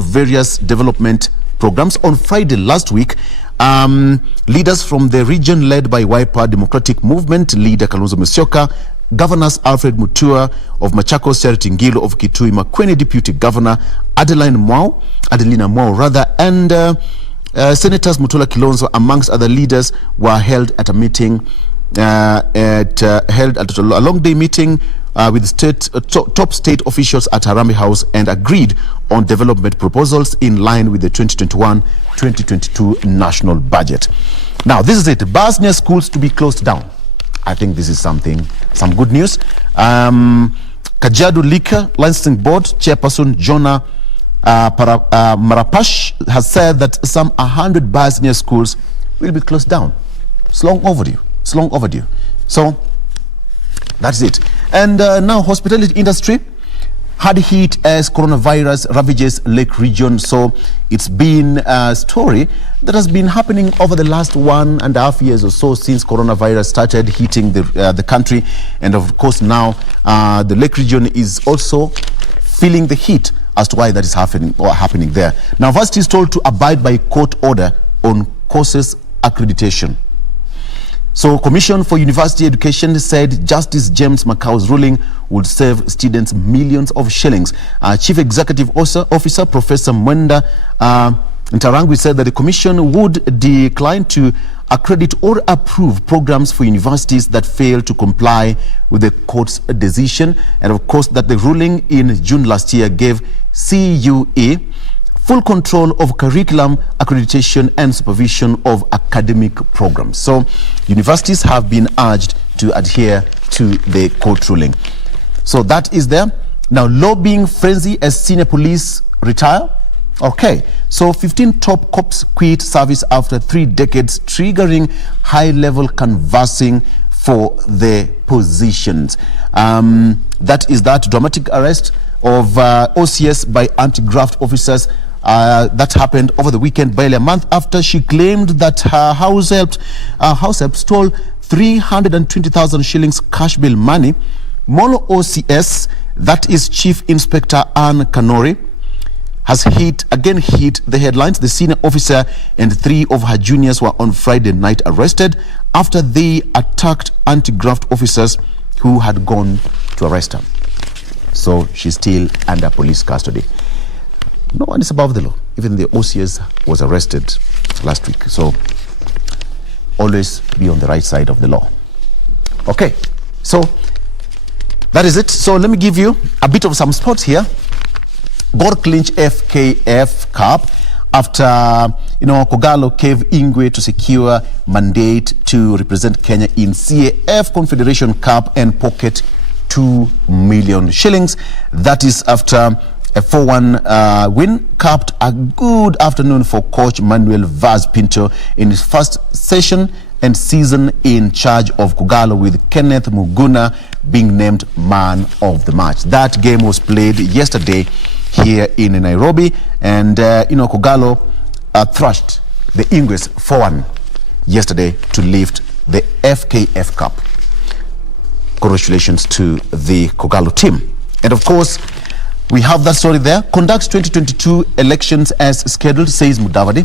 various development programs. On Friday last week, leaders from the region led by Wiper Democratic Movement leader Kalonzo Musyoka, Governors Alfred Mutua of Machakos, Charity Ngilu of Kitui, Makueni Deputy Governor Adelina Mwao, and Senators Mutula Kilonzo, amongst other leaders, were held at a meeting, held at a long day meeting with top state officials at Harambee House, and agreed on development proposals in line with the 2021-2022 national budget. Now, this is it. Bars near schools to be closed down. I think this is some good news. Kajiado Liquor Licensing Board Chairperson Jonah Marapash has said that some 100 bars near schools will be closed down. It's long overdue. So that's it. And now hospitality industry had hit as coronavirus ravages Lake region. So it's been a story that has been happening over the last 1.5 years or so since coronavirus started hitting the country. And of course now the Lake region is also feeling the heat as to why that is happening there. Now, varsity is told to abide by court order on courses accreditation. So, Commission for University Education said Justice James Macau's ruling would save students millions of shillings. Chief Executive Officer Professor Mwenda Ntarangwi said that the Commission would decline to accredit or approve programs for universities that fail to comply with the court's decision. And of course, that the ruling in June last year gave CUE full control of curriculum, accreditation, and supervision of academic programs. So, universities have been urged to adhere to the court ruling. So that is there. Now, lobbying frenzy as senior police retire. Okay, so 15 top cops quit service after 3 decades, triggering high-level canvassing for the positions. That is that dramatic arrest of OCS by anti-graft officers. That happened over the weekend, barely a month after she claimed that her house help stole 320,000 shillings cash bill money. Molo OCS, that is Chief Inspector Anne Kanori, has hit the headlines. The senior officer and 3 of her juniors were on Friday night arrested after they attacked anti-graft officers who had gone to arrest her. So she's still under police custody. No one is above the law. Even the OCS was arrested last week. So always be on the right side of the law. Okay, so that is it. So let me give you a bit of some sports here. Gor clinch FKF Cup after Kogalo gave Ingwe to secure mandate to represent Kenya in CAF Confederation Cup and pocket 2 million shillings. That is after a 4-1 win, capped a good afternoon for coach Manuel Vaz Pinto in his first session and season in charge of Kogalo, with Kenneth Muguna being named man of the match. That game was played yesterday here in Nairobi, and Kogalo thrashed the Ingwes 4-1 yesterday to lift the FKF Cup. Congratulations to the Kogalo team. And of course, we have that story there. Conducts 2022 elections as scheduled, says Mudavadi.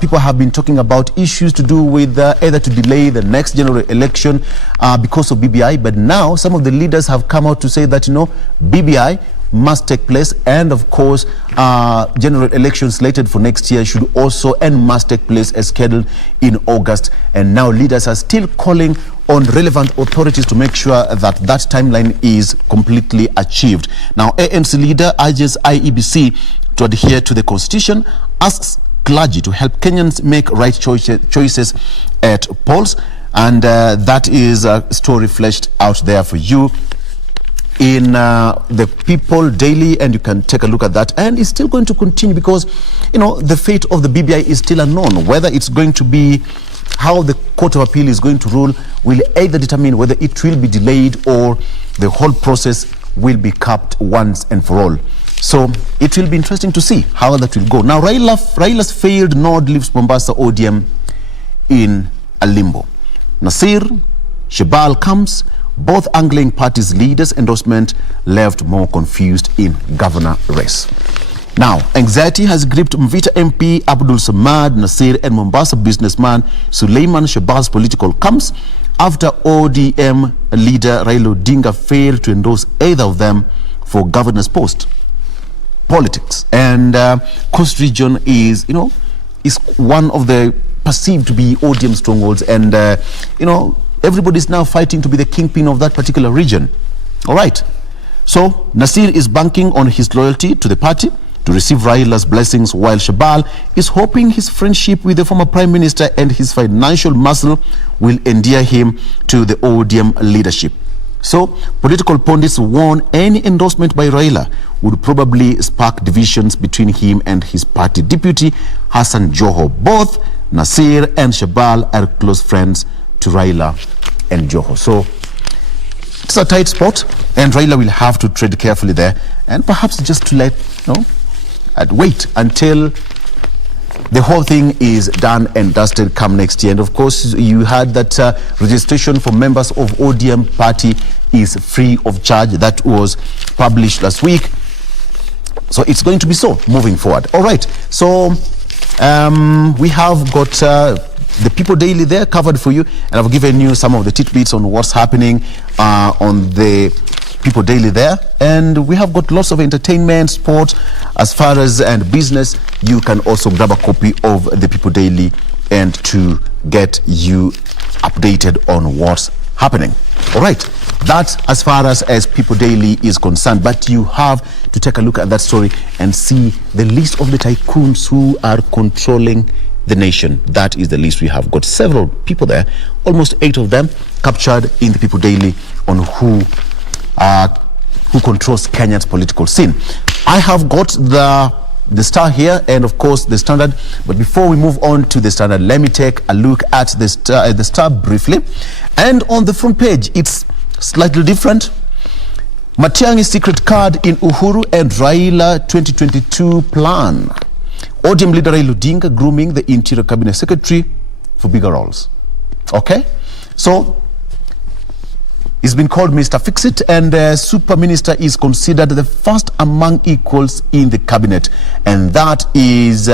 People have been talking about issues to do with either to delay the next general election because of BBI, but now some of the leaders have come out to say that, BBI must take place, and of course general elections slated for next year should also and must take place as scheduled in August. And now leaders are still calling on relevant authorities to make sure that that timeline is completely achieved. Now, ANC leader urges IEBC to adhere to the constitution, asks clergy to help Kenyans make right choices at polls, and that is a story fleshed out there for you in the People Daily, and you can take a look at that. And it's still going to continue because the fate of the BBI is still unknown. Whether it's going to be how the Court of Appeal is going to rule will either determine whether it will be delayed or the whole process will be capped once and for all. So it will be interesting to see how that will go. Now, Raila's failed nod leaves Mombasa ODM in a limbo. Nasir, Shebal comes. Both angling parties' leaders' endorsement left more confused in governor race. Now, anxiety has gripped Mvita MP Abdul Samad Nasir and Mombasa businessman Suleiman Shabal's political camps after ODM leader Raila Odinga failed to endorse either of them for governor's post. Politics and Coast Region is one of the perceived to be ODM strongholds, and everybody's now fighting to be the kingpin of that particular region. All right. So Nasir is banking on his loyalty to the party to receive Raila's blessings, while Shabal is hoping his friendship with the former Prime Minister and his financial muscle will endear him to the ODM leadership. So, political pundits warn any endorsement by Raila would probably spark divisions between him and his party deputy, Hassan Joho. Both Nasir and Shabal are close friends to Raila and Joho. So, it's a tight spot, and Raila will have to tread carefully there, and perhaps just to wait until the whole thing is done and dusted come next year. And of course, you heard that registration for members of ODM party is free of charge. That was published last week. So it's going to be so moving forward. All right. So we have got the People Daily there covered for you, and I've given you some of the tidbits on what's happening on the People Daily there, and we have got lots of entertainment, sport, as far as and business. You can also grab a copy of the People Daily and to get you updated on what's happening. All right, that's as far as People Daily is concerned, but you have to take a look at that story and see the list of the tycoons who are controlling the nation. That is the list. We have got several people there, almost 8 of them captured in the People Daily on who controls Kenya's political scene. I have got the Star here, and of course the Standard. But before we move on to the Standard, let me take a look at the Star briefly. And on the front page, it's slightly different. Matiang'i's secret card in Uhuru and Raila 2022 plan. ODM leader Raila Odinga grooming the Interior Cabinet Secretary for bigger roles. Okay, so he's been called Mr. Fix-It, and Super Minister is considered the first among equals in the cabinet. And that is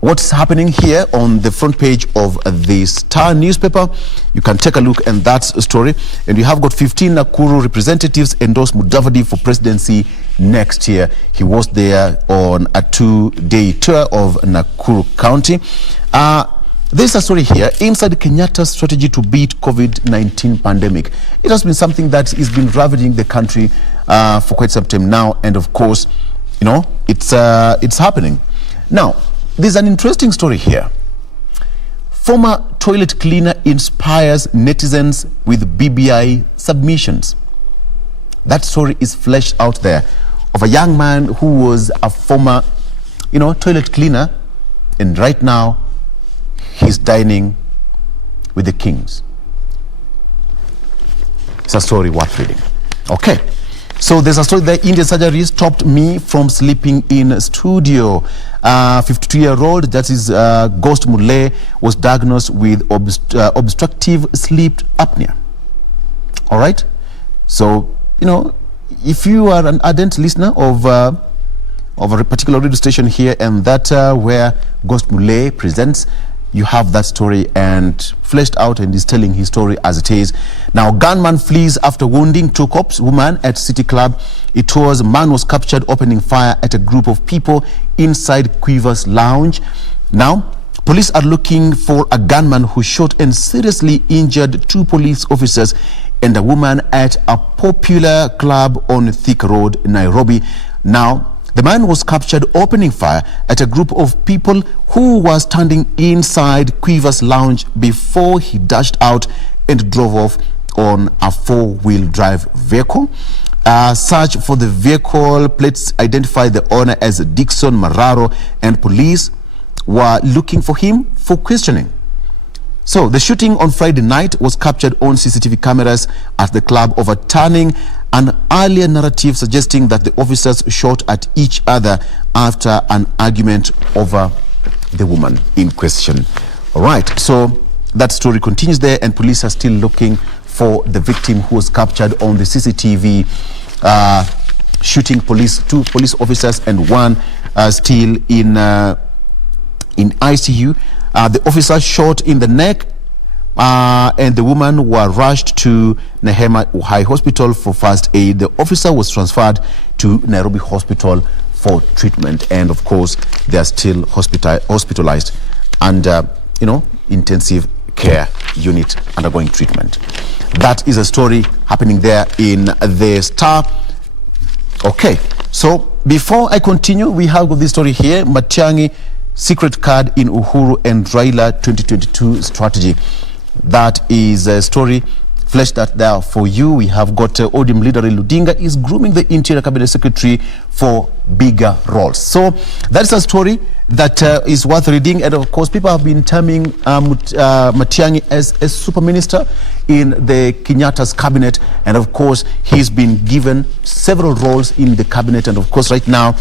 what's happening here on the front page of the Star newspaper. You can take a look at that story. And you have got 15 Nakuru representatives endorse Mudavadi for presidency next year. He was there on a 2-day tour of Nakuru County. There's a story here inside Kenyatta's strategy to beat COVID-19 pandemic. It has been something that has been ravaging the country for quite some time now, and of course, it's happening. Now, there's an interesting story here. Former toilet cleaner inspires netizens with BBI submissions. That story is fleshed out there of a young man who was a former, toilet cleaner, and right now he's dining with the kings. It's a story worth reading. Okay. So there's a story there. Indian surgery stopped me from sleeping in studio. 52-year-old, that is Ghost Mule, was diagnosed with obstructive sleep apnea. All right. So, if you are an ardent listener of a particular radio station here, and that where Ghost Mule presents, you have that story and fleshed out, and is telling his story as it is. Now, gunman flees after wounding 2 cops, woman at City Club. It was man was captured opening fire at a group of people inside Quiver's Lounge. Now, police are looking for a gunman who shot and seriously injured 2 police officers and a woman at a popular club on Thika Road, Nairobi. Now, the man was captured opening fire at a group of people who were standing inside Quiver's Lounge before he dashed out and drove off on a 4-wheel drive vehicle. Search for the vehicle plates identified the owner as Dixon Mararo, and police were looking for him for questioning. So the shooting on Friday night was captured on CCTV cameras at the club, overturning an earlier narrative suggesting that the officers shot at each other after an argument over the woman in question. All right, so that story continues there, and police are still looking for the victim who was captured on the CCTV shooting two police officers and one still in ICU. The officer shot in the neck, and the woman were rushed to Nehema High Hospital for first aid. The officer was transferred to Nairobi Hospital for treatment, and of course they are still hospitalized and intensive care unit undergoing treatment. That is a story happening there in the Star. Okay, so before I continue, we have got this story here: Matiang'i secret card in Uhuru and Raila 2022 strategy. That is a story fleshed out there for you. We have got ODM leader Ludinga is grooming the Interior Cabinet Secretary for bigger roles. So that's a story that is worth reading. And of course, people have been terming Matiang'i as a super minister in the Kenyatta's cabinet. And of course, he's been given several roles in the cabinet. And of course, right now,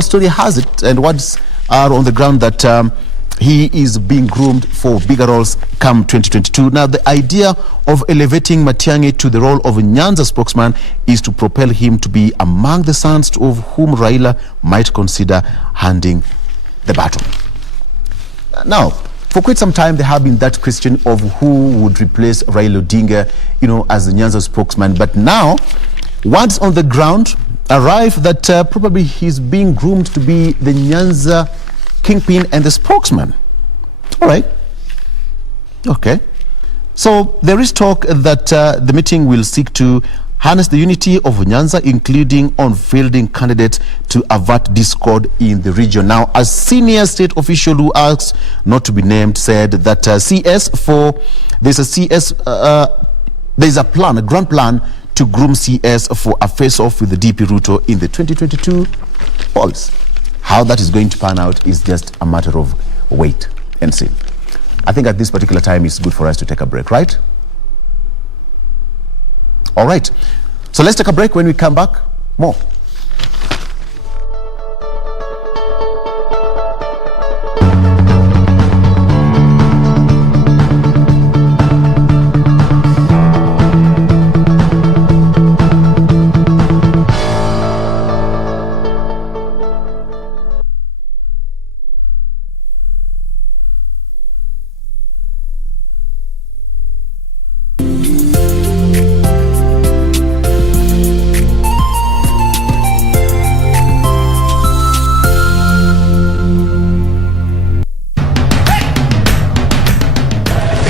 story has it, and words are on the ground that he is being groomed for bigger roles come 2022. Now, the idea of elevating Matiang'i to the role of Nyanza spokesman is to propel him to be among the sons of whom Raila might consider handing the baton. Now, for quite some time, there have been that question of who would replace Raila Odinga, as the Nyanza spokesman. But now, words on the ground arrive that probably he's being groomed to be the Nyanza kingpin and the spokesman. All right. Okay. So there is talk that the meeting will seek to harness the unity of Nyanza, including on fielding candidates to avert discord in the region. Now, a senior state official who asked not to be named said that there's a grand plan to groom CS for a face-off with the DP Ruto in the 2022 polls. How that is going to pan out is just a matter of wait and see. I think at this particular time it's good for us to take a break, right? All right. So let's take a break. When we come back, more.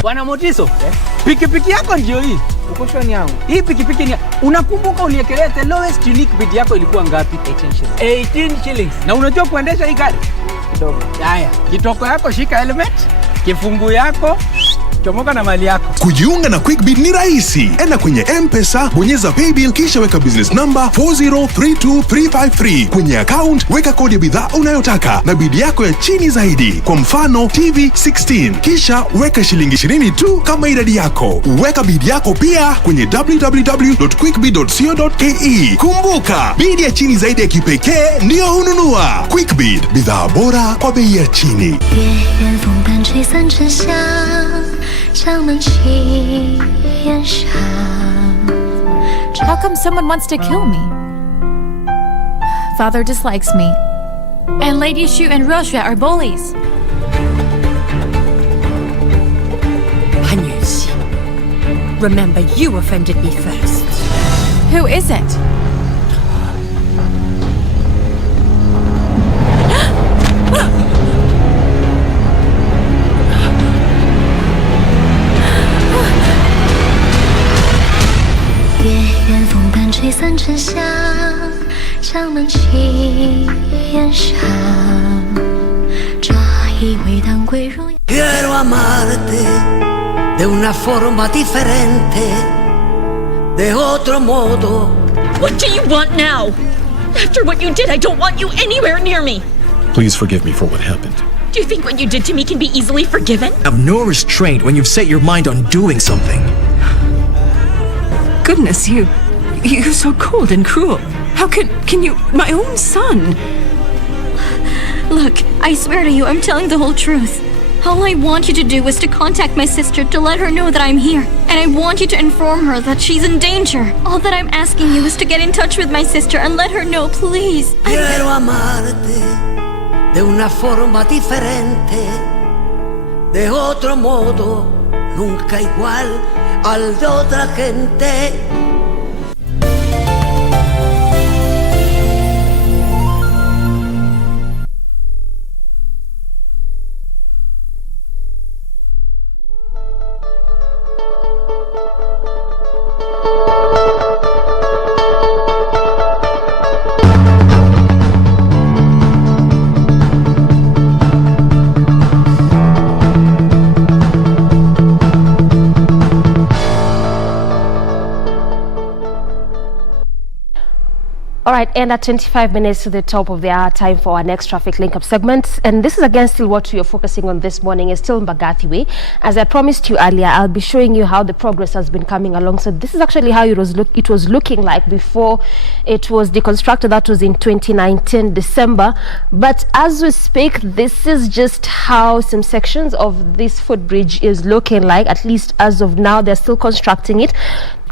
Bwana Motiso, pikipiki yako ndio hii. Ukoshoni yangu. Hii pikipiki ni unakumbuka uliekelea the lowest unique bid yako ilikuwa ngapi? 18 shillings. Na unajua kuendesha hii gari? Kidogo. Haya, kitoko yako shika helmet, kifungu yako, chomoka na mali yako. Kujiunga na QuickBid ni rahisi. Enda kwenye M-Pesa, bonyeza paybill kisha weka business number 4032353. Kwenye account weka kodi ya bidhaa unayotaka na bid yako ya chini zaidi. Kwa mfano TV 16. Kisha weka shilingi 20 tu kama idadi yako. Weka bid yako pia kwenye www.quickbid.co.ke. Kumbuka, bid ya chini zaidi ya kipekee ndio hununua. QuickBid, bidhaa bora kwa bei ya chini. How come someone wants to kill me? Father dislikes me. And Lady Shu and Rosha are bullies. Hanyushi, remember you offended me first. Who is it? Quiero amarte de una forma diferente, de otro modo. What do you want now? After what you did, I don't want you anywhere near me. Please forgive me for what happened. Do you think what you did to me can be easily forgiven? Have no restraint when you've set your mind on doing something. Goodness, you're so cold and cruel. How can you, my own son? Look, I swear to you, I'm telling the whole truth. All I want you to do is to contact my sister to let her know that I'm here. And I want you to inform her that she's in danger. All that I'm asking you is to get in touch with my sister and let her know, please. Quiero amarte de una forma diferente, de otro modo, nunca igual al de otra gente. All right, and at 25 minutes to the top of the hour, time for our next traffic link-up segment. And this is again still what we are focusing on this morning, is still Mbagathi Way. As I promised you earlier, I'll be showing you how the progress has been coming along. So this is actually how it was looking like before it was deconstructed. That was in 2019 December. But as we speak, this is just how some sections of this footbridge is looking like. At least as of now, they're still constructing it.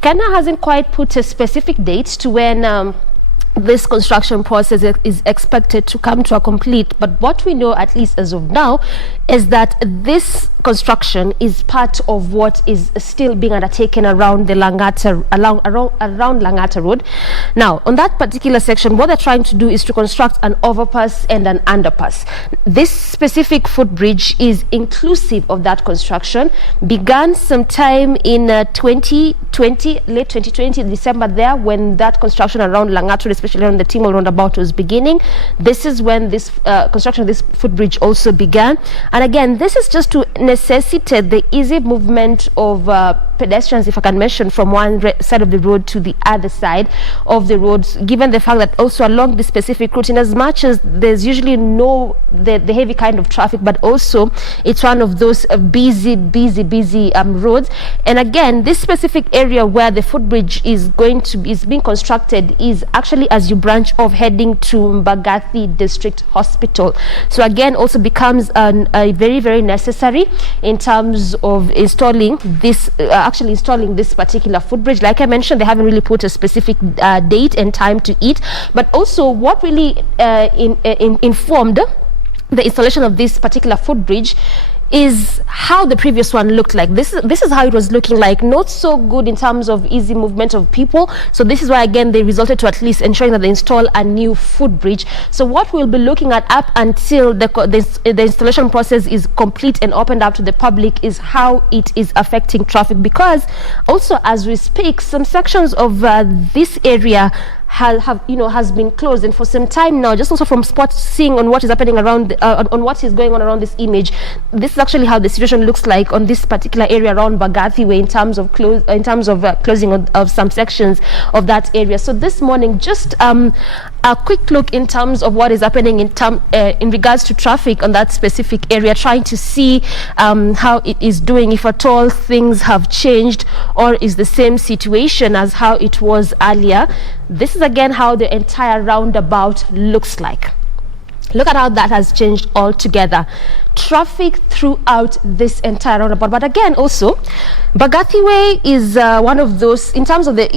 Kenya hasn't quite put a specific date to when this construction process is expected to come to a complete, but what we know, at least as of now, is that this construction is part of what is still being undertaken around the Langata, around Langata Road. Now, on that particular section, what they're trying to do is to construct an overpass and an underpass. This specific footbridge is inclusive of that construction. Began sometime in 2020, late 2020, December there, when that construction around Langata Road, especially on the Timol roundabout, was beginning. This is when this construction of this footbridge also began. And again, this is just to necessitate the easy movement of pedestrians, if I can mention, from one side of the road to the other side of the road, given the fact that also along this specific route, in as much as there's usually no the heavy kind of traffic, but also it's one of those busy roads. And again, this specific area where the footbridge is being constructed is actually as you branch off heading to Mbagathi District Hospital. So again, also becomes a very, very necessary in terms of installing this particular footbridge. Like I mentioned, they haven't really put a specific date and time to it, but also what really informed the installation of this particular footbridge is how the previous one looked like. This is how it was looking like. Not so good in terms of easy movement of people. So this is why again they resulted to at least ensuring that they install a new footbridge. So what we'll be looking at up until the installation process is complete and opened up to the public is how it is affecting traffic, because also as we speak, some sections of this area has been closed, and for some time now, just also from seeing on what is happening around on what is going on around this image, this is actually how the situation looks like on this particular area around Mbagathi Way in terms of closing of some sections of that area. So this morning, just a quick look in terms of what is happening in regards to traffic on that specific area, trying to see how it is doing, if at all things have changed or is the same situation as how it was earlier. This is again how the entire roundabout looks like. Look at how that has changed altogether. Traffic throughout this entire roundabout. But again, also, Mbagathi Way is one of those, in terms of the,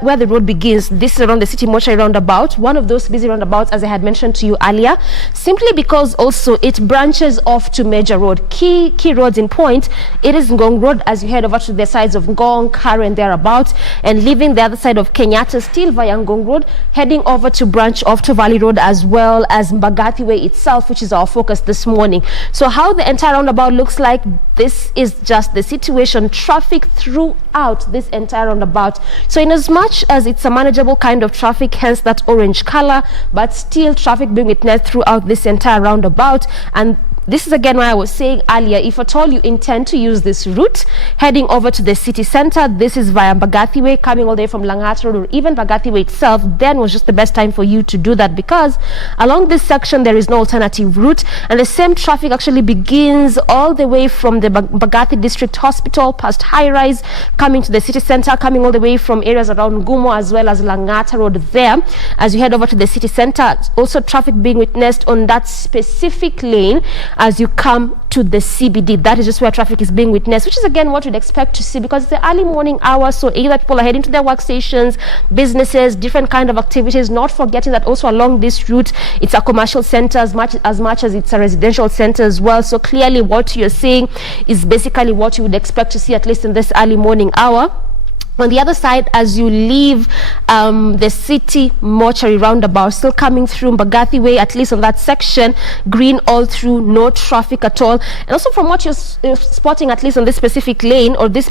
where the road begins, this is around the City Mortuary roundabout, one of those busy roundabouts, as I had mentioned to you earlier, simply because also it branches off to Major Road. Key roads in point, it is Ngong Road as you head over to the sides of Ngong, Karo and thereabouts, and leaving the other side of Kenyatta still via Ngong Road, heading over to branch off to Valley Road, as well as Mbagathi Way itself, which is our focus this morning. So how the entire roundabout looks like, this is just the situation. Traffic throughout this entire roundabout. So in as much as it's a manageable kind of traffic, hence that orange color, but still traffic being witnessed throughout this entire roundabout. And this is again why I was saying earlier, if at all you intend to use this route heading over to the city center, this is via Mbagathi Way, coming all the way from Langata Road or even Mbagathi Way itself, then was just the best time for you to do that, because along this section there is no alternative route, and the same traffic actually begins all the way from the Mbagathi District Hospital, past High Rise, coming to the city center, coming all the way from areas around Gumo as well as Langata Road there. As you head over to the city center, also traffic being witnessed on that specific lane as you come to the CBD. That is just where traffic is being witnessed, which is again what you'd expect to see, because it's the early morning hours. So either people are heading to their workstations, businesses, different kind of activities, not forgetting that also along this route it's a commercial center as much as it's a residential center as well. So clearly what you're seeing is basically what you would expect to see, at least in this early morning hour. On the other side, as you leave the city mortuary roundabout, still coming through Mbagathi Way, at least on that section, green all through, no traffic at all. And also from what you're spotting, at least on this specific lane or this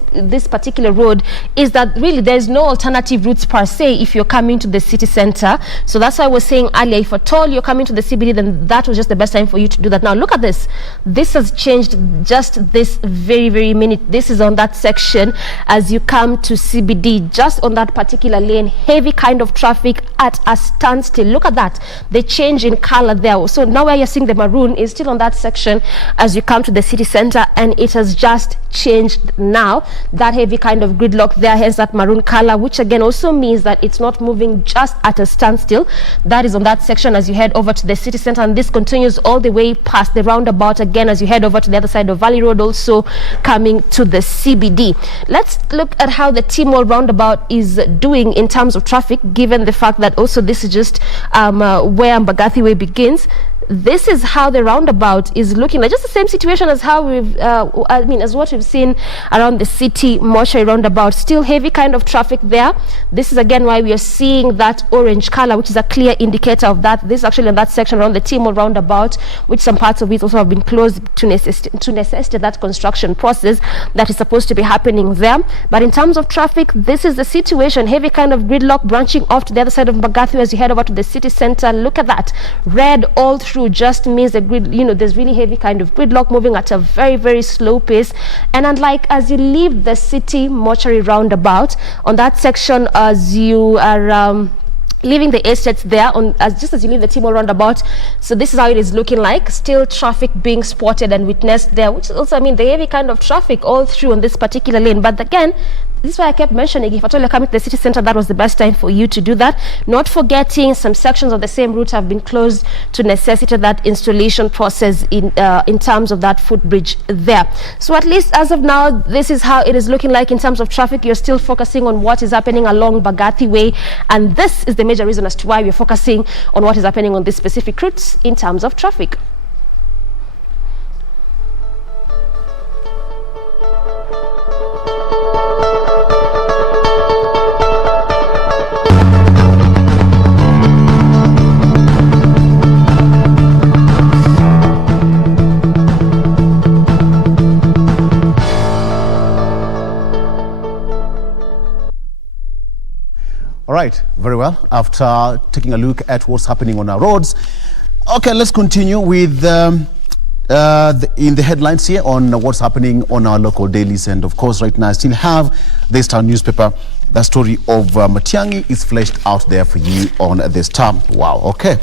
particular road, is that really there's no alternative routes per se if you're coming to the city center. So that's why I was saying earlier, if at all you're coming to the CBD, then that was just the best time for you to do that. Now look at this. This has changed just this very, very minute. This is on that section as you come to CBD, just on that particular lane, heavy kind of traffic at a standstill. Look at that, the change in color there. So now where you're seeing the maroon is still on that section as you come to the city center, and it has just changed now. That heavy kind of gridlock there has that maroon color, which again also means that it's not moving just at a standstill. That is on that section as you head over to the city center, and this continues all the way past the roundabout again as you head over to the other side of Valley Road, also coming to the CBD. Let's look at how the Timol roundabout is doing in terms of traffic, given the fact that also this is just where Mbagathi Way begins. This is how the roundabout is looking like, just the same situation as how we've as what we've seen around the city mortuary roundabout. Still heavy kind of traffic there. This is again why we are seeing that orange color, which is a clear indicator of that. This is actually in that section around the Timol roundabout, which some parts of it also have been closed to necessitate that construction process that is supposed to be happening there. But in terms of traffic, this is the situation. Heavy kind of gridlock branching off to the other side of Mbagathi as you head over to the city center. Look at that, red all through, just means the grid, there's really heavy kind of gridlock moving at a very, very slow pace. And unlike as you leave the city mortuary roundabout, on that section as you are leaving the estates there, just as you leave the Timor roundabout, so this is how it is looking like. Still traffic being spotted and witnessed there, which also, the heavy kind of traffic all through on this particular lane. But again, this is why I kept mentioning, if at all you're coming to the city center, that was the best time for you to do that. Not forgetting some sections of the same route have been closed to necessitate that installation process in terms of that footbridge there. So at least as of now, this is how it is looking like in terms of traffic. You're still focusing on what is happening along Mbagathi Way, and this is the major reason as to why we're focusing on what is happening on this specific routes in terms of traffic. All right, very well. After taking a look at what's happening on our roads, okay, let's continue with in the headlines here on what's happening on our local dailies. And of course, right now I still have the Star newspaper. The story of Matiang'i is fleshed out there for you on the Star. Wow, okay.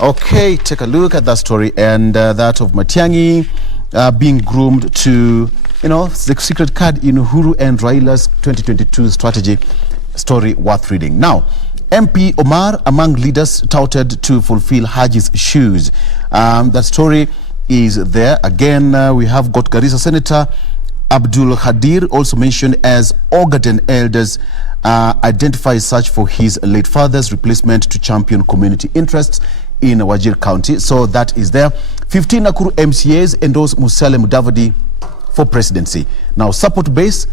Okay, take a look at that story, and that of Matiang'i being groomed to the secret card in Uhuru and Raila's 2022 strategy. Story worth reading. Now, MP Omar among leaders touted to fulfill Haji's shoes. That story is there. Again, we have got Garissa Senator Abdul Khadir, also mentioned as Ogaden elders, identifies search for his late father's replacement to champion community interests in Wajir County. So that is there. 15 Nakuru MCAs endorse Musalia Mudavadi for presidency. Now, support base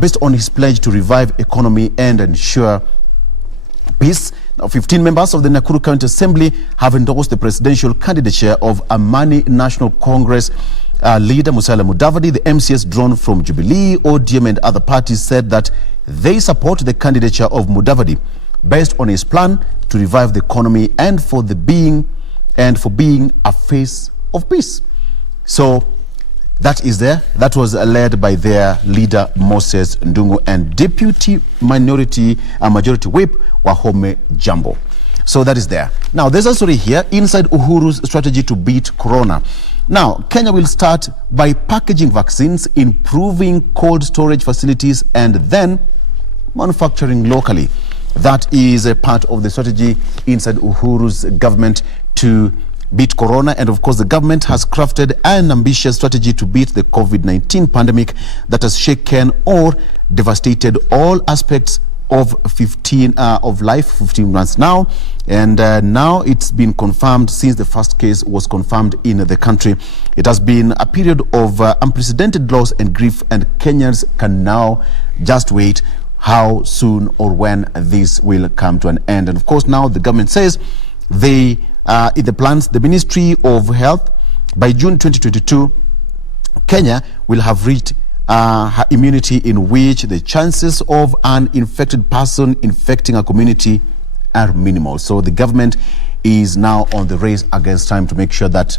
based on his pledge to revive economy and ensure peace. Now, 15 members of the Nakuru County Assembly have endorsed the presidential candidature of Amani National Congress leader Musalia Mudavadi. The MCS drawn from Jubilee, ODM and other parties said that they support the candidature of Mudavadi based on his plan to revive the economy and for being a face of peace. So that is there. That was led by their leader Moses Ndungu and Deputy Majority Whip Wahome Jambo. So that is there. Now there's a story here inside Uhuru's strategy to beat Corona. Now Kenya will start by packaging vaccines, improving cold storage facilities, and then manufacturing locally. That is a part of the strategy inside Uhuru's government to beat corona, and of course the government has crafted an ambitious strategy to beat the COVID-19 pandemic that has shaken or devastated all aspects of life 15 months now, and now it's been confirmed since the first case was confirmed in the country. It has been a period of unprecedented loss and grief, and Kenyans can now just wait how soon or when this will come to an end. And of course now the government says in the plans, the Ministry of Health, by June 2022, Kenya will have reached immunity in which the chances of an infected person infecting a community are minimal. So the government is now on the race against time to make sure that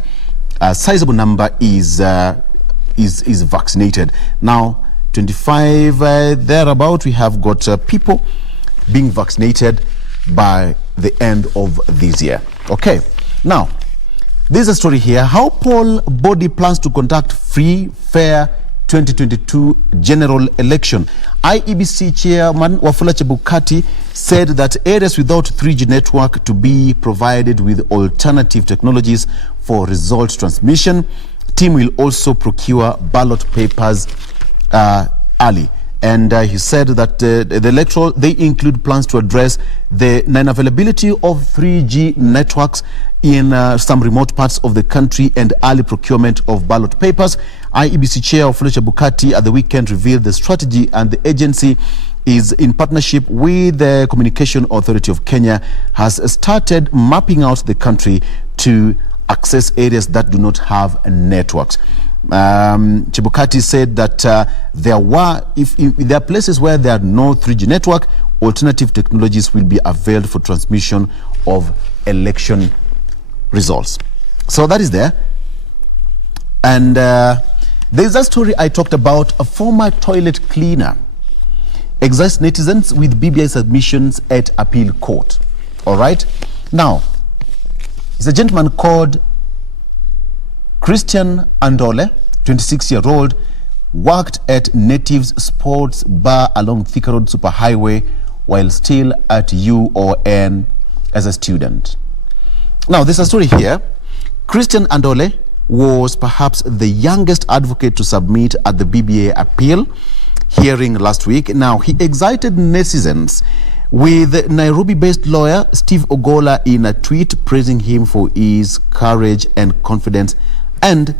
a sizable number is vaccinated. Now 25 thereabout, we have got people being vaccinated by the end of this year. Okay, now there's a story here how Paul Body plans to conduct free, fair 2022 general election. IEBC chairman Wafula Chebukati said that areas without 3G network to be provided with alternative technologies for result transmission. Team will also procure ballot papers early. And he said that the electoral, they include plans to address the non-availability of 3G networks in some remote parts of the country and early procurement of ballot papers. IEBC Chair of Felicia Bukati at the weekend revealed the strategy, and the agency is in partnership with the Communication Authority of Kenya, has started mapping out the country to access areas that do not have networks. Chebukati said that there are places where there are no 3G network, alternative technologies will be availed for transmission of election results. So that is there. And there's a story I talked about, a former toilet cleaner excites netizens with BBI submissions at appeal court. All right. Now, it's a gentleman called Christian Andole, 26-year-old, worked at Natives Sports Bar along Thika Road Superhighway while still at UON as a student. Now, there's a story here. Christian Andole was perhaps the youngest advocate to submit at the BBA appeal hearing last week. Now, he excited netizens with Nairobi-based lawyer Steve Ogola in a tweet praising him for his courage and confidence and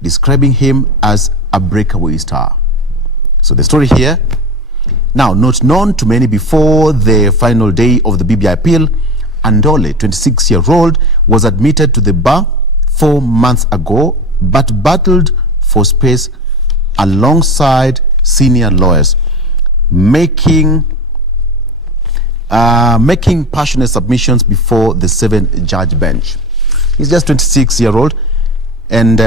describing him as a breakaway star. So the story here, now not known to many before the final day of the BBI appeal, Andole, 26-year-old, was admitted to the bar 4 months ago, but battled for space alongside senior lawyers, making passionate submissions before the 7-judge bench. He's just 26-year-old, and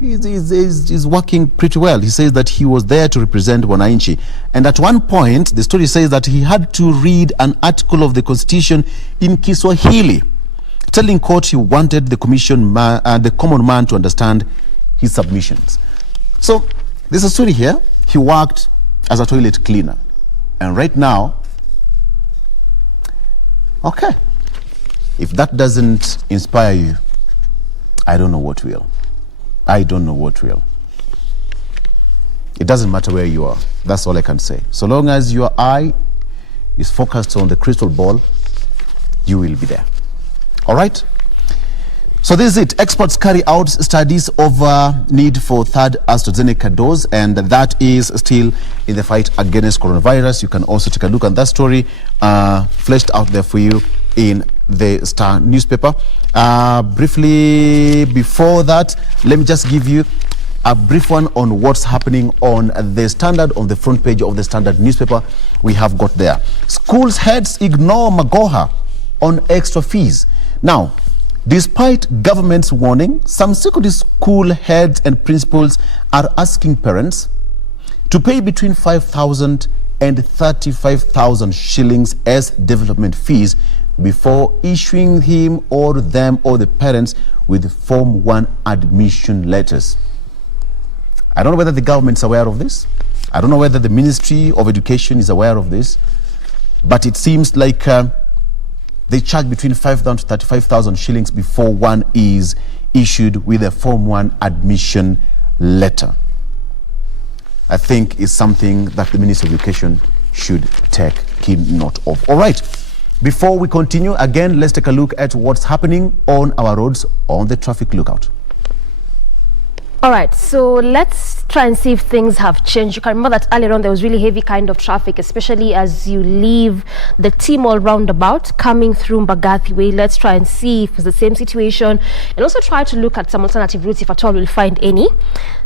he's working pretty well. He says that he was there to represent Wananchi, and at one point the story says that he had to read an article of the Constitution in Kiswahili, telling court he wanted the common man to understand his submissions. So there's a story here. He worked as a toilet cleaner, and right now, okay, if that doesn't inspire you, I don't know what will. I don't know what will. It doesn't matter where you are. That's all I can say. So long as your eye is focused on the crystal ball, you will be there. All right? So this is it. Experts carry out studies of need for third AstraZeneca dose, and that is still in the fight against coronavirus. You can also take a look at that story fleshed out there for you in the Star newspaper. Briefly before that, let me just give you a brief one on what's happening on the Standard, on the front page of the Standard newspaper. We have got there. Schools heads ignore Magoha on extra fees. Now, despite government's warning, some secondary school heads and principals are asking parents to pay between 5,000 and 35,000 shillings as development fees before issuing him or them or the parents with Form 1 admission letters. I don't know whether the government's aware of this. I don't know whether the Ministry of Education is aware of this. But it seems like They charge between 5,000 to 35,000 shillings before one is issued with a Form 1 admission letter. I think is something that the Ministry of Education should take keen note of. All right. Before we continue, again, let's take a look at what's happening on our roads on the traffic lookout. All right, so let's try and see if things have changed. You can remember that earlier on there was really heavy kind of traffic, especially as you leave the T-Mall roundabout coming through Mbagathi Way. Let's try and see if it's the same situation and also try to look at some alternative routes if at all we'll find any.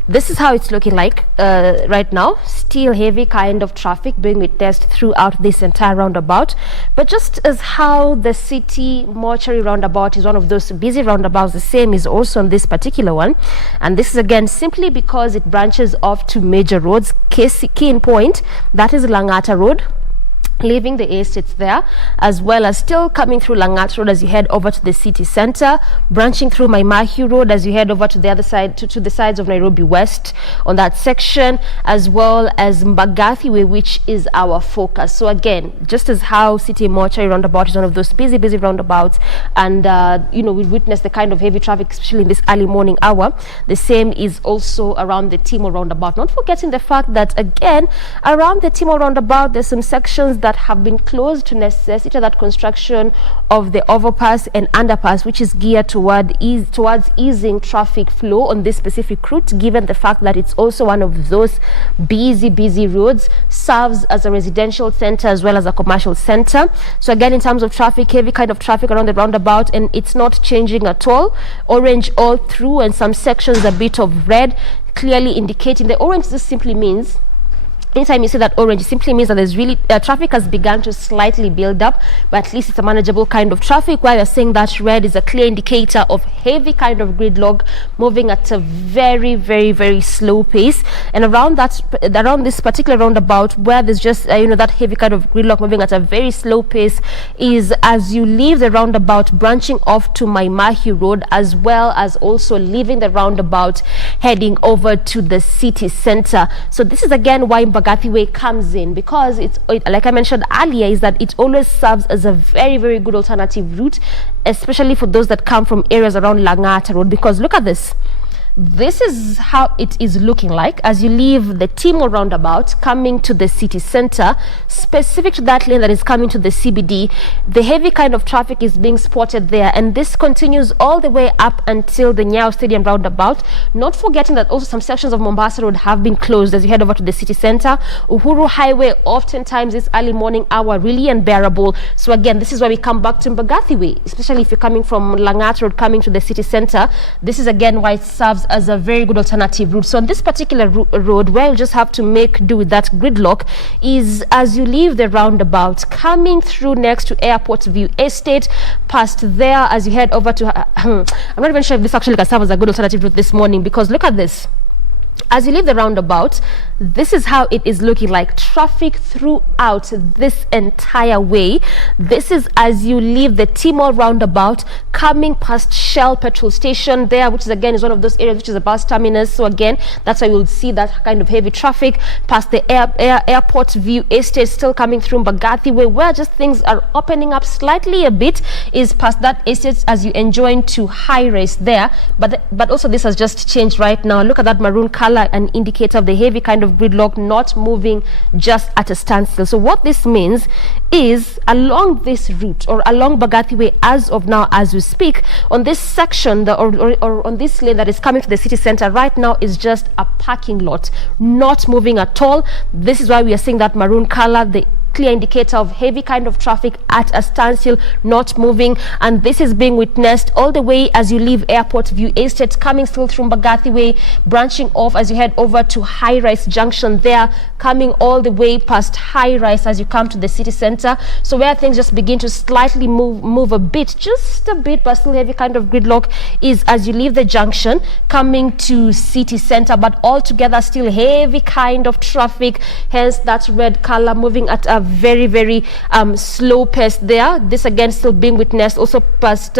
This is how it's looking like right now. Still heavy kind of traffic being witnessed throughout this entire roundabout. But just as how the city mortuary roundabout is one of those busy roundabouts, the same is also on this particular one. And this is again simply because it branches off to major roads. Key in point, that is Langata Road, leaving the estates there, as well as still coming through Langat Road as you head over to the city center, branching through Maimahiu Road as you head over to the other side, to the sides of Nairobi West on that section, as well as Mbagathi Way, which is our focus. So again, just as how City Mortuary roundabout is one of those busy roundabouts, and we witness the kind of heavy traffic, especially in this early morning hour, the same is also around the T-Mall roundabout. Not forgetting the fact that again, around the T-Mall roundabout, there's some sections that have been closed to necessitate that construction of the overpass and underpass, which is geared towards easing traffic flow on this specific route, given the fact that it's also one of those busy roads, serves as a residential center as well as a commercial center. So again, in terms of traffic, heavy kind of traffic around the roundabout, and it's not changing at all. Orange all through, and some sections a bit of red, clearly indicating the orange. This simply means, anytime you see that orange, it simply means that there's really traffic has begun to slightly build up, but at least it's a manageable kind of traffic, while you're saying that red is a clear indicator of heavy kind of gridlock moving at a very slow pace. And around this particular roundabout, where there's just that heavy kind of gridlock moving at a very slow pace, is as you leave the roundabout branching off to Maimahiu Road, as well as also leaving the roundabout heading over to the city center. So this is again why Mbagathi Way comes in, because it, like I mentioned earlier, is that it always serves as a very good alternative route, especially for those that come from areas around Langata Road. Because look at this. This is how it is looking like as you leave the T-Mall roundabout coming to the city center. Specific to that lane that is coming to the CBD, the heavy kind of traffic is being spotted there, and this continues all the way up until the Nyayo Stadium roundabout. Not forgetting that also some sections of Mombasa Road have been closed as you head over to the city center. Uhuru Highway, oftentimes this early morning hour, really unbearable. So again, this is why we come back to Mbagathi Way, especially if you're coming from Langata Road coming to the city center. This is again why it serves as a very good alternative route. So on this particular road, where you just have to make do with that gridlock, is as you leave the roundabout coming through next to Airport View Estate, past there as you head over to I'm not even sure if this actually can serve as a good alternative route this morning, because look at this. As you leave the roundabout, this is how it is looking like. Traffic throughout this entire way. This is as you leave the T-Mall roundabout, coming past Shell petrol station there, which is again is one of those areas which is a bus terminus. So again, that's why you'll see that kind of heavy traffic. Past the Airport View Estate, still coming through Mbagathi Way, where just things are opening up slightly a bit, is past that estate as you enjoy to High Race there. But also this has just changed right now. Look at that maroon color, an indicator of the heavy kind of gridlock, not moving, just at a standstill. So what this means is along this route, or along Mbagathi Way as of now as we speak, on this section or on this lane that is coming to the city center right now is just a parking lot, not moving at all. This is why we are seeing that maroon color, the clear indicator of heavy kind of traffic at a standstill, not moving. And this is being witnessed all the way as you leave Airport View Estate, coming still through Mbagathi Way, branching off as you head over to High Rise Junction there, coming all the way past High Rise as you come to the city center. So where things just begin to slightly move a bit, just a bit, but still heavy kind of gridlock, is as you leave the junction coming to city center, but altogether still heavy kind of traffic, hence that red color, moving at a very slow pace there. This again still being witnessed also past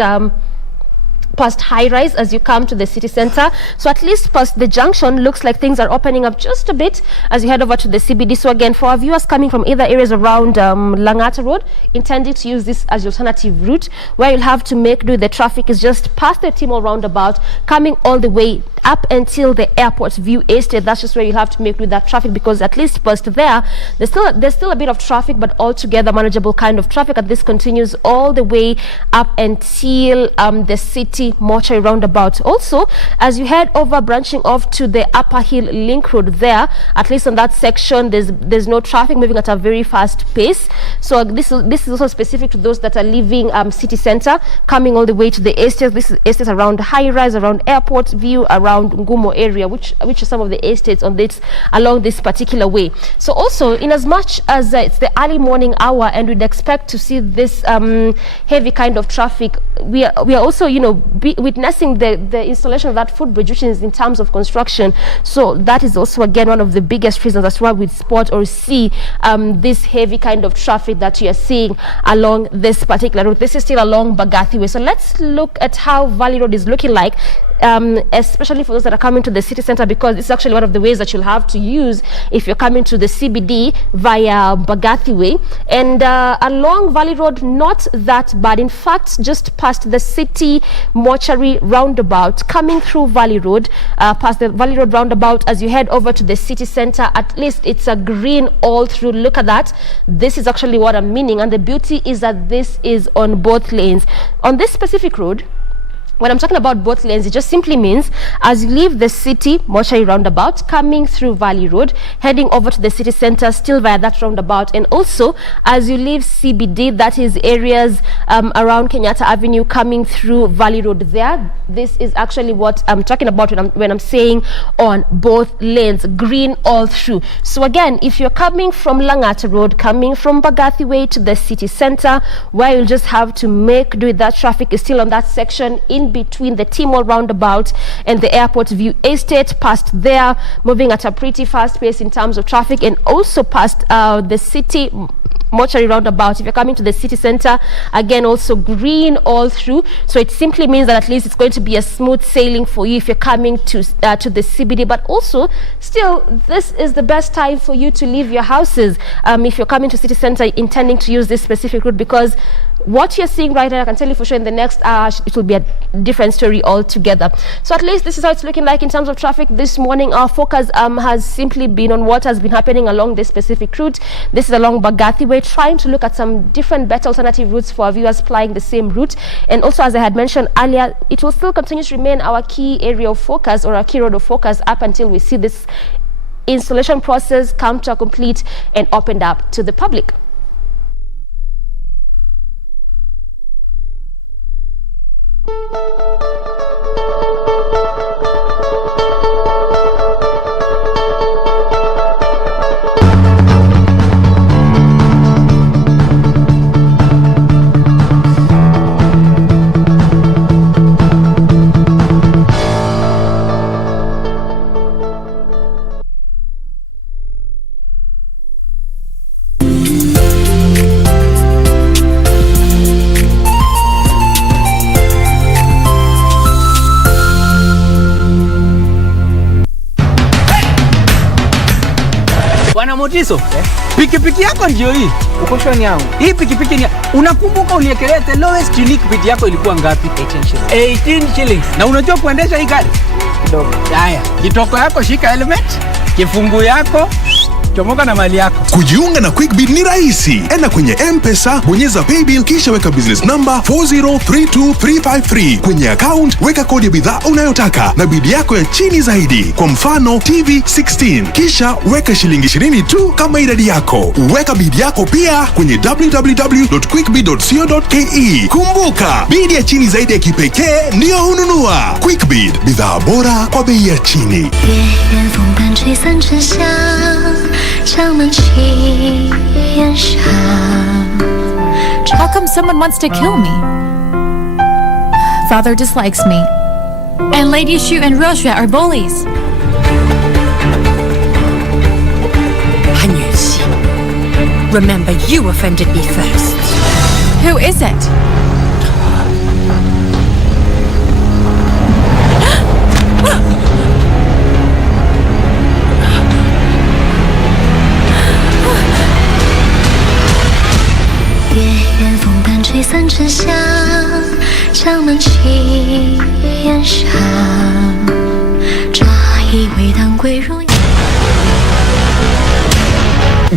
past High Rise as you come to the city center. So at least past the junction, looks like things are opening up just a bit as you head over to the CBD. So again, for our viewers coming from either areas around Langata Road, intending to use this as your alternative route, where you'll have to make do the traffic is just past the Timor roundabout, coming all the way up until the airport view estate. That's just where you'll have to make do that traffic, because at least past there, there's still a bit of traffic, but altogether manageable kind of traffic. And this continues all the way up until the city mortuary roundabout. Also, as you head over, branching off to the Upper Hill Link Road, there, at least on that section, there's no traffic moving at a very fast pace. So this is also specific to those that are leaving city center, coming all the way to the estates. This is estates around High Rise, around Airport View, around Ngumo area, which are some of the estates on this along this particular way. So also, in as much as it's the early morning hour and we'd expect to see this heavy kind of traffic, we are also witnessing the installation of that footbridge, which is in terms of construction. So that is also again one of the biggest reasons as why we spot or see this heavy kind of traffic that you are seeing along this particular route. This is still along Bagathi Way. So let's look at how Valley Road is looking like, especially for those that are coming to the city center, because it's actually one of the ways that you'll have to use if you're coming to the CBD via Bagathi Way. And along Valley Road, not that bad. In fact, just past the city mortuary roundabout, coming through Valley Road, past the Valley Road roundabout, as you head over to the city center, at least it's a green all through. Look at that. This is actually what I'm meaning. And the beauty is that this is on both lanes. On this specific road, when I'm talking about both lanes, it just simply means as you leave the city mortuary roundabout, coming through Valley Road, heading over to the city center, still via that roundabout, and also as you leave CBD, that is areas around Kenyatta Avenue, coming through Valley Road there. This is actually what I'm talking about when I'm saying on both lanes, green all through. So again, if you're coming from Langata Road, coming from Bagathi Way to the city center, where you'll just have to make do with that traffic is still on that section in between the Timor roundabout and the Airport View Estate. Past there, moving at a pretty fast pace in terms of traffic, and also past the city mortuary roundabout. If you're coming to the city center, again also green all through. So it simply means that at least it's going to be a smooth sailing for you if you're coming to the CBD. But also, still, this is the best time for you to leave your houses if you're coming to city center intending to use this specific route, because what you're seeing right now, I can tell you for sure in the next hour it will be a different story altogether. So at least this is how it's looking like in terms of traffic this morning. Our focus has simply been on what has been happening along this specific route. This is along Bagathi Way, trying to look at some different better alternative routes for our viewers flying the same route. And also, as I had mentioned earlier, it will still continue to remain our key area of focus, or our key road of focus, up until we see this installation process come to a complete and opened up to the public. Bwana Motiso, pikipiki yako ndio hii. Uko shoni yangu. Hii pikipiki ni, unakumbuka uliekelea the lowest unique bid yako ilikuwa ngapi? 18 shillings. Na unajua kuendesha hii gari? Kidogo. Haya, kitoko yako shika helmet, kifungu yako, chomoka na mali yako. Kujiunga na QuickBid ni rahisi. Enda kwenye M-Pesa, bonyeza paybill, kisha weka business number 4032353. Kwenye account, weka kodi ya bidhaa unayotaka na bid yako ya chini zaidi. Kwa mfano, TV 16. Kisha weka shilingi 20 tu kama idadi yako. Weka bid yako pia kwenye www.quickbid.co.ke. Kumbuka, bid ya chini zaidi ya kipekee ndio ununua. QuickBid, bidhaa bora kwa bei ya chini. How come someone wants to kill me? Father dislikes me. And Lady Shu and Rosha are bullies. Remember, you offended me first. Who is it? 江南气烟上，乍以为当归如。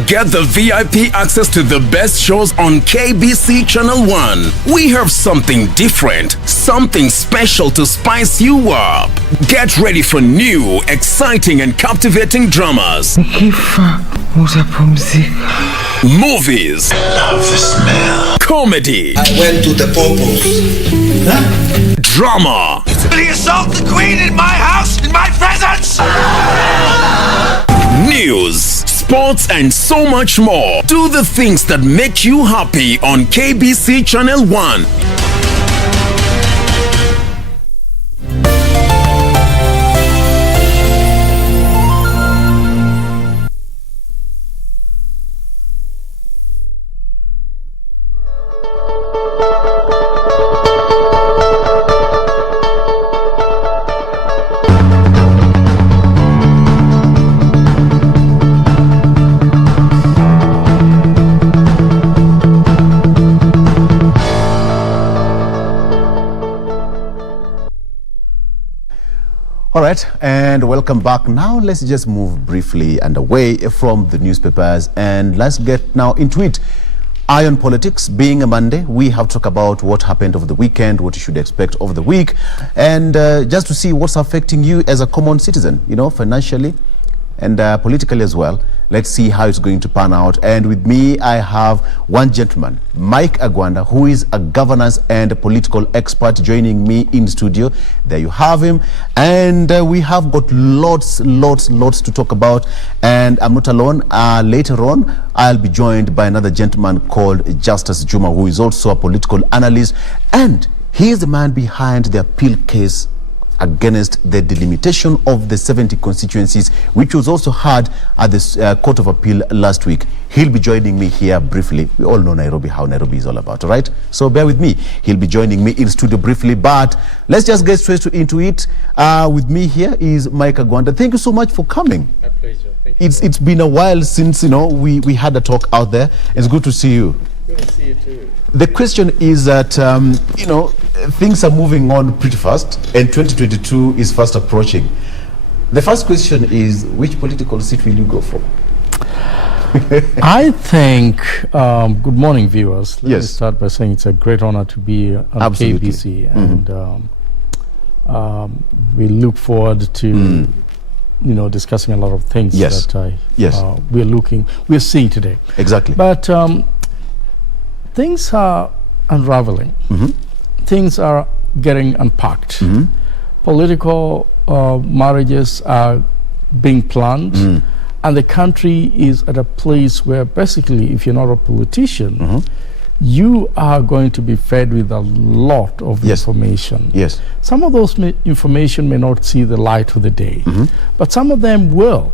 Get the VIP access to the best shows on KBC Channel 1. We have something different, something special to spice you up. Get ready for new, exciting and captivating dramas. Movies. Love the smell. Comedy. I went to the popos. Huh? Drama. Will you assault the queen in my house, in my presence? News, sports, and so much more. Do the things that make you happy on KBC Channel 1. All right, and welcome back. Now let's just move briefly and away from the newspapers, and let's get now into it. Eye on politics. Being a Monday, we have talked about what happened over the weekend, what you should expect over the week, and just to see what's affecting you as a common citizen, you know, financially and politically as well. Let's see how it's going to pan out. And with me, I have one gentleman, Mike Agwanda, who is a governance and political expert, joining me in studio. There you have him. And we have got lots to talk about. And I'm not alone. Later on, I'll be joined by another gentleman called Justice Juma, who is also a political analyst. And he is the man behind the appeal case against the delimitation of the 70 constituencies, which was also heard at the Court of Appeal last week. He'll be joining me here briefly. We all know Nairobi, how Nairobi is all about, all right? So bear with me. He'll be joining me in studio briefly, but let's just get straight into it. With me here is Mike Agwanda. Thank you so much for coming. My pleasure. Thank you. It's been a while since, you know, we had a talk out there. It's good to see you. Good to see you too. The question is that, you know, things are moving on pretty fast, and 2022 is fast approaching. The first question is, which political seat will you go for? I think, good morning, viewers. Let me Yes. start by saying it's a great honor to be on Absolutely. KBC, and we look forward to, you know, discussing a lot of things Yes. that Yes. we're seeing today. Exactly. But things are unraveling. Things are getting unpacked. Political marriages are being planned, and the country is at a place where basically, if you're not a politician, you are going to be fed with a lot of information. Yes. Some of those information may not see the light of the day, but some of them will.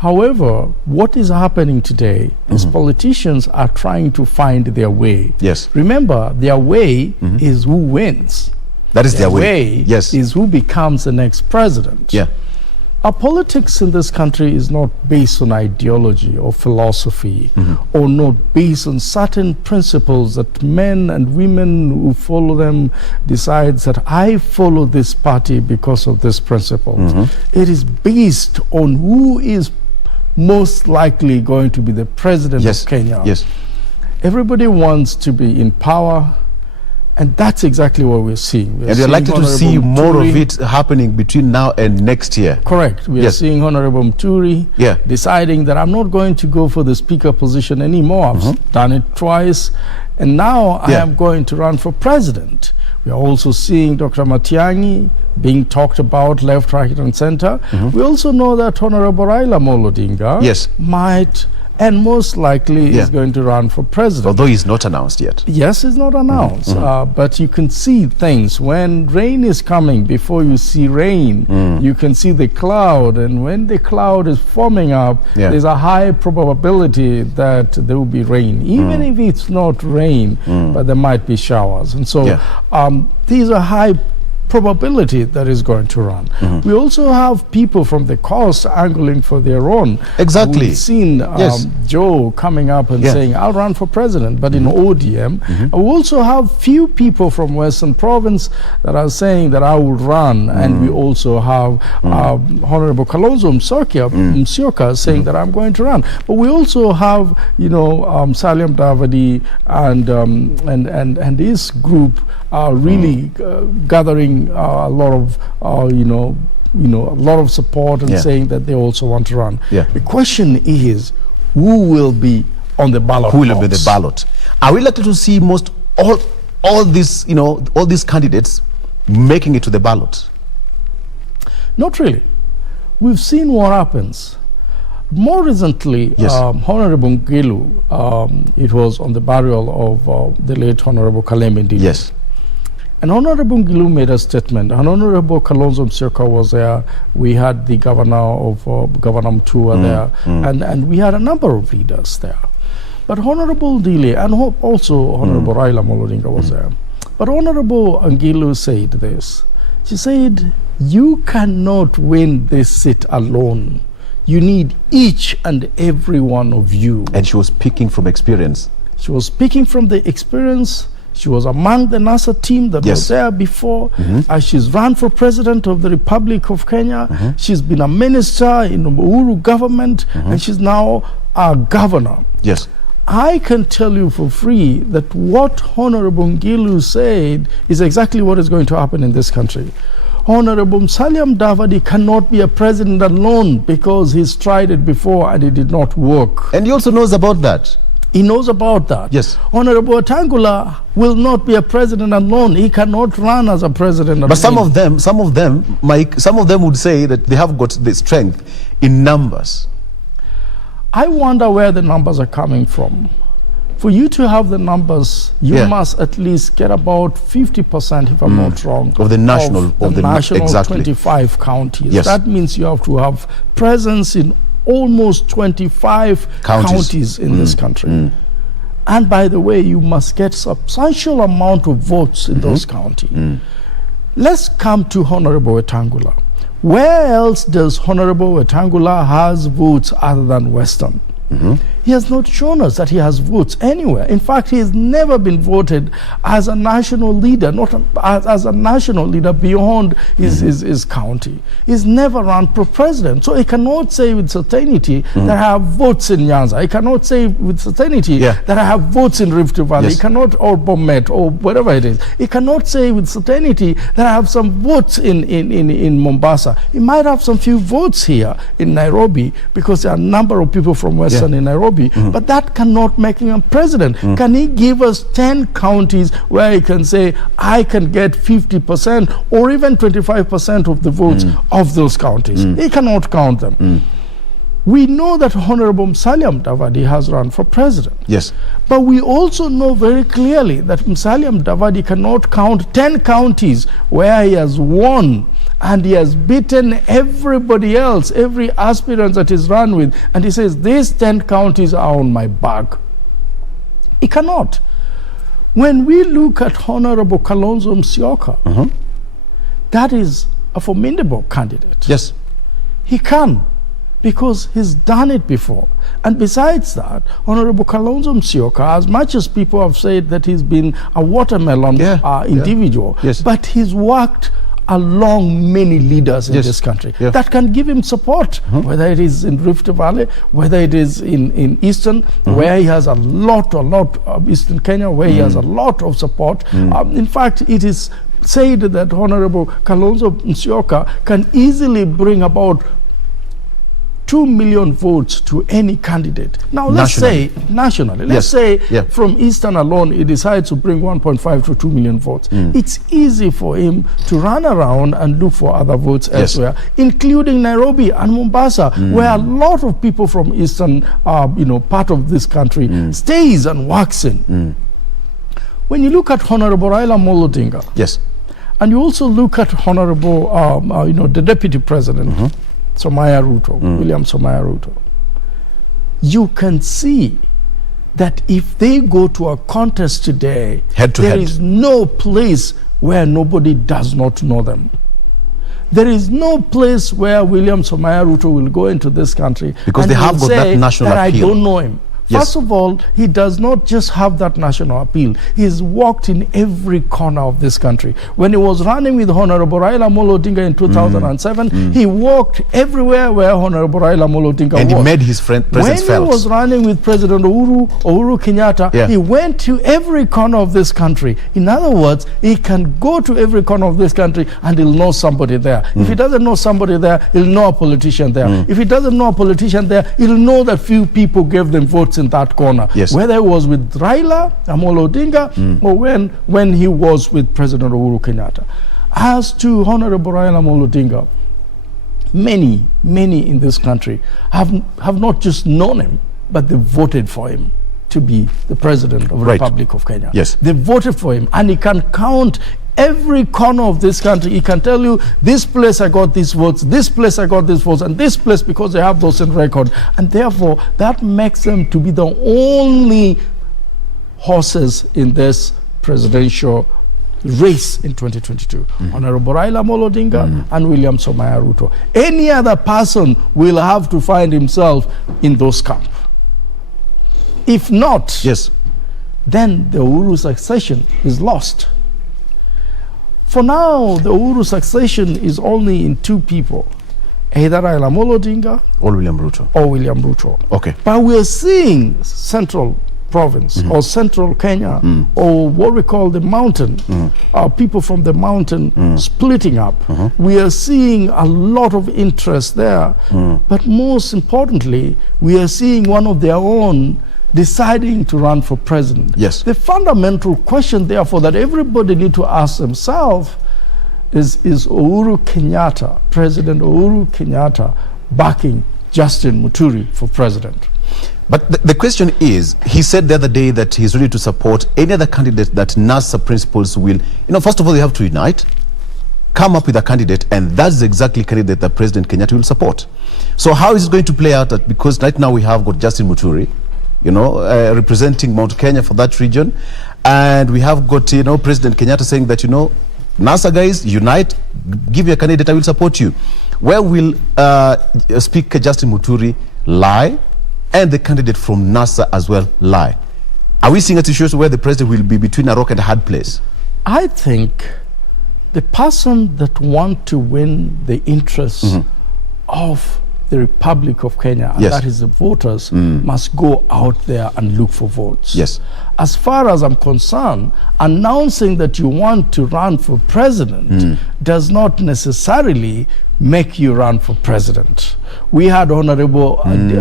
However, what is happening today is politicians are trying to find their way. Yes. Remember, their way is who wins. That is their way. Yes. Is who becomes the next president. Yeah. Our politics in this country is not based on ideology or philosophy, or not based on certain principles that men and women who follow them decides that I follow this party because of this principle. It is based on who is most likely going to be the president of Kenya. Yes. Everybody wants to be in power, and that's exactly what we're seeing. And you're likely to see more of it happening between now and next year. Correct. We are seeing Honorable Muturi deciding that I'm not going to go for the speaker position anymore. I've done it twice, and now I am going to run for president. We are also seeing Dr. Matiang'i being talked about left, right, and center. We also know that Honorable Raila Amolo Odinga might and most likely is going to run for president. Although he's not announced yet. Yes, it's not announced. But you can see things. When rain is coming, before you see rain, you can see the cloud. And when the cloud is forming up, there's a high probability that there will be rain. Even if it's not rain, but there might be showers. And so these are high probability that he's going to run. We also have people from the coast angling for their own. Exactly. We've seen Joe coming up and saying, I'll run for president, but in ODM. And we also have few people from Western Province that are saying that I will run. And we also have Honorable Kalonzo Musyoka saying that I'm going to run. But we also have, Salim Davadi and his group are really gathering a lot of a lot of support and saying that they also want to run. The question is, who will be on the ballot? Who will be the ballot? Are we likely to see all these candidates making it to the ballot? Not really. We've seen what happens. More recently, Honorable Ngilu, it was on the burial of the late Honorable Kalemi Ndidi. Yes. And Honorable Ngilu made a statement, and Honorable Kalonzo Musyoka was there. We had the governor of Governor Mutua there, and we had a number of leaders there. But Honorable Ndili and also Honorable Raila Odinga was there. But Honorable Ngilu said this. She said, you cannot win this seat alone. You need each and every one of you. And she was speaking from experience. She was speaking from the experience. She was among the NASA team that was there before. She's run for president of the Republic of Kenya. She's been a minister in the Uhuru government, and she's now a governor. Yes. I can tell you for free that what Honorable Ngilu said is exactly what is going to happen in this country. Honorable Salim Davadi cannot be a president alone because he's tried it before and it did not work. And he also knows about that. He knows about that. Yes. Honorable Wetangula will not be a president alone. He cannot run as a president alone. But some of them, Mike, some of them would say that they have got the strength in numbers. I wonder where the numbers are coming from. For you to have the numbers, you must at least get about 50%, if I'm not wrong, of the national, of the national 25 counties. Yes. That means you have to have presence in almost 25 counties in this country. And by the way, you must get substantial amount of votes in those counties. Let's come to Honorable Wetangula. Where else does Honorable Wetangula has votes other than Western? He has not shown us that he has votes anywhere. In fact, he has never been voted as a national leader, not as a national leader beyond his county. He's never run for president. So he cannot say with certainty that I have votes in Nyanza. He cannot say with certainty that I have votes in Rift Valley. He cannot, or Bomet, or whatever it is. He cannot say with certainty that I have some votes in Mombasa. He might have some few votes here in Nairobi because there are a number of people from Western in Nairobi. But that cannot make him a president. Can he give us 10 counties where he can say, I can get 50% or even 25% of the votes of those counties? He cannot count them. We know that Honorable Musalia Mudavadi has run for president. Yes. But we also know very clearly that Musalia Mudavadi cannot count 10 counties where he has won and he has beaten everybody else, every aspirant that he's run with, and he says, these 10 counties are on my back. He cannot. When we look at Honorable Kalonzo Musyoka, that is a formidable candidate. Yes. He can, because he's done it before. And besides that, Honorable Kalonzo Musyoka, as much as people have said that he's been a watermelon individual, but he's worked along many leaders in this country that can give him support, whether it is in Rift Valley, whether it is in Eastern, where he has a lot of Eastern Kenya, where he has a lot of support. In fact, it is said that Honorable Kalonzo Musyoka can easily bring about 2 million votes to any candidate. Now let's say nationally, let's say from Eastern alone, he decides to bring 1.5 to 2 million votes. It's easy for him to run around and look for other votes elsewhere, including Nairobi and Mombasa, where a lot of people from Eastern, part of this country stays and works in. When you look at Honorable Raila Odinga, and you also look at Honorable, the Deputy President, Somaya Ruto, William Somaya Ruto, you can see that if they go to a contest today, there is no place where nobody does not know them. There is no place where William Somaya Ruto will go into this country because they have got that national appeal. I don't know him. Yes. First of all, he does not just have that national appeal. He's walked in every corner of this country. When he was running with Honorable Raila Amolo Odinga in 2007, he walked everywhere where Honorable Raila Amolo Odinga was. And he made his presence felt. When he was running with President Uhuru Kenyatta, he went to every corner of this country. In other words, he can go to every corner of this country and he'll know somebody there. If he doesn't know somebody there, he'll know a politician there. If he doesn't know a politician there, he'll know that few people gave them votes in that corner, whether it was with Raila Amolo Odinga or when he was with President Uhuru Kenyatta. As to Honorable Raila Amolo Odinga, many in this country have not just known him, but they voted for him to be the President of the Republic of Kenya. Yes. They voted for him, and he can count every corner of this country. He can tell you, this place I got these votes, this place I got these votes, and this place, because they have those in record. And therefore, that makes them to be the only horses in this presidential race in 2022. Honorable Raila Amolo Odinga and William Somaya Ruto. Any other person will have to find himself in those camps. If not, then the Uhuru succession is lost. For now, the Uhuru succession is only in two people, either Raila Amolo Odinga or William Ruto. Okay. But we are seeing Central Province or Central Kenya or what we call the mountain, people from the mountain splitting up. We are seeing a lot of interest there. But most importantly, we are seeing one of their own deciding to run for president. Yes. The fundamental question, therefore, that everybody need to ask themselves is Uhuru Kenyatta, President Uhuru Kenyatta, backing Justin Muturi for president? But the question is, he said the other day that he's ready to support any other candidate that NASA principles will, first of all, they have to unite, come up with a candidate, and that's exactly the candidate that President Kenyatta will support. So how is it going to play out? Because right now we have got Justin Muturi, representing Mount Kenya for that region. And we have got, President Kenyatta saying that, NASA guys, unite, give you a candidate, I will support you. Where will Speaker Justin Muturi lie, and the candidate from NASA as well lie? Are we seeing a situation where the president will be between a rock and a hard place? I think the person that wants to win the interests of the Republic of Kenya, and that is the voters, must go out there and look for votes. Yes. As far as I'm concerned, announcing that you want to run for president does not necessarily make you run for president. We had Honorable Abdu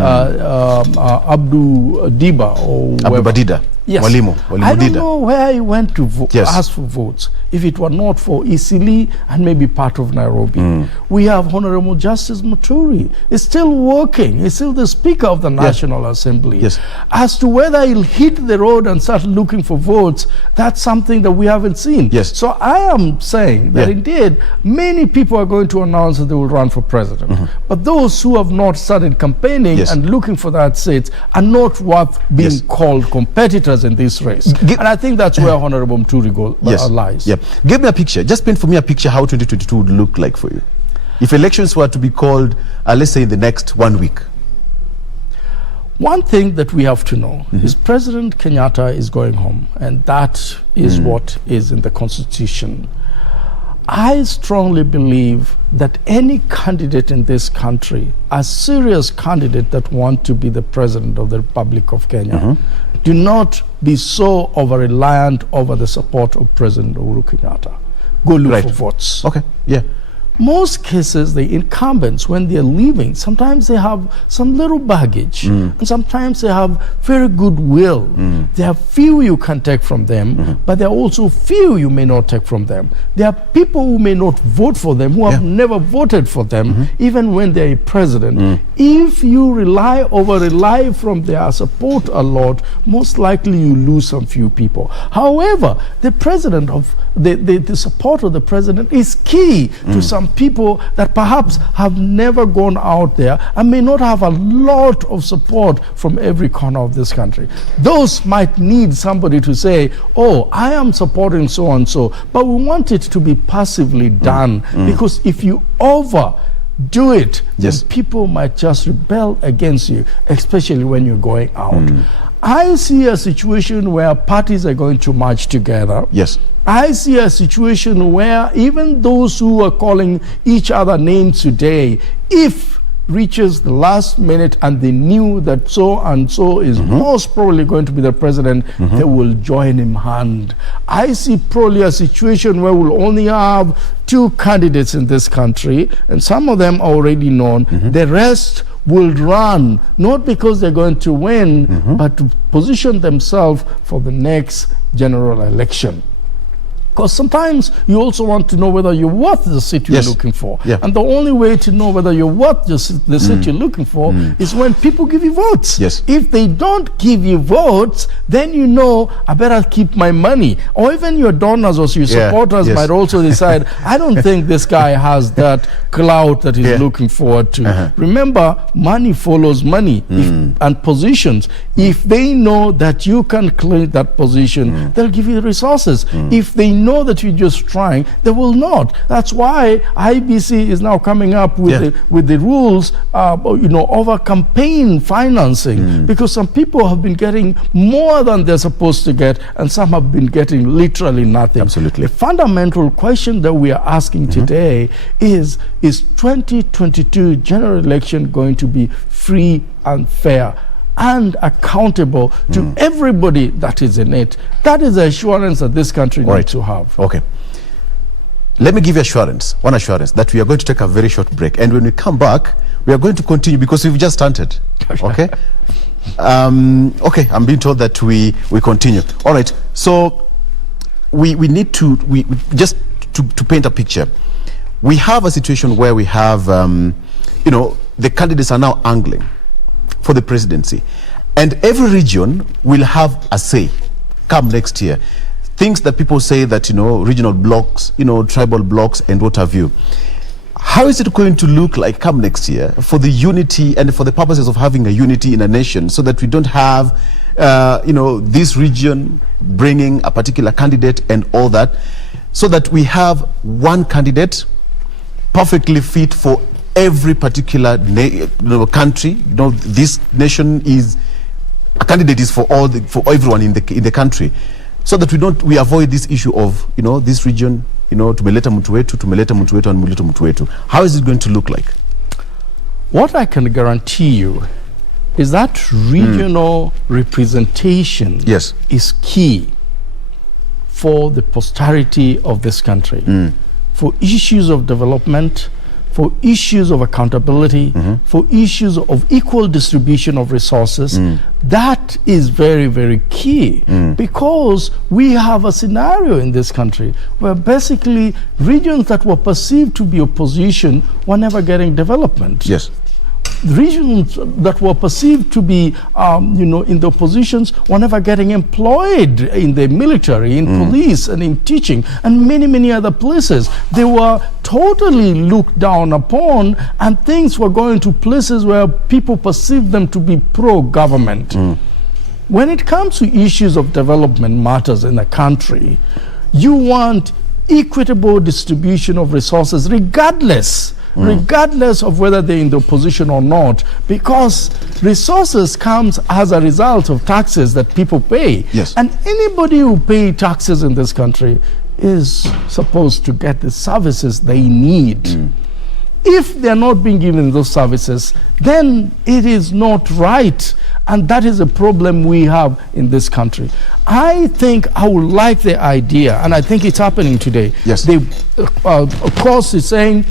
Diba, or Abdu Badida. Yes. Walimu I don't Dida. know where he went to ask for votes, if it were not for Isili and maybe part of Nairobi. We have Honorable Justice Muturi. He's still working. He's still the Speaker of the National Assembly. Yes. As to whether he'll hit the road and start looking for votes, that's something that we haven't seen. Yes. So I am saying that indeed many people are going to announce that they will run for president. But those who have not started campaigning and looking for that seat are not worth being called competitors in this race. And I think that's where Honorable Muturi lies. Give me a picture. Just paint for me a picture how 2022 would look like for you. If elections were to be called, let's say in the next 1 week. One thing that we have to know is President Kenyatta is going home, and that is what is in the Constitution. I strongly believe that any candidate in this country, a serious candidate that wants to be the president of the Republic of Kenya, do not be so over-reliant over the support of President Uhuru Kenyatta. Go look for votes. Okay, Most cases, the incumbents, when they're leaving, sometimes they have some little baggage, and sometimes they have very good will. There are few you can take from them, but there are also few you may not take from them. There are people who may not vote for them, who have never voted for them, even when they're a president. If you rely from their support a lot, most likely you lose some few people. However, the president of the support of the president is key to some some people that perhaps have never gone out there and may not have a lot of support from every corner of this country. Those might need somebody to say, oh, I am supporting so and so, but we want it to be passively done, because if you overdo it, then people might just rebel against you, especially when you're going out. I see a situation where parties are going to march together. Yes. I see a situation where even those who are calling each other names today, if reaches the last minute and they knew that so and so is most probably going to be the president, they will join him hand. I see probably a situation where we'll only have 2 candidates in this country, and some of them are already known. The rest will run, not because they're going to win, but to position themselves for the next general election. Because sometimes you also want to know whether you're worth the seat you're looking for. And the only way to know whether you're worth the seat you're looking for is when people give you votes. If they don't give you votes, then you know, I better keep my money. Or even your donors or your supporters might also decide, I don't think this guy has that clout that he's looking forward to. Remember, money follows money and positions. If they know that you can claim that position, they'll give you the resources. If they know that you're just trying, they will not. That's why IBC is now coming up with the rules, over campaign financing, because some people have been getting more than they're supposed to get, and some have been getting literally nothing. Absolutely. The fundamental question that we are asking today is 2022 general election going to be free and fair and accountable to everybody that is in it? That is the assurance that this country needs to have. Okay. Let me give you one assurance, that we are going to take a very short break. And when we come back, we are going to continue, because we've just started. Okay? Okay, I'm being told that we continue. All right. So we need to, just to paint a picture. We have a situation where we have, the candidates are now angling for the presidency, and every region will have a say come next year. Things that people say that, regional blocks, tribal blocks, and what have you. How is it going to look like come next year for the unity and for the purposes of having a unity in a nation, so that we don't have, this region bringing a particular candidate and all that, so that we have one candidate perfectly fit for every particular country? This nation is a candidate is for everyone in the country, so that we avoid this issue of this region, tumeleta mtu wetu, tumeleta mtu wetu, and muleta mtu wetu. How is it going to look like? What I can guarantee you is that regional representation is key for the posterity of this country, for issues of development, for issues of accountability, for issues of equal distribution of resources. That is very, very key, because we have a scenario in this country where basically regions that were perceived to be opposition were never getting development. Regions that were perceived to be, in the oppositions were never getting employed in the military, in police, and in teaching, and many, many other places. They were totally looked down upon, and things were going to places where people perceived them to be pro-government. When it comes to issues of development matters in a country, you want equitable distribution of resources, regardless of whether they're in the opposition or not, because resources comes as a result of taxes that people pay. And anybody who pay taxes in this country is supposed to get the services they need. If they're not being given those services, then it is not right. And that is a problem we have in this country. I think I would like the idea, and I think it's happening today. Of course, it's saying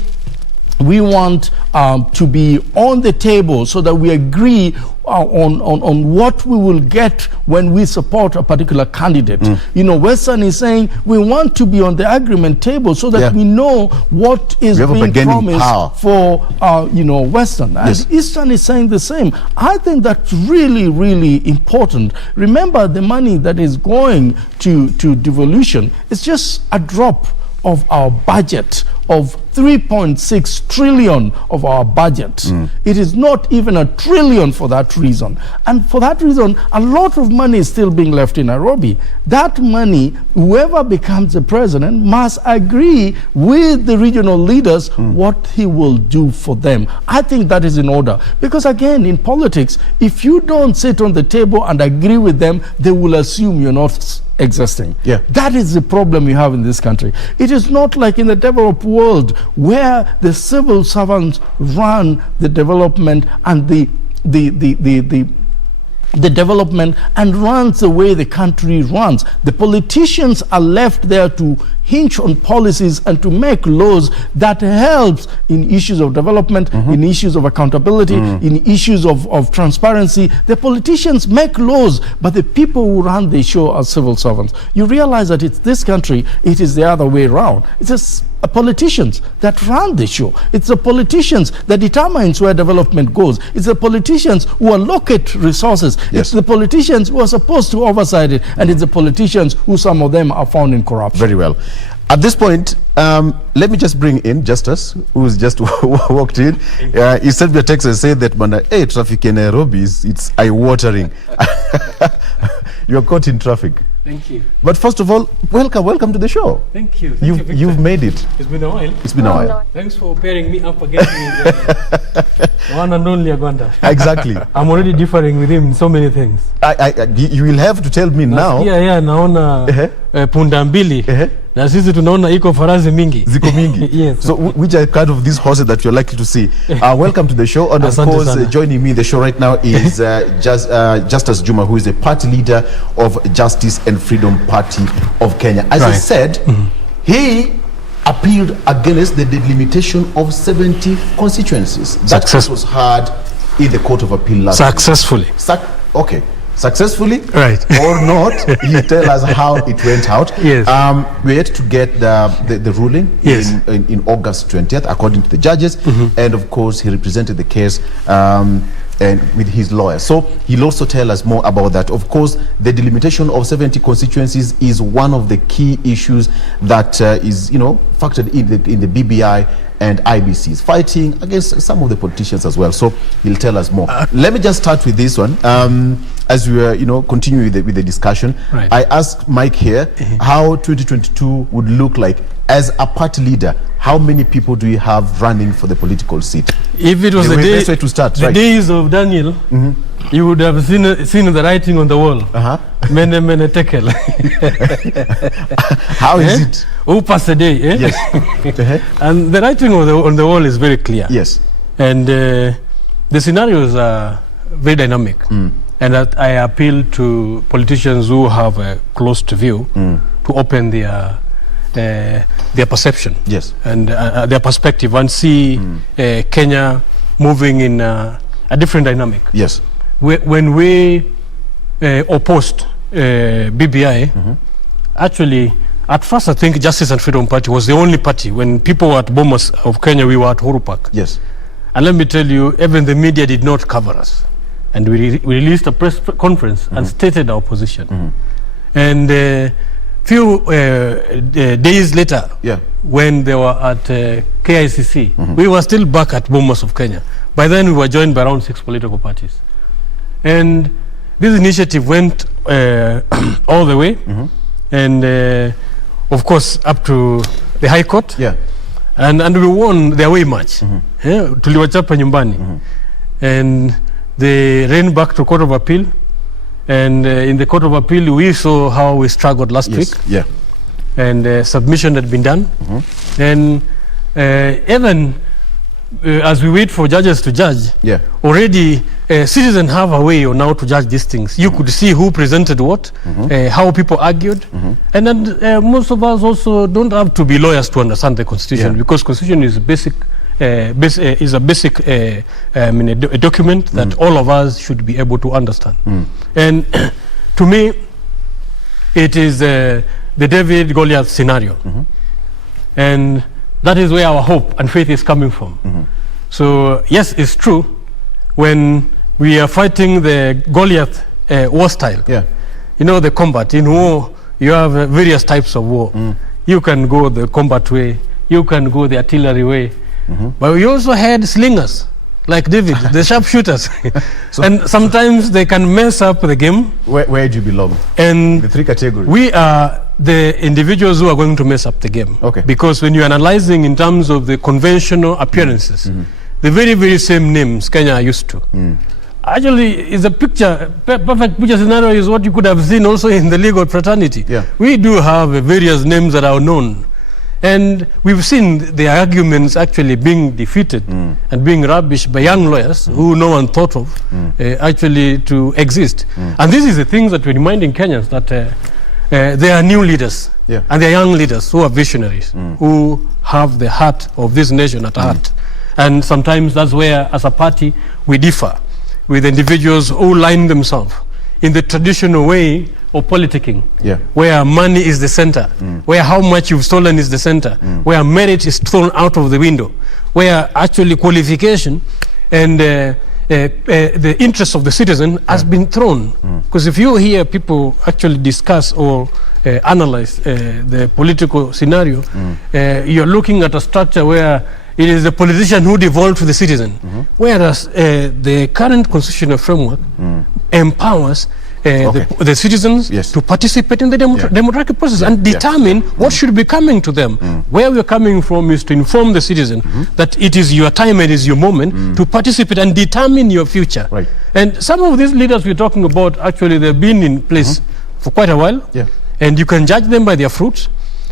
we want to be on the table so that we agree on what we will get when we support a particular candidate. Western is saying we want to be on the agreement table so that we know what is being promised for Western. And Eastern is saying the same. I think that's really, really important. Remember, the money that is going to devolution is just a drop of our budget of 3.6 trillion of our budget. It is not even a trillion for that reason. And for that reason, a lot of money is still being left in Nairobi. That money, whoever becomes the president must agree with the regional leaders what he will do for them. I think that is in order. Because again, in politics, if you don't sit on the table and agree with them, they will assume you're not existing. That is the problem you have in this country. It is not like in the developed world where the civil servants run the development and the development and runs the way the country runs. The politicians are left there to hinge on policies and to make laws that helps in issues of development, in issues of accountability, in issues of transparency. The politicians make laws, but the people who run the show are civil servants. You realize that it's this country, it is the other way around. It's just politicians that run the show. It's the politicians that determines where development goes. It's the politicians who allocate resources. It's the politicians who are supposed to oversight it, and it's the politicians who some of them are found in corruption. Very well. At this point, let me just bring in Justice, who's just walked in. He sent me a text and said that, hey, traffic in Nairobi, it's eye-watering. You are caught in traffic. Thank you. But first of all, welcome to the show. Thank you. You've made it. It's been a while. It's been a while. Thanks for pairing me up again with one and only Agwanda. Exactly. I'm already differing with him in so many things. You will have to tell me now. Naona punda mbili. Na sisi tunaona iko farasi mingi. Ziko mingi. Yes. So which are kind of these horses that you're likely to see. Welcome to the show. And of course, joining me in the show right now is Justice Juma, who is the party leader of Justice and Freedom Party of Kenya. As I said, he appealed against the delimitation of 70 constituencies. That was heard in the Court of Appeal last week. Successfully. Okay. Successfully, right, or not? You tell us how it went out. Yes. We're yet to get the ruling in August 20th, according to the judges, and of course he represented the case and with his lawyer. So he'll also tell us more about that. Of course, the delimitation of 70 constituencies is one of the key issues that is, factored in the BBI and IBCs fighting against some of the politicians as well. So he'll tell us more. Let me just start with this one. As we were, continue with the discussion, I asked Mike here how 2022 would look like as a party leader. How many people do you have running for the political seat? If it was the best way to start, the days of Daniel, you would have seen the writing on the wall. Mene mene tekel. How is it? Who passed the day? Yes. And the writing on the wall is very clear. Yes. And the scenarios are very dynamic. And that I appeal to politicians who have a closed view to open their perception, and their perspective, and see Kenya moving in a different dynamic. Yes. When we opposed BBI, actually, at first I think Justice and Freedom Party was the only party. When people were at Bomas of Kenya, we were at Uhuru Park. Yes. And let me tell you, even the media did not cover us. And we released a press conference and stated our position. And few days later, when they were at KICC, we were still back at Bomas of Kenya. By then, we were joined by around 6 political parties. And this initiative went all the way, and of course, up to the High Court. And we won the away match. Tuliwachapa nyumbani. And they ran back to Court of Appeal, and in the Court of Appeal we saw how we struggled last week. And submission had been done, and even as we wait for judges to judge, already citizens have a way now to judge these things. You could see who presented what, how people argued, and then most of us also don't have to be lawyers to understand the Constitution, because Constitution is basic. Is a basic a document that all of us should be able to understand. And to me, it is the David-Goliath scenario. And that is where our hope and faith is coming from. So yes, it's true, when we are fighting the Goliath war style, the combat. In war, you have various types of war. You can go the combat way. you can go the artillery way. But we also had slingers, like David, the sharpshooters. And sometimes they can mess up the game. Where do you belong? And the 3 categories. We are the individuals who are going to mess up the game. Okay. Because when you're analyzing in terms of the conventional appearances, the very, very same names Kenya are used to. Actually, it's a picture, perfect picture scenario is what you could have seen also in the legal fraternity. Yeah. We do have various names that are known. And we've seen the arguments actually being defeated and being rubbished by young lawyers who no one thought of actually to exist. And this is the things that we're reminding Kenyans that they are new leaders and they are young leaders who are visionaries, who have the heart of this nation at heart. And sometimes that's where, as a party, we differ with individuals who line themselves in the traditional way of politicking, where money is the center, where how much you've stolen is the center, where merit is thrown out of the window, where actually qualification and the interest of the citizen has been thrown. Because if you hear people actually discuss or analyze the political scenario, you're looking at a structure where it is the politician who devolves to the citizen, whereas the current constitutional framework empowers the citizens to participate in the democratic process and determine what should be coming to them. Where we're coming from is to inform the citizen that it is your time, it is your moment to participate and determine your future. And some of these leaders we're talking about, actually, they've been in place for quite a while, and you can judge them by their fruits.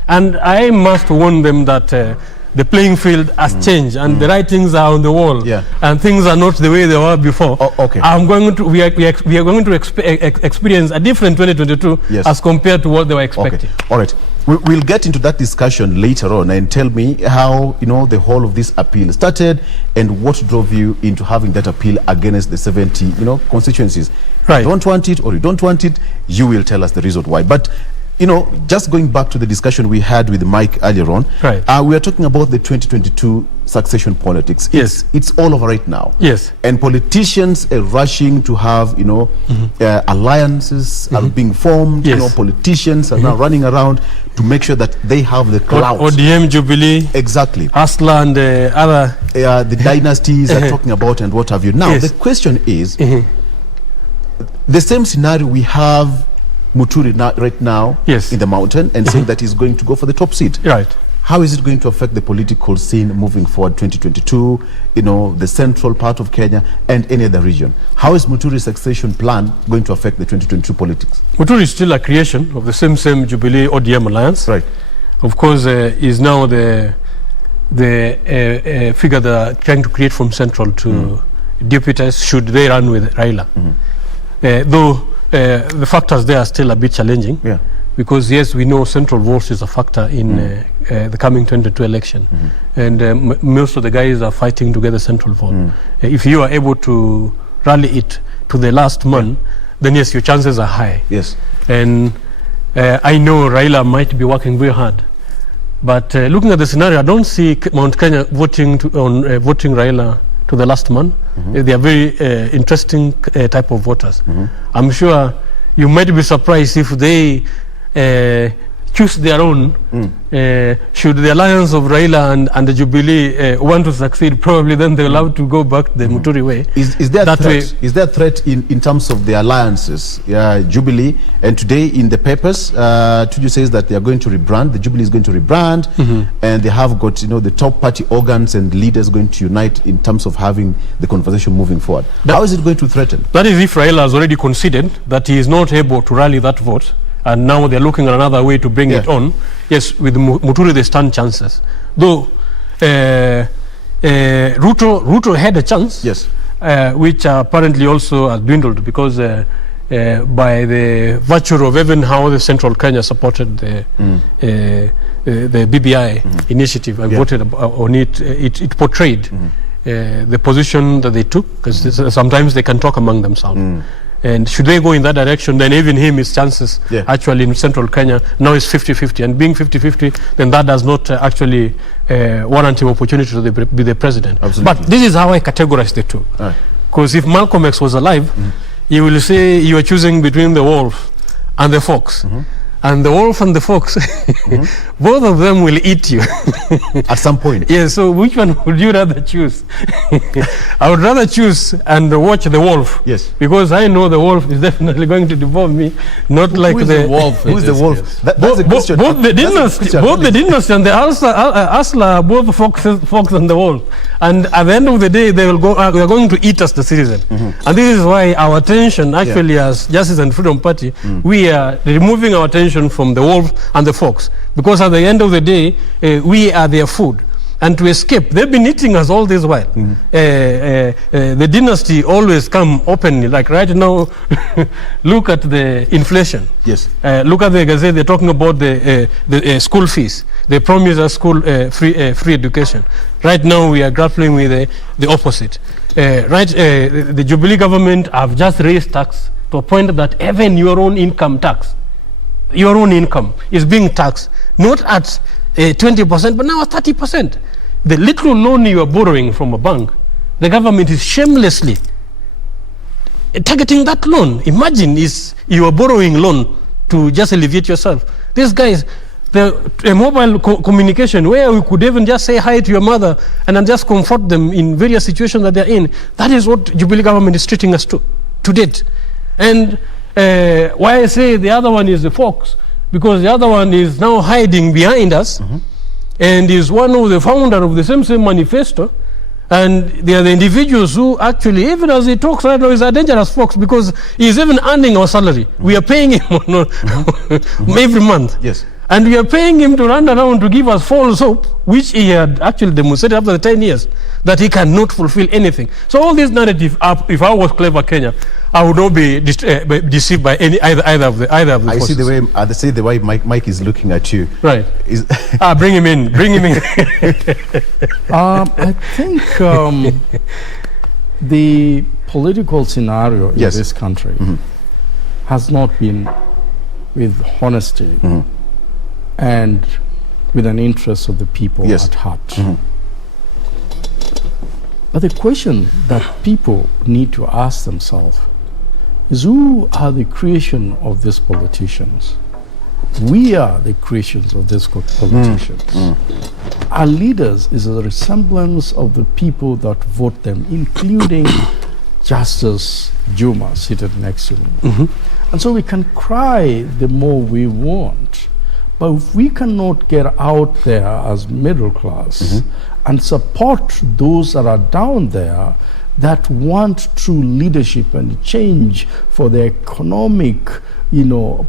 And I must warn them that the playing field has changed and the writings are on the wall and things are not the way they were before. We are going to experience a different 2022 as compared to what they were expecting. All right. We'll get into that discussion later on, and tell me how the whole of this appeal started and what drove you into having that appeal against the 70 constituencies. You don't want it or you don't want it, you will tell us the reason why. But just going back to the discussion we had with Mike earlier on, we are talking about the 2022 succession politics. It's all over right now. And politicians are rushing to have, alliances are being formed. Politicians are now running around to make sure that they have the clout. ODM, Jubilee. Exactly. Asla and other. The dynasties are talking about and what have you. Now, the question is, the same scenario we have Muturi right now in the mountain and saying that he's going to go for the top seat. How is it going to affect the political scene moving forward 2022, the central part of Kenya and any other region? How is Muturi's succession plan going to affect the 2022 politics? Muturi is still a creation of the same Jubilee ODM alliance. Of course, is now the figure that are trying to create from central to deputize should they run with Raila. Though the factors there are still a bit challenging, because yes, we know central votes is a factor in the coming 2022 election, and most of the guys are fighting to get the central vote. If you are able to rally it to the last man, then yes, your chances are high. And I know Raila might be working very hard, but looking at the scenario, I don't see Mount Kenya voting Raila to the last man. They are very interesting type of voters. I'm sure you might be surprised if they choose their own. Should the alliance of Raila and the Jubilee want to succeed, probably then they'll have to go back the Muturi way. Is there a threat? Is there a threat in terms of the alliances? Jubilee, and today in the papers, Tuju says that they are going to rebrand. The Jubilee is going to rebrand, and they have got the top party organs and leaders going to unite in terms of having the conversation moving forward. How is it going to threaten? That is if Raila has already conceded that he is not able to rally that vote, and now they're looking at another way to bring it on. Yes, with Muturi they stand chances. Though Ruto had a chance, which apparently also has dwindled because by the virtue of even how the Central Kenya supported the BBI initiative and voted on it, it portrayed the position that they took, because sometimes they can talk among themselves. And should they go in that direction, then even him, his chances actually in Central Kenya now is 50-50. And being 50-50, then that does not actually warrant him opportunity to be the president. But this is how I categorize the two. Because if Malcolm X was alive, you will say you are choosing between the wolf and the fox. and the wolf and the fox, both of them will eat you. At some point. Yeah, so which one would you rather choose? I would rather choose and watch the wolf. Yes. Because I know the wolf is definitely going to devour me, not like the wolf. Who's the wolf? That's a question. Both the dynasty and the Asla, both fox and the wolf. And at the end of the day, they are going to eat us, the citizen. And this is why our attention, actually, as Justice and Freedom Party, we are removing our attention from the wolf and the fox, because at the end of the day, we are their food. And to escape, they've been eating us all this while. The dynasty always come openly, like right now. Look at the inflation. Yes. Look at the Gazette. They're talking about the school fees. They promise us school free education. Right now, we are grappling with the opposite. The Jubilee government have just raised tax to a point that even your own income tax, your own income is being taxed, not at 20%, but now at 30%. The little loan you are borrowing from a bank, the government is shamelessly targeting that loan. Imagine you are borrowing loan to just alleviate yourself. These guys, the mobile communication, where we could even just say hi to your mother and then just comfort them in various situations that they're in, that is what Jubilee government is treating us to date. And why I say the other one is the fox, because the other one is now hiding behind us, and is one of the founder of the same manifesto. And they are the individuals who actually, even as he talks right now, is a dangerous fox, because he's even earning our salary. We are paying him every month. Yes. And we are paying him to run around to give us false hope, which he had actually demonstrated after the 10 years, that he cannot fulfill anything. So all this narrative, if I was clever Kenya, I would not be deceived by either of the I forces. see the way Mike is looking at you. Right. Bring him in. Bring him in. I think the political scenario in this country has not been with honesty and with an interest of the people at heart. But the question that people need to ask themselves is, who are the creation of these politicians? We are the creations of these politicians. Our leaders is a resemblance of the people that vote them, including Justice Juma seated next to me. And so we can cry the more we want, but if we cannot get out there as middle class and support those that are down there that want true leadership and change for their economic,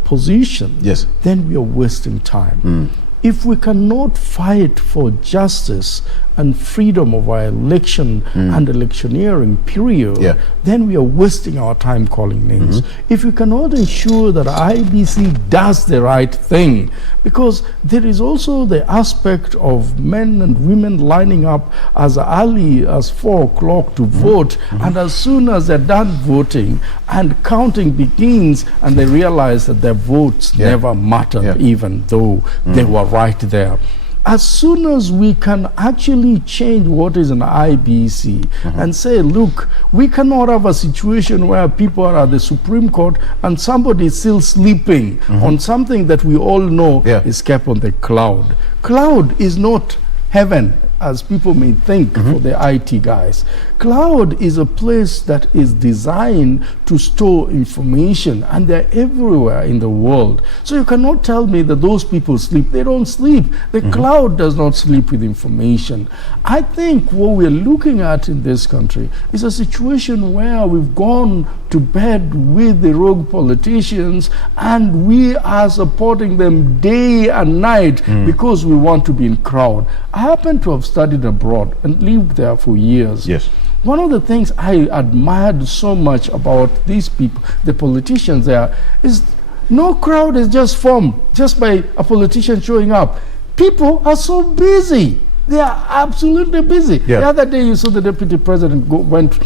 position, then we are wasting time. If we cannot fight for justice and freedom of our election and electioneering period, then we are wasting our time calling names. If we cannot ensure that IBC does the right thing, because there is also the aspect of men and women lining up as early as 4 o'clock to vote, and as soon as they're done voting and counting begins and they realize that their votes never mattered, even though they were right there. As soon as we can actually change what is an IBC and say, look, we cannot have a situation where people are at the Supreme Court and somebody is still sleeping on something that we all know is kept on the cloud. Cloud is not heaven, as people may think for the IT guys. Cloud is a place that is designed to store information, and they're everywhere in the world. So you cannot tell me that those people sleep. They don't sleep. The cloud does not sleep with information. I think what we're looking at in this country is a situation where we've gone to bed with the rogue politicians and we are supporting them day and night because we want to be in crowd. I happen to have studied abroad and lived there for years. One of the things I admired so much about these people, the politicians there, is no crowd is just formed just by a politician showing up. People are so busy. They are absolutely busy. The other day you saw the deputy president went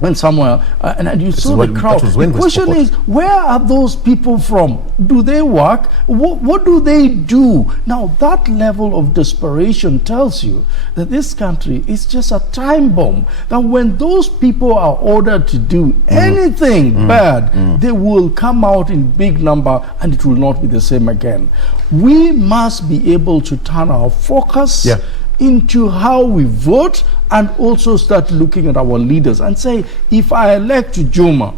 went somewhere, and you saw the crowd. The question is, where are those people from? Do they work? What do they do? Now, that level of desperation tells you that this country is just a time bomb. That when those people are ordered to do anything bad, they will come out in big number, and it will not be the same again. We must be able to turn our focus into how we vote, and also start looking at our leaders and say, if I elect Juma,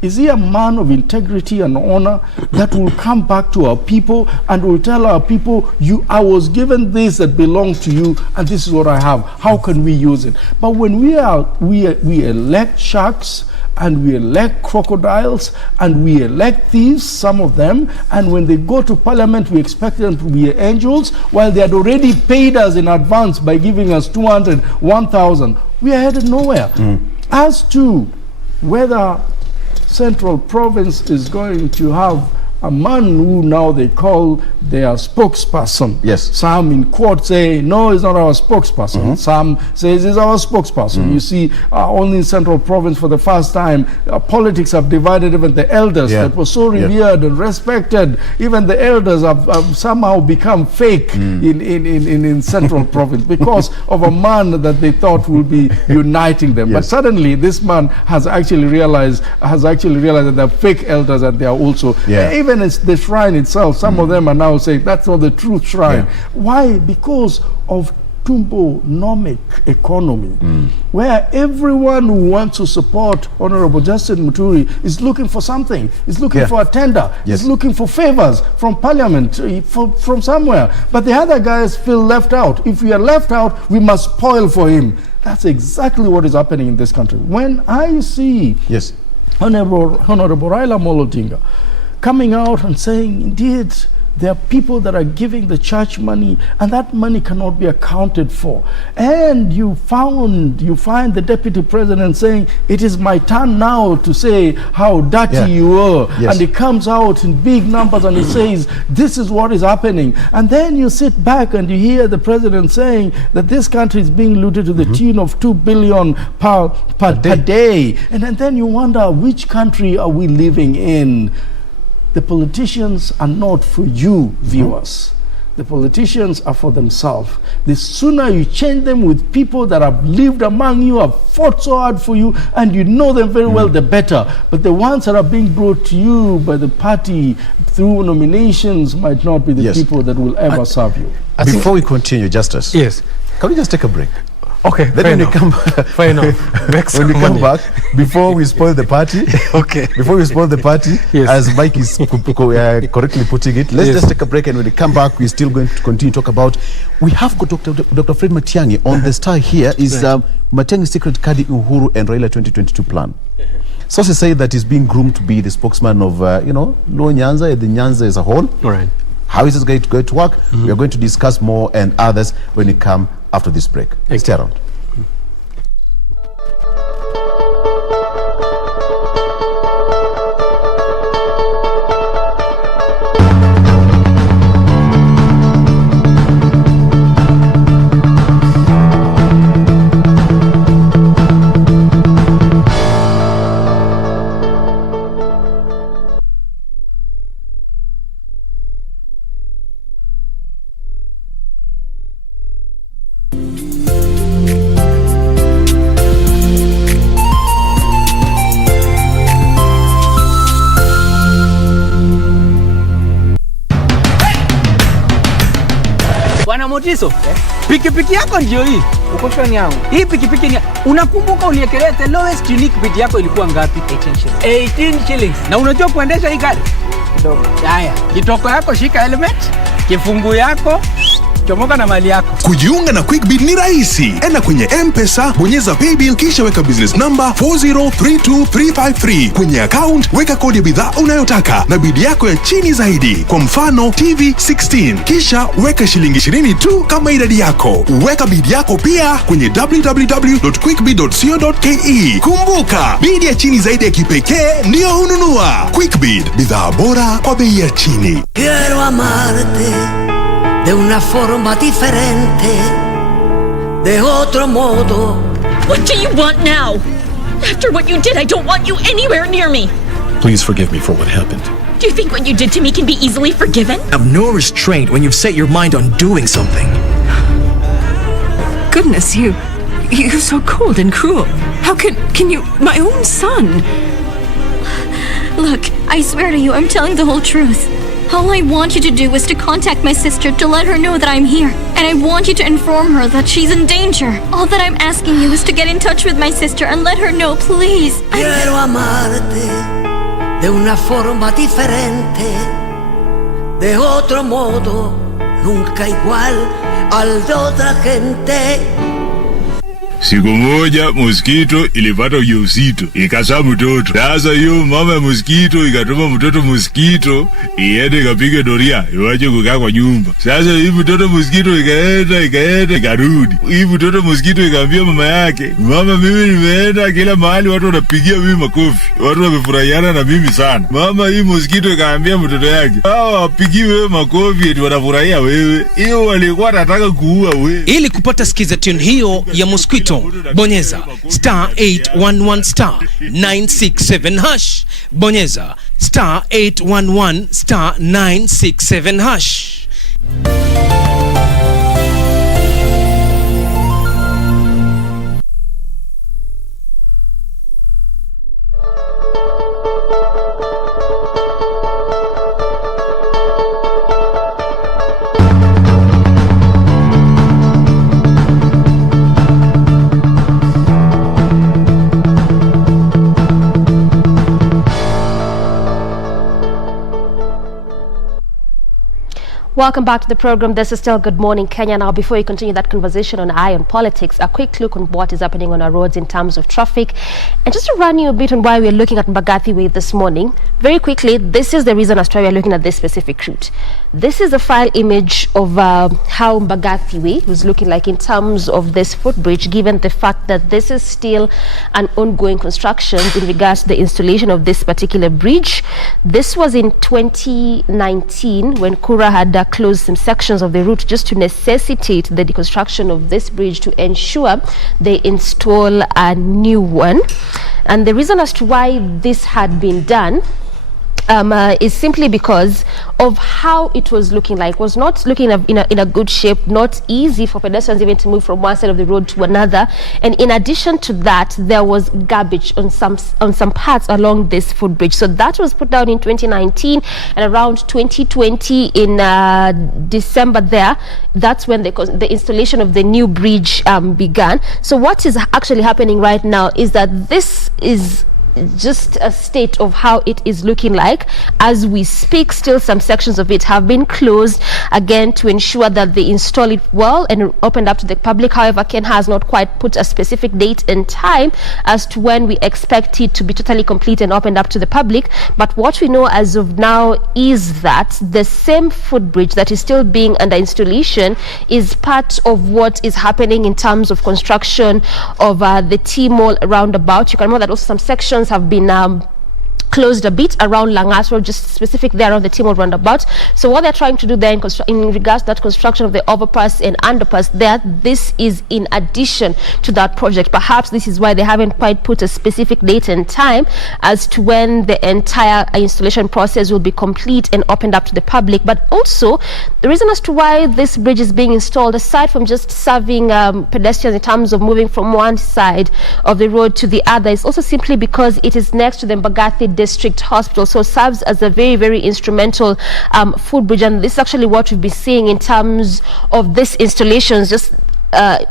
is he a man of integrity and honor that will come back to our people and will tell our people, I was given this that belongs to you, and this is what I have. How can we use it? But when we elect sharks, and we elect crocodiles, and we elect thieves, some of them, and when they go to parliament, we expect them to be angels, while they had already paid us in advance by giving us 200, 1,000. We are headed nowhere. As to whether Central Province is going to have a man who now they call their spokesperson. Yes. Some in court say, no, he's not our spokesperson. Some says he's our spokesperson. You see, only in Central Province for the first time, politics have divided even the elders that were so revered and respected. Even the elders have somehow become fake in Central Province because of a man that they thought would be uniting them. But suddenly, this man has actually realized that they're fake elders, and they are also even it's the shrine itself. Some of them are now saying that's not the true shrine. Why? Because of tumbo-nomic economy, where everyone who wants to support Honorable Justin Muturi is looking for something. Is looking for a tender. Is looking for favors from Parliament, from somewhere. But the other guys feel left out. If we are left out, we must spoil for him. That's exactly what is happening in this country. When I see Honorable Raila Amolo Odinga coming out and saying, indeed, there are people that are giving the church money, and that money cannot be accounted for. And you find the deputy president saying, it is my turn now to say how dirty you were. And he comes out in big numbers and he says, this is what is happening. And then you sit back and you hear the president saying that this country is being looted to the tune of 2 billion per day. And then you wonder, which country are we living in? The politicians are not for you, viewers. The politicians are for themselves. The sooner you change them with people that have lived among you, have fought so hard for you, and you know them very well, the better. But the ones that are being brought to you by the party through nominations might not be the people that will ever serve you. Before we continue, Justice, can we just take a break? Okay, then when you come back, when we come back, before we spoil the party, before we spoil the party, as Mike is correctly putting it, let's just take a break, and when we come back, we're still going to continue to talk about. We have got Dr. Fred Matiang'i on the star here. Is Matiang'i's secret Kadi Uhuru and Raila 2022 plan. Sources say that he's being groomed to be the spokesman of Luo Nyanza and the Nyanza as a whole. How is this going to work? We are going to discuss more and others when we come after this break. Stay around. Motiso, pikipiki yako ndio hii. Uko shwani yangu. Hii pikipiki ni unakumbuka uliekelea the lowest unique bid yako ilikuwa ngapi? 18 shillings. Na unajua kuendesha hii gari? Kidogo. Haya, kitoko yako shika helmet, kifungu yako chomoka na mali yako. Kujiunga na QuickBid ni rahisi. Enda kwenye M-Pesa, bonyeza paybill, kisha weka business number 4032353. Kwenye account, weka kodi ya bidhaa unayotaka na bidi yako ya chini zaidi. Kwa mfano, TV 16. Kisha weka shilingi 20 tu kama idadi yako. Weka bidi yako pia kwenye www.quickbid.co.ke. Kumbuka, bidi ya chini zaidi ya kipekee ndio hununua. QuickBid, bidhaa bora kwa bei ya chini. Quiero amarte de una forma diferente, de otro modo. What do you want now? After what you did, I don't want you anywhere near me. Please forgive me for what happened. Do you think what you did to me can be easily forgiven? Have no restraint when you've set your mind on doing something. Goodness, you're so cold and cruel. How can you, my own son? Look, I swear to you, I'm telling the whole truth. All I want you to do is to contact my sister to let her know that I'm here. And I want you to inform her that she's in danger. All that I'm asking you is to get in touch with my sister and let her know, please. Quiero amarte de una forma diferente, de otro modo, nunca igual al de otra gente. Siku moja mosquito ilipata ujauzito ikazaa mtoto. Sasa hiyo mama ya mosquito ikatuma mtoto mosquito iende ikapige doria iwache kukaa kwa nyumba. Sasa hii mtoto mosquito ikaenda ikarudi. Hii mtoto mosquito ikaambia mama yake, mama, mimi nimeenda kila mahali watu wanapigia mimi makofi, watu wamefurahiana na mimi sana. Mama, hii mosquito ikaambia mtoto yake, hao wapigi wewe makofi eti wanafurahia wewe. Hiyo walikuwa wanataka kuua wewe. Ili kupata skiza tune hiyo ya mosquito, bonyeza *811 *967#. Bonyeza *811 *967#. Welcome back to the program. This is still Good Morning Kenya. Now, before we continue that conversation on Eye on Politics, a quick look on what is happening on our roads in terms of traffic. And just to run you a bit on why we're looking at Mbagathi Way this morning, very quickly, this is the reason as to why we're looking at this specific route. This is a file image of how Mbagathi Way was looking like in terms of this footbridge, given the fact that this is still an ongoing construction in regards to the installation of this particular bridge. This was in 2019 when Kura had closed some sections of the route just to necessitate the deconstruction of this bridge to ensure they install a new one. And the reason as to why this had been done is simply because of how it was looking like. Was not looking in a good shape, not easy for pedestrians even to move from one side of the road to another. And in addition to that, there was garbage on some parts along this footbridge. So that was put down in 2019, and around 2020 in December there, that's when the installation of the new bridge began. So what is actually happening right now is that this is just a state of how it is looking like as we speak. Still some sections of it have been closed again to ensure that they install it well and opened up to the public. However, Ken has not quite put a specific date and time as to when we expect it to be totally complete and opened up to the public. But what we know as of now is that the same footbridge that is still being under installation is part of what is happening in terms of construction of the T-Mall roundabout. You can remember that also some sections have been closed a bit around Langas Road, just specific there on the T-Mall roundabout. So what they're trying to do there in regards to that construction of the overpass and underpass there, this is in addition to that project. Perhaps this is why they haven't quite put a specific date and time as to when the entire installation process will be complete and opened up to the public. But also, the reason as to why this bridge is being installed, aside from just serving pedestrians in terms of moving from one side of the road to the other, is also simply because it is next to the Mbagathi District Hospital, so serves as a very, very instrumental footbridge. And this is actually what we've been seeing in terms of this installations, just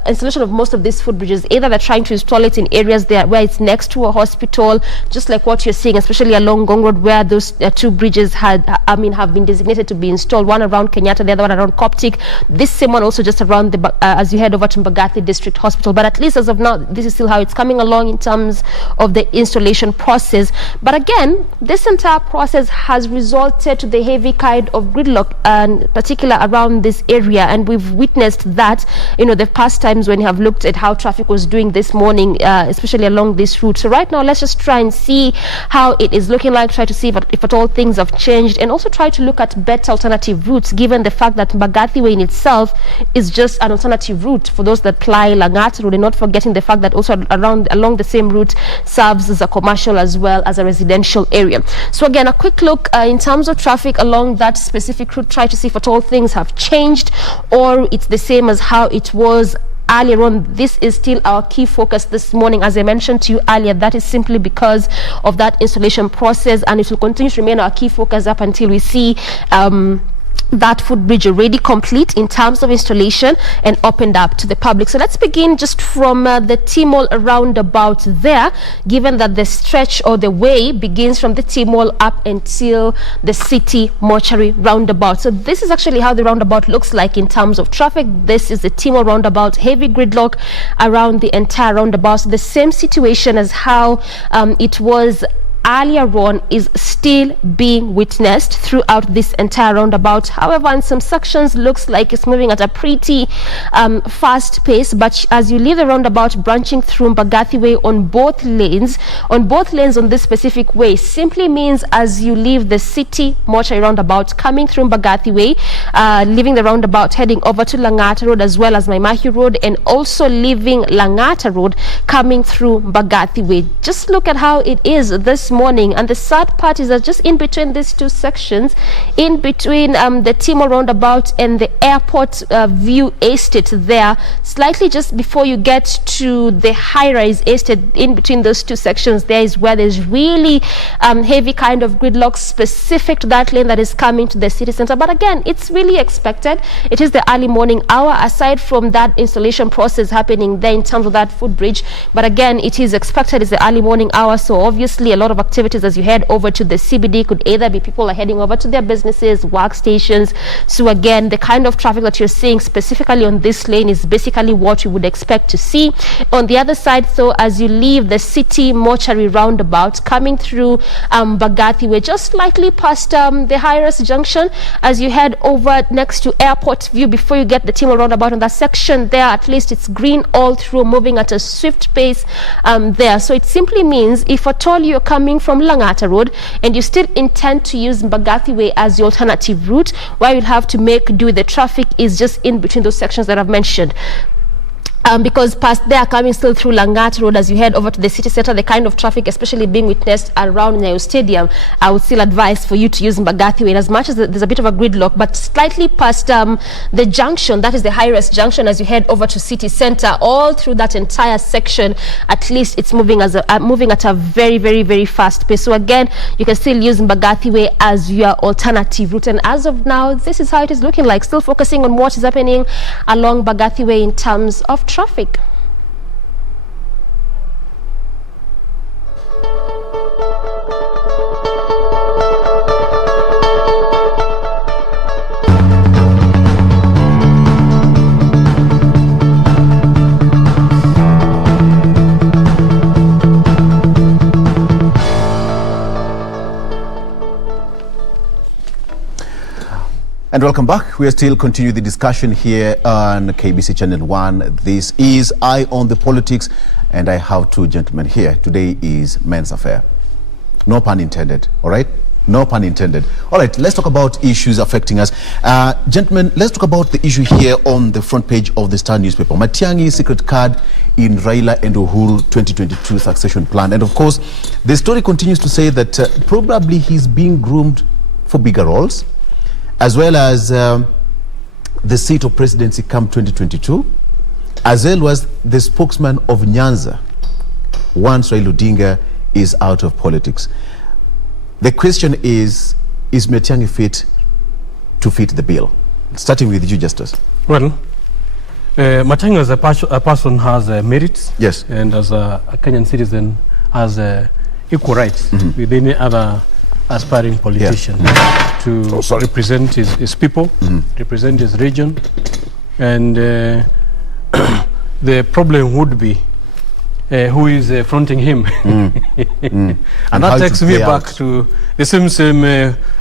installation of most of these footbridges. Either they're trying to install it in areas there where it's next to a hospital, just like what you're seeing, especially along Ngong Road, where those two bridges have been designated to be installed, one around Kenyatta, the other one around Coptic. This same one also just around the as you head over to Mbagathi District Hospital. But at least as of now, this is still how it's coming along in terms of the installation process. But again, this entire process has resulted to the heavy kind of gridlock, and particular around this area, and we've witnessed that, the past times when you have looked at how traffic was doing this morning, especially along this route. So right now, let's just try and see how it is looking like, try to see if at all things have changed, and also try to look at better alternative routes, given the fact that Mbagathi Way in itself is just an alternative route for those that ply Langata Road, and not forgetting the fact that also along the same route serves as a commercial as well as a residential area. So again, a quick look in terms of traffic along that specific route, try to see if at all things have changed or it's the same as how it was earlier on. This is still our key focus this morning. As I mentioned to you earlier, that is simply because of that installation process, and it will continue to remain our key focus up until we see that footbridge already complete in terms of installation and opened up to the public. So let's begin just from the T-Mall roundabout there, given that the stretch or the way begins from the T-Mall up until the City Mortuary roundabout. So this is actually how the roundabout looks like in terms of traffic. This is the T-Mall roundabout, heavy gridlock around the entire roundabout. So the same situation as how it was earlier on is still being witnessed throughout this entire roundabout. However, in some sections looks like it's moving at a pretty fast pace, but as you leave the roundabout branching through Mbagathi Way on both lanes on this specific way simply means as you leave the City Mortuary roundabout coming through Mbagathi Way, leaving the roundabout heading over to Langata Road as well as Maimahi Road, and also leaving Langata Road coming through Mbagathi Way. Just look at how it is this morning, and the sad part is that just in between these two sections, in between the T-Mall roundabout and the airport view estate there, slightly just before you get to the high-rise estate, in between those two sections, there is where there's really heavy kind of gridlock specific to that lane that is coming to the city center. But again, it's really expected. It is the early morning hour, aside from that installation process happening there in terms of that footbridge. But again, it is expected. It's the early morning hour, so obviously a lot of activities as you head over to the CBD could either be people are heading over to their businesses, workstations. So again, the kind of traffic that you're seeing specifically on this lane is basically what you would expect to see. On the other side, so as you leave the City Mortuary roundabout coming through Mbagathi Way, just slightly past the High-Rise Junction, as you head over next to Airport View before you get the T-Mall roundabout, on that section there, at least it's green all through, moving at a swift pace there. So it simply means if at all you're coming from Langata Road and you still intend to use Mbagathi Way as your alternative route, where you'll have to make do with the traffic is just in between those sections that I've mentioned. Because past there, coming still through Langata Road, as you head over to the city center, the kind of traffic especially being witnessed around Nyayo Stadium, I would still advise for you to use Mbagathi Way, as much as there's a bit of a gridlock. But slightly past the junction, that is the High-Rise Junction, as you head over to city center, all through that entire section, at least it's moving moving at a very, very, very fast pace. So again, you can still use Mbagathi Way as your alternative route. And as of now, this is how it is looking like, still focusing on what is happening along Mbagathi Way in terms of traffic. And welcome back. We are still continuing the discussion here on KBC Channel 1. This is Eye on the Politics, and I have two gentlemen here. Today is men's affair. No pun intended, all right? No pun intended. All right, let's talk about issues affecting us. Gentlemen, let's talk about the issue here on the front page of the Star newspaper. Matiang'i's secret card in Raila and Uhuru 2022 succession plan. And of course, the story continues to say that probably he's being groomed for bigger roles, as well as the seat of presidency come 2022, as well as the spokesman of Nyanza once Raila Odinga is out of politics. The question is Matiang'i fit to fit the bill? Starting with you, Justice. Well, Matiang'i as a person has merits. Yes. And as a Kenyan citizen has equal rights with any other aspiring politician to represent his people, represent his region. And the problem would be who is fronting him. And that takes me back to the same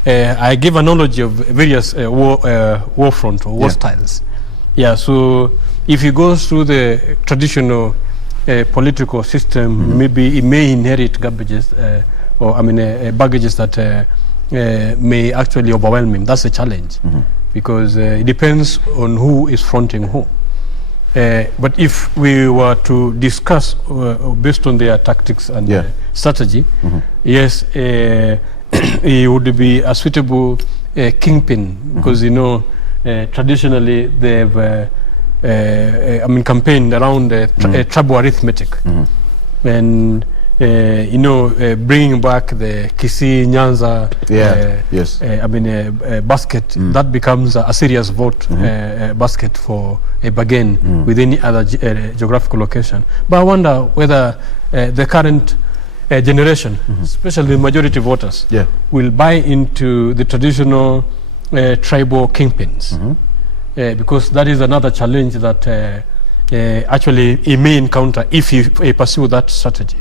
I give analogy of various war front or war styles. Yeah, so if he goes through the traditional political system, maybe he may inherit baggages that may actually overwhelm him. That's a challenge, because it depends on who is fronting who. But if we were to discuss based on their tactics and strategy, yes, he would be a suitable kingpin, because traditionally they've campaigned around tribal arithmetic, and bringing back the Kisii Nyanza basket, that becomes a serious vote basket for a bargain with any other geographical location. But I wonder whether the current generation, especially the majority voters, will buy into the traditional tribal kingpins, because that is another challenge that actually he may encounter if he pursue that strategy.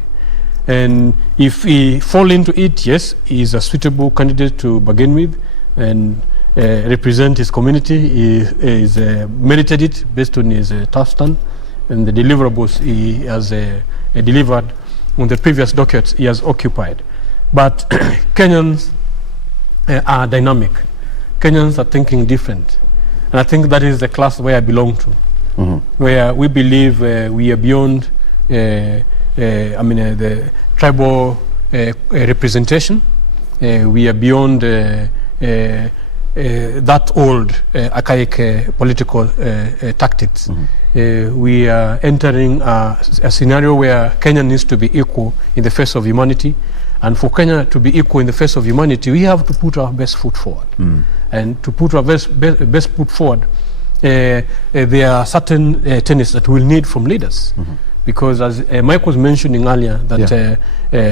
And if he fall into it, yes, he is a suitable candidate to bargain with and represent his community. He is merited it based on his tough stand and the deliverables he has delivered on the previous dockets he has occupied. But Kenyans are dynamic. Kenyans are thinking different. And I think that is the class where I belong to, where we believe we are beyond the tribal representation. We are beyond that old archaic political tactics. We are entering a scenario where Kenya needs to be equal in the face of humanity. And for Kenya to be equal in the face of humanity, we have to put our best foot forward. And to put our best foot forward, there are certain tenets that we'll need from leaders. Because as Mike was mentioning earlier, that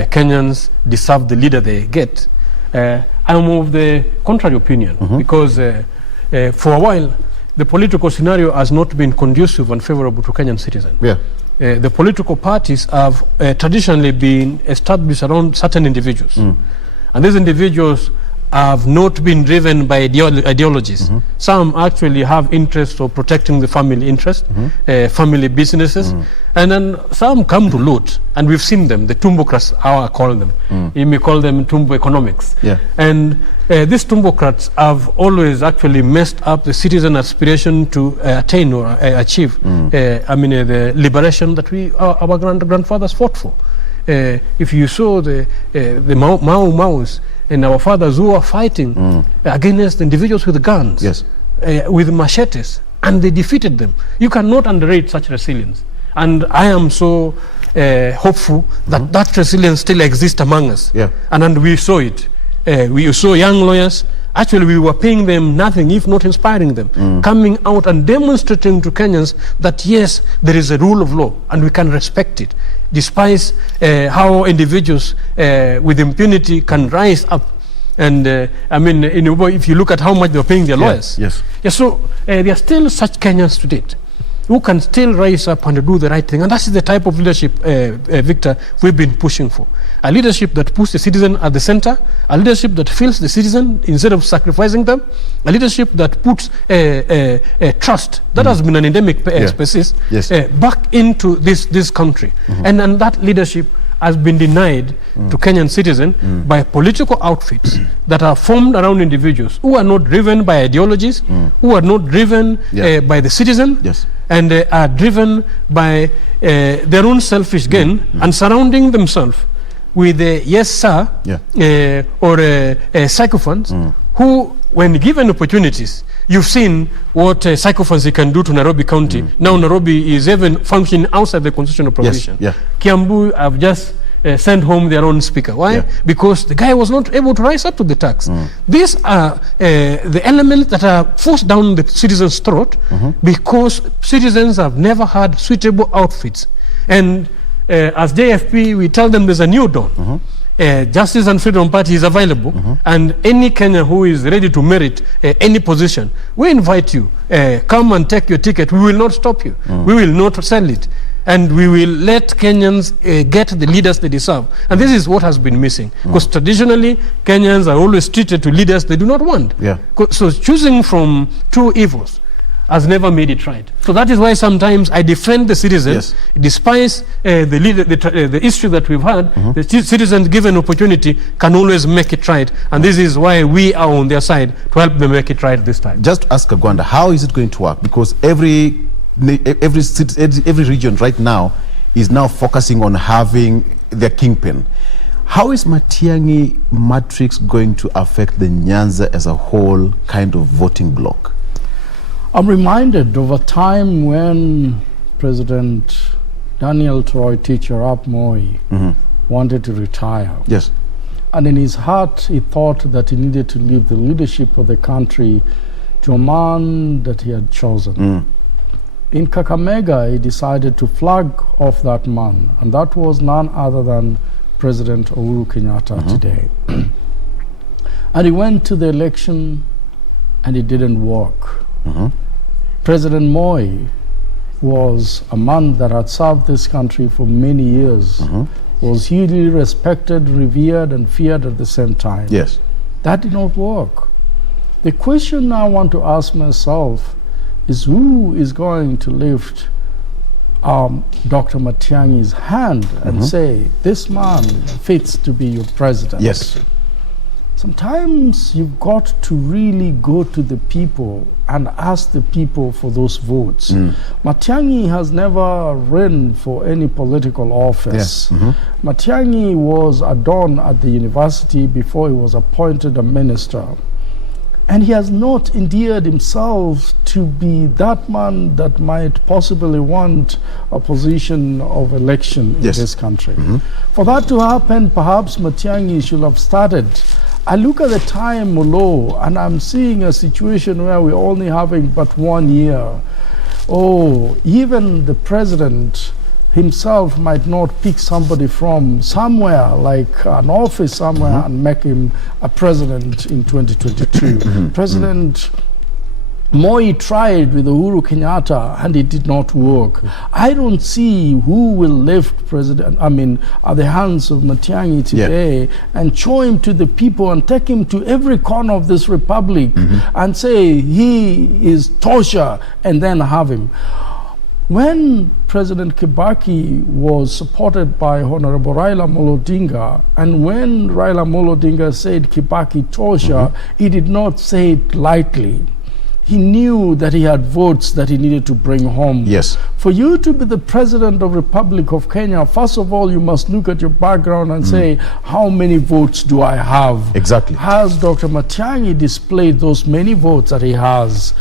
Kenyans deserve the leader they get, I'm of the contrary opinion, because for a while, the political scenario has not been conducive and favorable to Kenyan citizens. The political parties have traditionally been established around certain individuals. And these individuals have not been driven by ideologies. Some actually have interests of protecting the family interest, family businesses, and then some come to loot, and we've seen them, the Tumbocrats, how I call them. You may call them Tumbo economics. And these Tumbocrats have always actually messed up the citizen aspiration to attain or achieve the liberation that our grandfathers fought for. If you saw the Maus and our fathers who are fighting against individuals with guns, with machetes, and they defeated them. You cannot underrate such resilience. And I am so hopeful that that resilience still exists among us. And we saw it. We saw young lawyers, actually we were paying them nothing if not inspiring them, coming out and demonstrating to Kenyans that yes, there is a rule of law and we can respect it, despite how individuals with impunity can rise up. And if you look at how much they're paying their lawyers. So there are still such Kenyans to date who can still rise up and do the right thing. And that's the type of leadership, Victor, we've been pushing for. A leadership that puts the citizen at the center, a leadership that feels the citizen instead of sacrificing them, a leadership that puts trust, that has been an endemic species, back into this country. And that leadership has been denied to Kenyan citizens by political outfits that are formed around individuals who are not driven by ideologies, who are not driven by the citizen, and are driven by their own selfish gain and surrounding themselves with yes sir or sycophants who, when given opportunities, you've seen what sycophancy can do to Nairobi County. Now Nairobi is even functioning outside the constitutional provision. Kiambu have just sent home their own speaker. Why? Because the guy was not able to rise up to the tax. These are the elements that are forced down the citizens' throat because citizens have never had suitable outfits. And as JFP, we tell them there's a new dawn. Justice and Freedom Party is available, and any Kenyan who is ready to merit any position, we invite you. Come and take your ticket. We will not stop you. We will not sell it. And we will let Kenyans get the leaders they deserve. And this is what has been missing. Because traditionally, Kenyans are always treated to leaders they do not want. So choosing from two evils, has never made it right. So that is why sometimes I defend the citizens, despite the issue that we've had. The citizens given opportunity can always make it right, and this is why we are on their side to help them make it right this time. Just to ask Kagwanda, how is it going to work? Because every region right now is now focusing on having their kingpin. How is Matiang'i matrix going to affect the Nyanza as a whole kind of voting bloc? I'm reminded of a time when President Daniel Troy Teacher Arap Moi wanted to retire. Yes. And in his heart, he thought that he needed to leave the leadership of the country to a man that he had chosen. In Kakamega, he decided to flag off that man, and that was none other than President Uhuru Kenyatta today. And he went to the election, and it didn't work. President Moi was a man that had served this country for many years, was hugely respected, revered, and feared at the same time. Yes. That did not work. The question I want to ask myself is, who is going to lift Dr. Matiang'i's hand and say, this man fits to be your president? Yes. Sometimes you've got to really go to the people and ask the people for those votes. Matiang'i has never run for any political office. Matiang'i was a don at the university before he was appointed a minister. And he has not endeared himself to be that man that might possibly want a position of election in this country. For that to happen, perhaps Matiang'i should have started. I look at the time low, and I'm seeing a situation where we're only having but 1 year. Oh, even the president himself might not pick somebody from somewhere, like an office somewhere, and make him a president in 2022. President Moi tried with Uhuru Kenyatta, and it did not work. I don't see who will lift the hands of Matiang'i today and show him to the people and take him to every corner of this republic and say he is Tosha, and then have him. When President Kibaki was supported by Honorable Raila Amolo Odinga, and when Raila Amolo Odinga said Kibaki Tosha, he did not say it lightly. He knew that he had votes that he needed to bring home. Yes. For you to be the President of the Republic of Kenya, first of all, you must look at your background and say, how many votes do I have? Exactly. Has Dr. Matiang'i displayed those many votes that he has?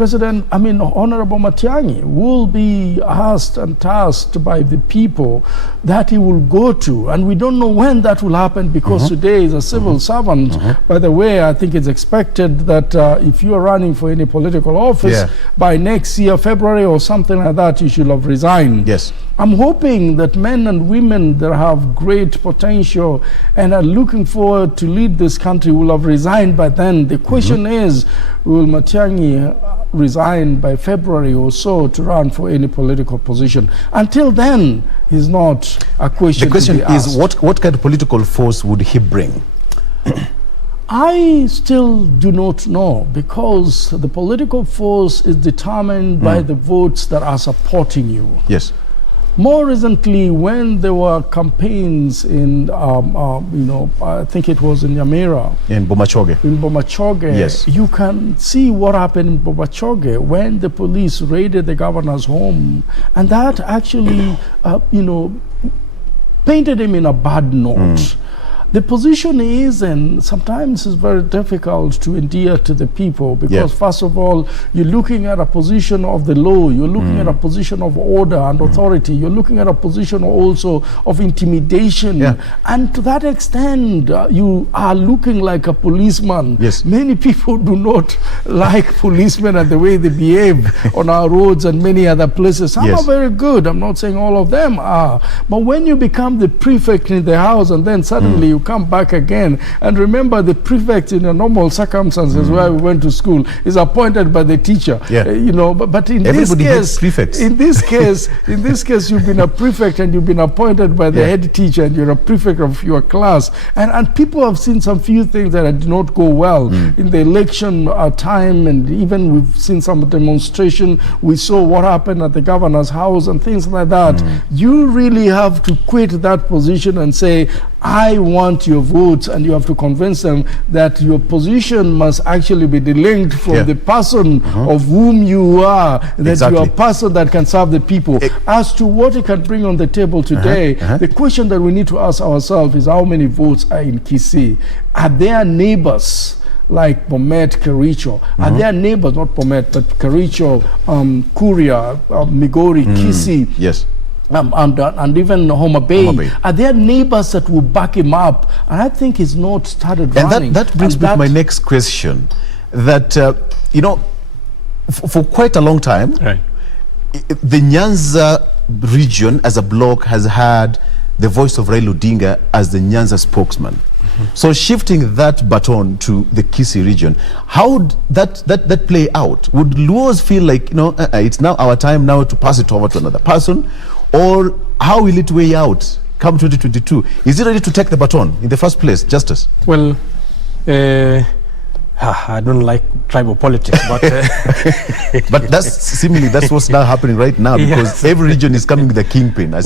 Honorable Matiang'i will be asked and tasked by the people that he will go to. And we don't know when that will happen, because today is a civil servant. By the way, I think it's expected that if you are running for any political office, by next year, February or something like that, you should have resigned. Yes. I'm hoping that men and women that have great potential and are looking forward to lead this country will have resigned by then. The question is, will Matiang'i resign by February or so to run for any political position? Until then, is not a question. The question is, what kind of political force would he bring? I still do not know, because the political force is determined by the votes that are supporting you. Yes. More recently, when there were campaigns in, I think it was in Nyamira. In Bomachoge. In Bomachoge. Yes. You can see what happened in Bomachoge when the police raided the governor's home. And that actually, painted him in a bad note. The position is, and sometimes it's very difficult to endear to the people, because first of all, you're looking at a position of the law, you're looking at a position of order and authority, you're looking at a position also of intimidation, and to that extent, you are looking like a policeman. Yes. Many people do not like policemen and the way they behave on our roads and many other places. Some are very good, I'm not saying all of them are, but when you become the prefect in the house and then suddenly you come back again. And remember, the prefect in a normal circumstances where we went to school is appointed by the teacher. You know, but in Everybody this case, prefects. in this case, you've been a prefect and you've been appointed by the head teacher and you're a prefect of your class. And people have seen some few things that did not go well in the election time, and even we've seen some demonstration. We saw what happened at the governor's house and things like that. You really have to quit that position and say, I want your votes, and you have to convince them that your position must actually be delinked from the person of whom you are, that you are a person that can serve the people. As to what it can bring on the table today, the question that we need to ask ourselves is how many votes are in Kisii? Are there neighbors like Bomet, Kericho? Are there neighbors, not Bomet, but Kericho, Kuria, Migori, Kisii? Yes. And even Homa Bay. Are there neighbors that will back him up? And I think he's not started running. And that brings me to my next question. That, you know, for quite a long time, the Nyanza region as a bloc has had the voice of Raila Odinga as the Nyanza spokesman. So shifting that baton to the Kisii region, how would that play out? Would Luos feel like, you know, it's now our time now to pass it over to another person? Or how will it weigh out come 2022? Is it ready to take the baton in the first place, Justice? Well, I don't like tribal politics, but but that's what's now happening right now, because every region is coming with a kingpin. I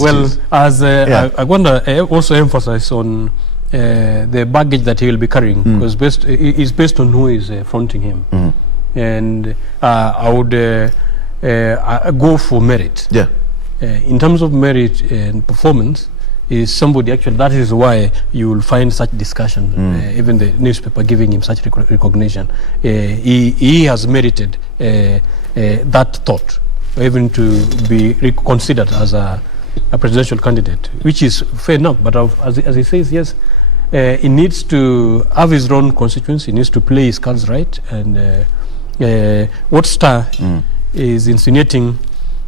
want to also emphasize on the baggage that he will be carrying, because it's based on who is fronting him, and I would go for merit. In terms of merit and performance, is somebody actually, that is why you will find such discussion, even the newspaper giving him such recognition. He has merited that thought, even to be considered as a presidential candidate, which is fair enough. But as he says, yes, he needs to have his own constituency, he needs to play his cards right, and what Star is insinuating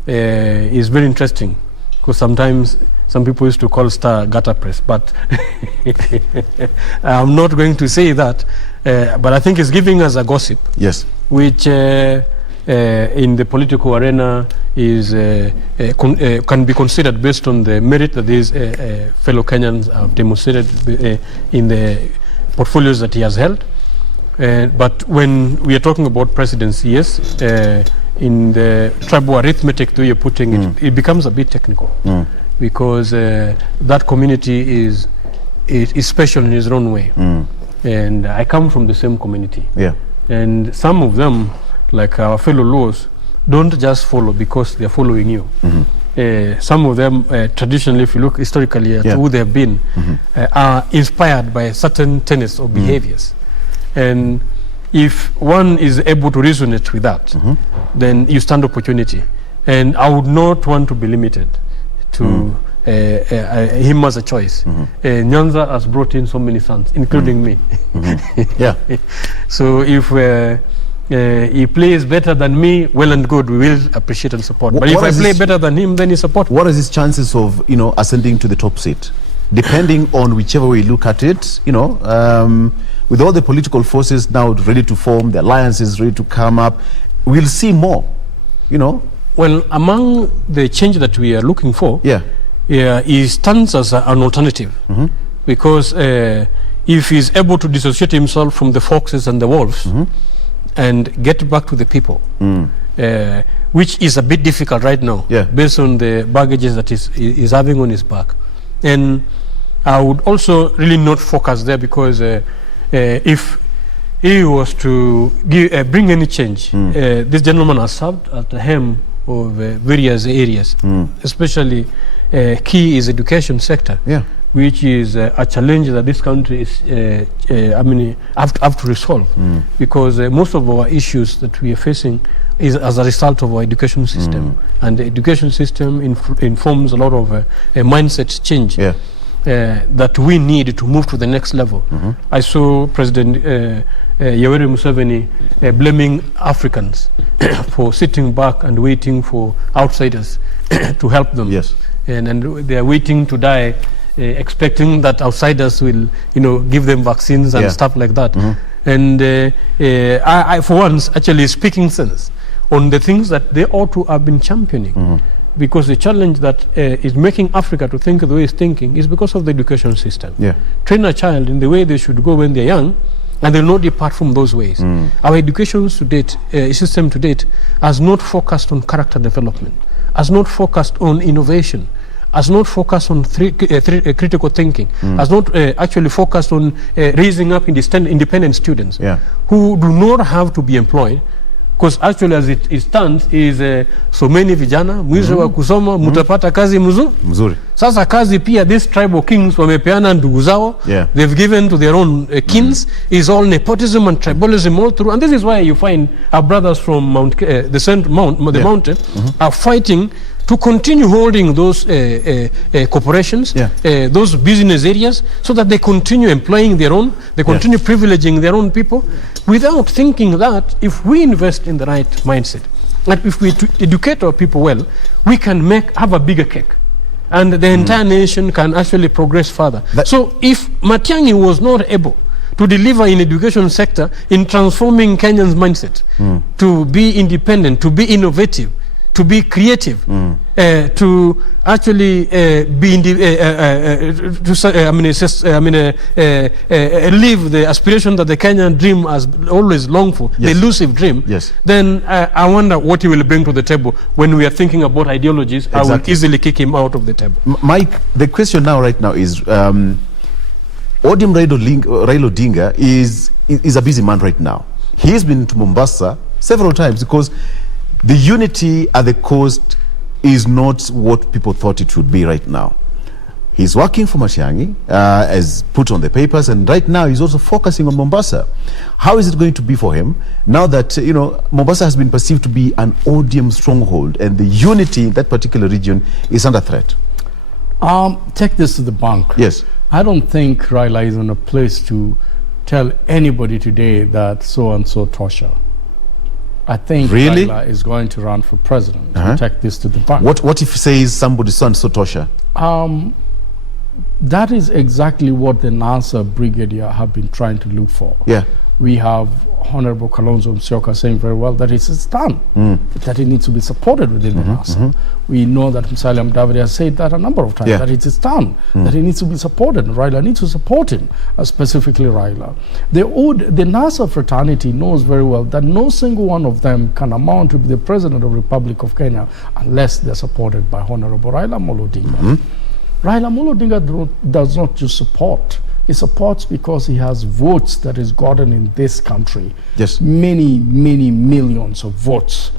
is very interesting, because sometimes some people used to call Star gutter press, but I'm not going to say that, but I think it's giving us a gossip, which in the political arena is can be considered based on the merit that these fellow Kenyans have demonstrated in the portfolios that he has held. But when we are talking about presidency, yes, in the tribal arithmetic, the way you're putting it, it becomes a bit technical, because that community is special in its own way, and I come from the same community, and some of them, like our fellow Luos, don't just follow because they're following you. Some of them, traditionally, if you look historically at who they have been, are inspired by certain tenets or behaviors. And if one is able to resonate with that, then you stand opportunity. And I would not want to be limited to him as a choice. Nyanza has brought in so many sons, including me. So if he plays better than me, well and good, we will appreciate and support. But if I play better than him, then he support. What are his chances of, you know, ascending to the top seat? Depending on whichever way you look at it, you know, with all the political forces now ready to form, the alliances ready to come up, we'll see more, you know. Well, among the change that we are looking for, he stands as an alternative, because if he's able to dissociate himself from the foxes and the wolves, and get back to the people, which is a bit difficult right now, based on the baggages that he's having on his back. And I would also really not focus there, because if he was to bring any change, this gentleman has served at the helm of various areas, especially key is education sector, which is a challenge that this country is, have to resolve, because most of our issues that we are facing is as a result of our education system, and the education system informs a lot of a mindset change that we need to move to the next level. I saw President Yoweri Museveni blaming Africans for sitting back and waiting for outsiders to help them, and they are waiting to die expecting that outsiders will, give them vaccines and stuff like that. And I, for once, actually speaking sense on the things that they ought to have been championing. Because the challenge that is making Africa to think the way it's thinking is because of the education system. Train a child in the way they should go when they're young, and they'll not depart from those ways. Our education to date, system to date has not focused on character development, has not focused on innovation, has not focused on critical thinking, has not actually focused on raising up independent students who do not have to be employed. Because actually as it stands is so many vijana mwisho wa kusoma mutapata kazi mzuri. Sasa kazi pia these tribal kings wamepeana ndugu zao, they've given to their own kings, is all nepotism and tribalism all through. And this is why you find our brothers from the mountain are fighting to continue holding those corporations, those business areas, so that they continue employing their own, they continue privileging their own people, without thinking that if we invest in the right mindset, and if we educate our people well, we can have a bigger cake, and the entire nation can actually progress further. So if Matiang'i was not able to deliver in education sector in transforming Kenyans' mindset to be independent, to be innovative, to be creative, to actually live the aspiration that the Kenyan dream has always longed for, the elusive dream, then I wonder what he will bring to the table when we are thinking about ideologies. I will easily kick him out of the table. Mike, the question right now is, Odiem Raila Odinga is a busy man right now. He's been to Mombasa several times because the unity at the coast is not what people thought it would be right now. He's working for Matiang'i, as put on the papers, and right now he's also focusing on Mombasa. How is it going to be for him now that Mombasa has been perceived to be an ODM stronghold, and the unity in that particular region is under threat? Take this to the bank. Yes. I don't think Raila is in a place to tell anybody today that so and so Tosha. I think Raila is going to run for president. Take this to the bank. What if he says somebody's son so Tosha? That is exactly what the NASA brigadier have been trying to look for. We have Honorable Kalonzo Musyoka saying very well that it's his stand, that it needs to be supported within the NASA. We know that Musalia Mudavadi has said that a number of times, that it's his stand, that it needs to be supported, and Raila needs to support him, specifically Raila. The NASA fraternity knows very well that no single one of them can amount to be the President of the Republic of Kenya unless they're supported by Honorable Raila Amolo Odinga. Raila Amolo Odinga does not just support. He supports because he has votes that is gotten in this country. Many, many millions of votes.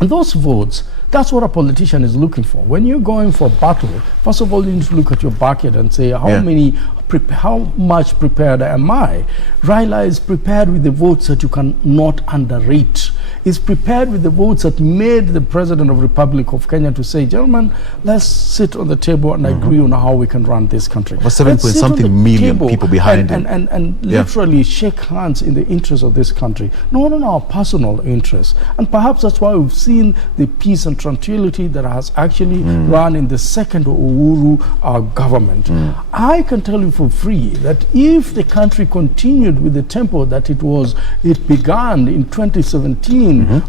And those votes, that's what a politician is looking for. When you're going for battle, first of all, you need to look at your backyard and say, how much prepared am I? Raila is prepared with the votes that you cannot underrate. He's prepared with the votes that made the President of the Republic of Kenya to say, gentlemen, let's sit on the table and agree on how we can run this country. Over 7-something million people behind him. And literally shake hands in the interest of this country, not on our personal interests. And perhaps that's why we've seen the peace and tranquility that has actually run in the second Uhuru government. I can tell you for free that if the country continued with the tempo that it began in 2017,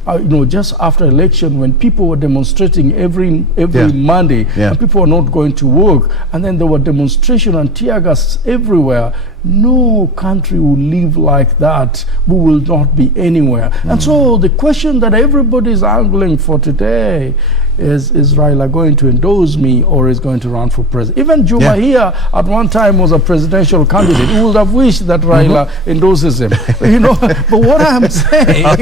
just after election, when people were demonstrating every Monday, and people were not going to work, and then there were demonstrations and tear gas everywhere, no country will live like that. We will not be anywhere. And so the question that everybody is angling for today is Raila going to endorse me or is going to run for president? Even Juma here at one time was a presidential candidate. He would have wished that Raila endorses him. But what I am saying,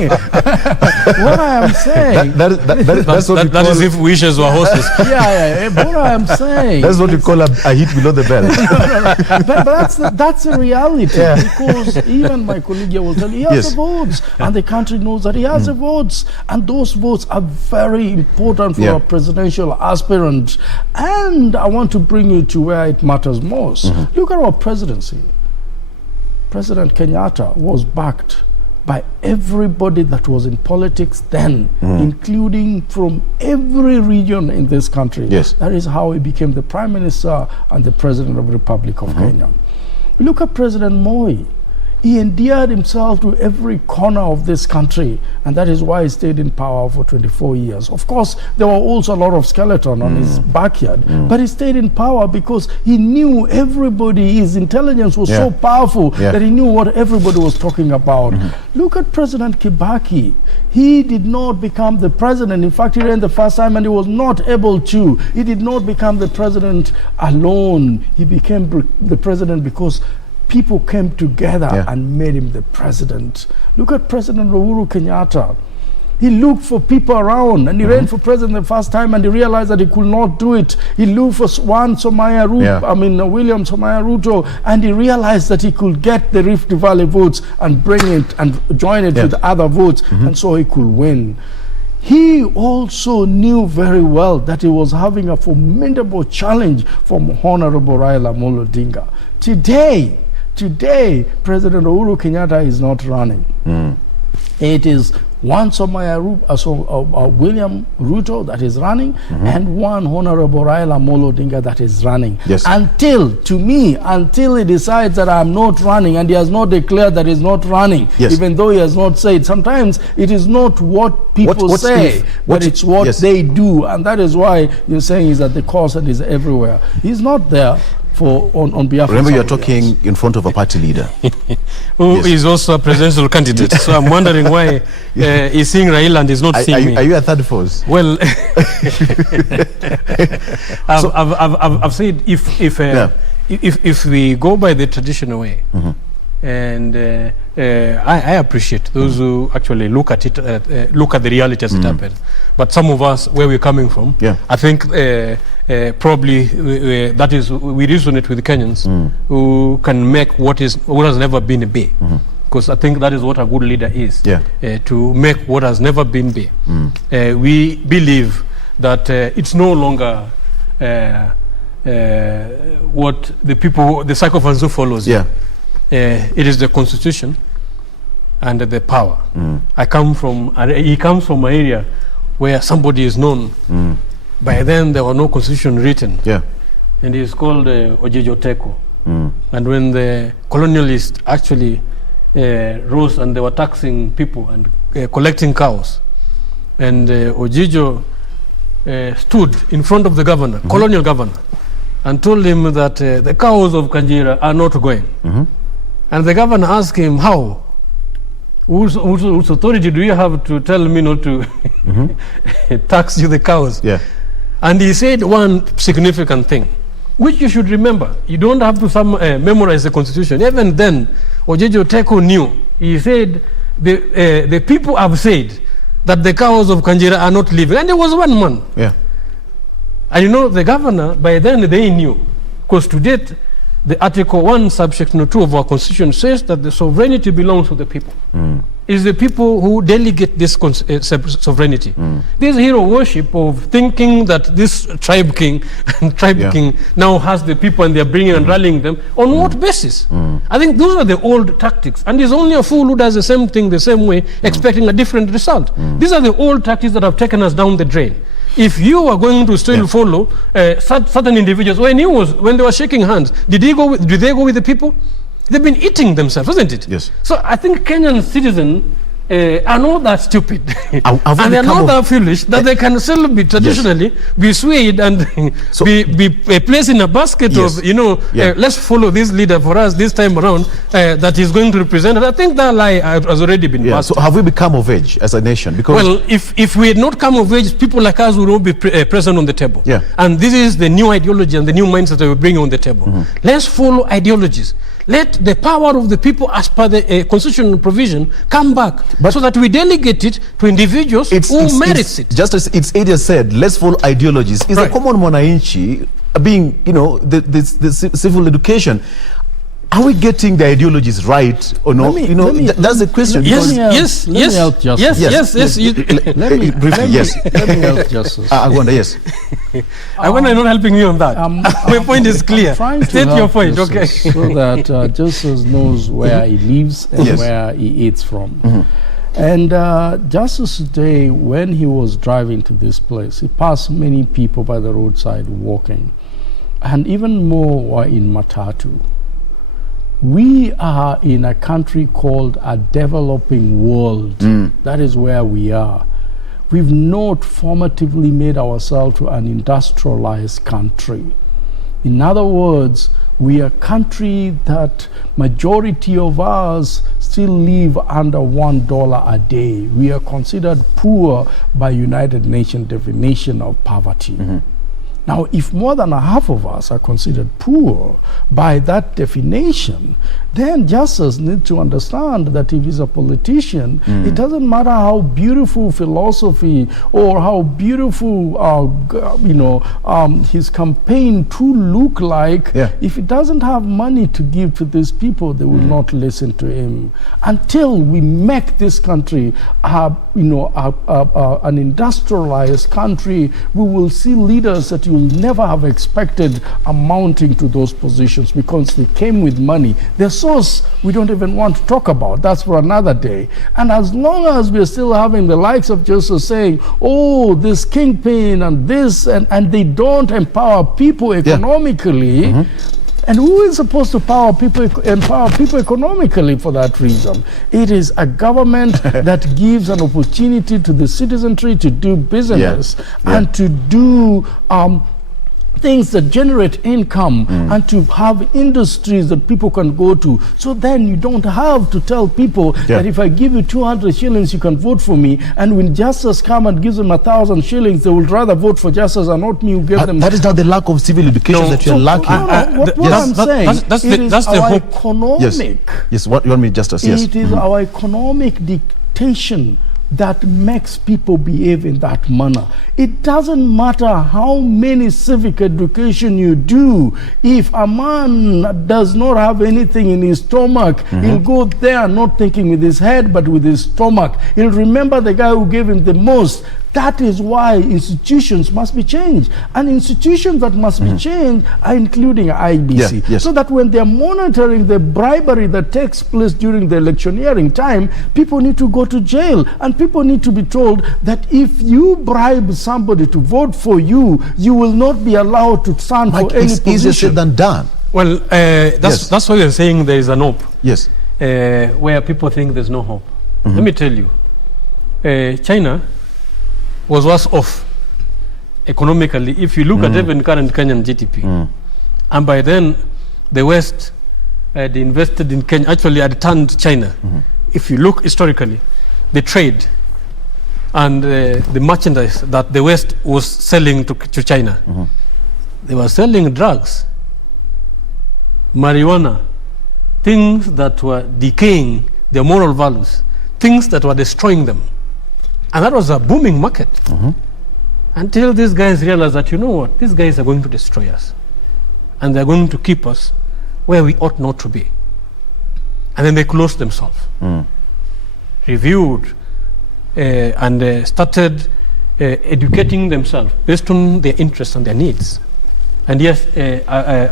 that is if wishes were horses. What I am saying. That's what you call a hit below the belt. But that's a reality, because even my colleague will tell you he has the votes, and the country knows that he has the votes, and those votes are very important for a presidential aspirant. And I want to bring you to where it matters most. Look at our presidency. President Kenyatta was backed by everybody that was in politics then, including from every region in this country. Yes. That is how he became the Prime Minister and the President of the Republic of Kenya. Look at President Moi. He endeared himself to every corner of this country, and that is why he stayed in power for 24 years. Of course, there were also a lot of skeleton on his backyard, but he stayed in power because he knew everybody. His intelligence was so powerful that he knew what everybody was talking about. Look at President Kibaki. He did not become the president. In fact, he ran the first time and he was not able to. He did not become the president alone. He became the president because people came together and made him the president. Look at President Uhuru Kenyatta. He looked for people around, and he ran for president the first time, and he realized that he could not do it. He looked for William Somaya Ruto, and he realized that he could get the Rift Valley votes and bring it and join it with other votes, and so he could win. He also knew very well that he was having a formidable challenge from Honorable Raila Amolo Odinga. Today, President Uhuru Kenyatta is not running. It is one William Ruto that is running, and one Honorable Raila Amolo Odinga that is running. Until he decides that I'm not running, and he has not declared that he's not running, even though he has not said. Sometimes it is not what people say, but it's what they do, and that is why you're saying is that the caution is everywhere. He's not there on behalf Remember, of you're talking in front of a party leader who is also a presidential candidate. So I'm wondering why he's seeing Raila and he's not seeing me. Are you a third force? Well, I've said if we go by the traditional way, and I appreciate those who actually look at it, look at the reality as it happens. But some of us, where we're coming from, I think probably that is, we resonate with Kenyans who can make what has never been a be. Because I think that is what a good leader is, to make what has never been be. We believe that it's no longer what the people, the sycophants who follows you. It is the constitution and the power. He comes from an area where somebody is known. By then there was no constitution written, and he is called Ojejo Teko. And when the colonialists actually rose and they were taxing people and collecting cows, and Ojejo stood in front of the governor, colonial governor, and told him that the cows of Kanjira are not going. And the governor asked him, how? Whose authority do you have to tell me not to tax you the cows? And he said one significant thing, which you should remember. You don't have to memorize the constitution. Even then, Ojejo Teko knew. He said, the people have said that the cows of Kanjira are not living. And there was one man. And you know, the governor, by then they knew. Because to date, the Article 1, subsection 2 of our Constitution says that the sovereignty belongs to the people. It's the people who delegate this sovereignty. This hero worship of thinking that this tribe king and king now has the people and they're bringing and rallying them. On what basis? I think those are the old tactics. And there's only a fool who does the same thing the same way, expecting a different result. These are the old tactics that have taken us down the drain. If you are going to still follow certain individuals, when they were shaking hands, did they go with the people? They've been eating themselves, isn't it? So I think Kenyan citizens are not that stupid, and they're not that foolish that they can still be traditionally be swayed and be placed in a basket of, let's follow this leader for us this time around that is going to represent us. I think that lie has already been busted. So have we become of age as a nation? Because well, if we had not come of age, people like us would not be present on the table. And this is the new ideology and the new mindset that we bring on the table. Let's follow ideologies. Let the power of the people as per the constitutional provision come back, so that we delegate it to individuals who merits it. Just as its area said, let's follow ideologies. Is the common mwananchi being, the civil education, Are we getting the ideologies right or no? That's the question. Let me help Justice. Let me help Justice. Agwanda, yes. Agwanda, not helping you on that. My point is clear. State your point, Justice, okay? So that Justice knows where he lives and where he eats from. And Justice today, when he was driving to this place, he passed many people by the roadside walking, and even more were in Matatu. We are in a country called a developing world. That is where we are. We've not formatively made ourselves to an industrialized country. In other words, we are a country that majority of us still live under $1 a day. We are considered poor by United Nations definition of poverty. Now, if more than a half of us are considered poor by that definition, then Justice needs to understand that if he's a politician, it doesn't matter how beautiful philosophy or how beautiful, his campaign to look like. If he doesn't have money to give to these people, they will not listen to him. Until we make this country, an industrialized country, we will see leaders that you will never have expected amounting to those positions because they came with money. Their source we don't even want to talk about. That's for another day. And as long as we're still having the likes of Justice saying, oh, this kingpin and this, and they don't empower people economically, and who is supposed to empower people economically for that reason? It is a government that gives an opportunity to the citizenry to do business and to do things that generate income and to have industries that people can go to. So then you don't have to tell people that if I give you 200 shillings, you can vote for me. And when Justice come and gives them 1,000 shillings, they would rather vote for Justice and not me who gave them. That is not the lack of civil education that you're lacking. What I'm saying, it is our economic. Yes, what you want me, Justice? Yes. It is our economic dictation that makes people behave in that manner. It doesn't matter how many civic education you do. If a man does not have anything in his stomach, he'll go there not thinking with his head but with his stomach. He'll remember the guy who gave him the most. That is why institutions must be changed. And institutions that must be changed are including IBC. So that when they're monitoring the bribery that takes place during the electioneering time, people need to go to jail. And people need to be told that if you bribe somebody to vote for you, you will not be allowed to stand for any position. Easier said than done. Well, that's why you're saying there is an hope. Yes. Where people think there's no hope. Let me tell you, China was worse off economically if you look at even current Kenyan GDP. And by then, the West had invested in Kenya, actually had turned China. If you look historically, the trade and the merchandise that the West was selling to China, they were selling drugs, marijuana, things that were decaying their moral values, things that were destroying them. And that was a booming market until these guys realized that, you know what, these guys are going to destroy us and they're going to keep us where we ought not to be. And then they closed themselves, reviewed and started educating themselves based on their interests and their needs. And yes,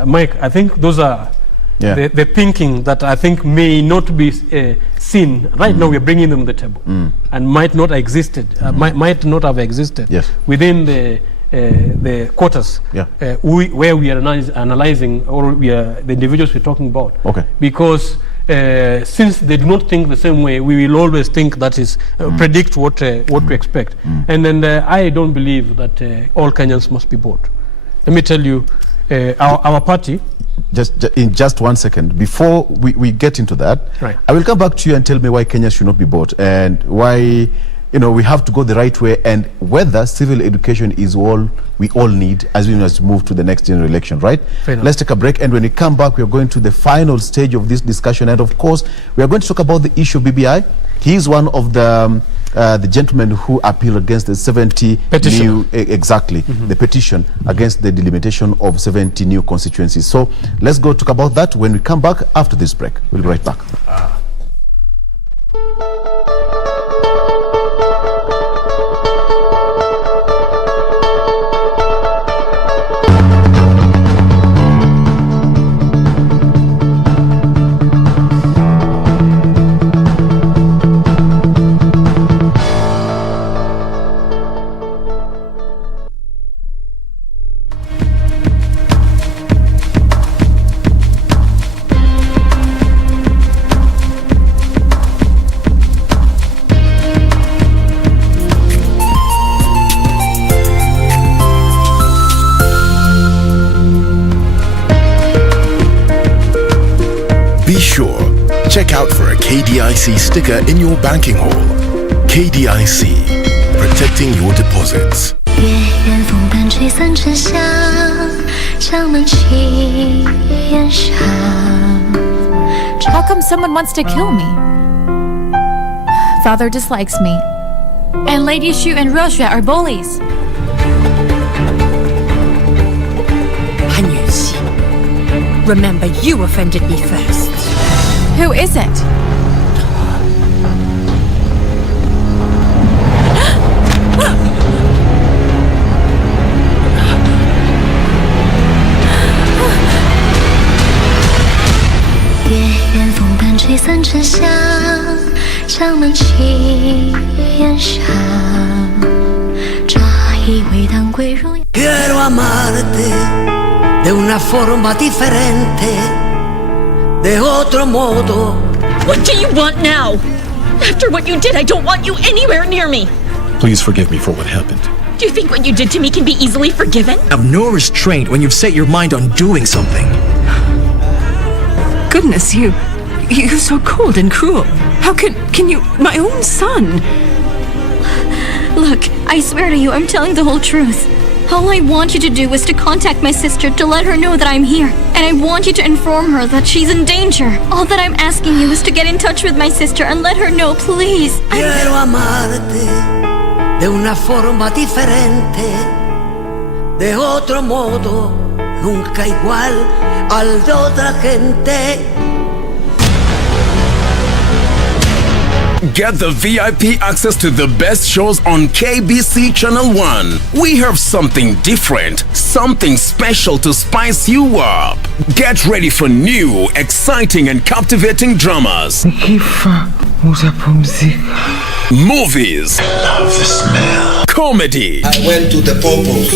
Mike, I think those are the thinking that I think may not be seen. Right now we're bringing them to the table and might not have existed within the quarters where we are analyzing or the individuals we're talking about. Because since they do not think the same way, we will always think that is predict what to expect. And then I don't believe that all Kenyans must be bought. Let me tell you, our party. In just 1 second, before we get into that, I will come back to you and tell me why Kenya should not be bought and why we have to go the right way and whether civil education is all we all need as we must move to the next general election, right? Let's take a break, and when we come back, we are going to the final stage of this discussion, and of course, we are going to talk about the issue of BBI. He is one of the the gentleman who appealed against the 70 petition. new the petition against the delimitation of 70 new constituencies. So let's go talk about that when we come back after this break. We'll be right back. Be sure, check out for a KDIC sticker in your banking hall. KDIC, protecting your deposits. How come someone wants to kill me? Father dislikes me. And Lady Shu and Rosha are bullies. Remember, you offended me first. Who is it? Quiero amarte de una forma diferente, de otro modo. What do you want now? After what you did, I don't want you anywhere near me. Please forgive me for what happened. Do you think what you did to me can be easily forgiven? Have no restraint when you've set your mind on doing something. Goodness, you're so cold and cruel. How can you, my own son? Look, I swear to you, I'm telling the whole truth. All I want you to do is to contact my sister to let her know that I'm here. And I want you to inform her that she's in danger. All that I'm asking you is to get in touch with my sister and let her know, please. Quiero amarte de una forma diferente, de otro modo, nunca igual al de otra gente. Get the VIP access to the best shows on KBC Channel 1. We have something different, something special to spice you up. Get ready for new, exciting and captivating dramas. Movies. I love the smell. Comedy. I went to the popos.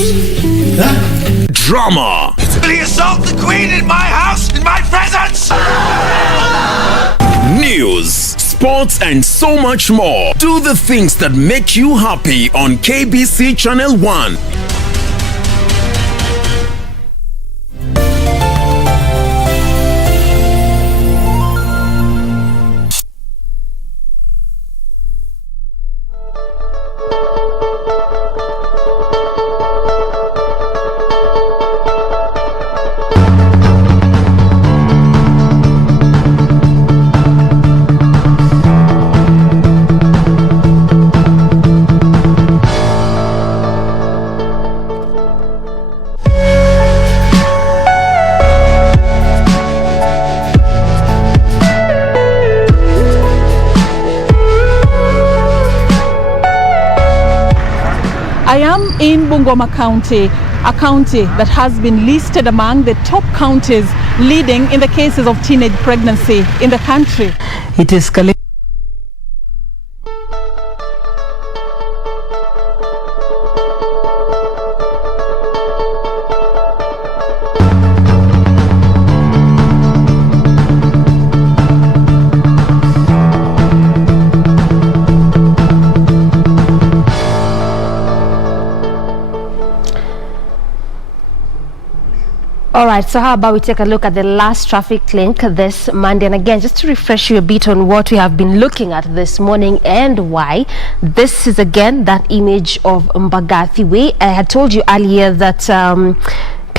Drama. Did he assault the queen in my house, in my presence? News, sports, and so much more. Do the things that make you happy on KBC Channel 1. I am in Bungoma County, a county that has been listed among the top counties leading in the cases of teenage pregnancy in the country. It escalated. All right, so how about we take a look at the last traffic link this Monday, and again just to refresh you a bit on what we have been looking at this morning and why. This is again that image of Mbagathi Way. I had told you earlier that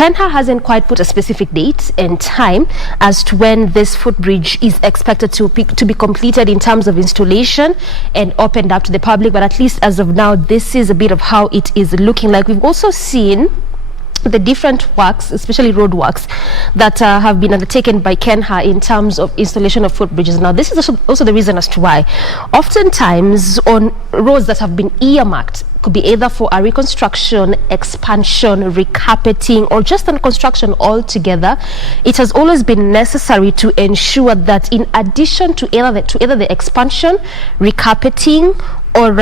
Kenha hasn't quite put a specific date and time as to when this footbridge is expected to be completed in terms of installation and opened up to the public, but at least as of now, this is a bit of how it is looking like. We've also seen the different works, especially road works, that have been undertaken by Kenha in terms of installation of footbridges. Now, this is also the reason as to why oftentimes on roads that have been earmarked, could be either for a reconstruction, expansion, recarpeting, or just a construction altogether, it has always been necessary to ensure that in addition to either the expansion, recarpeting, or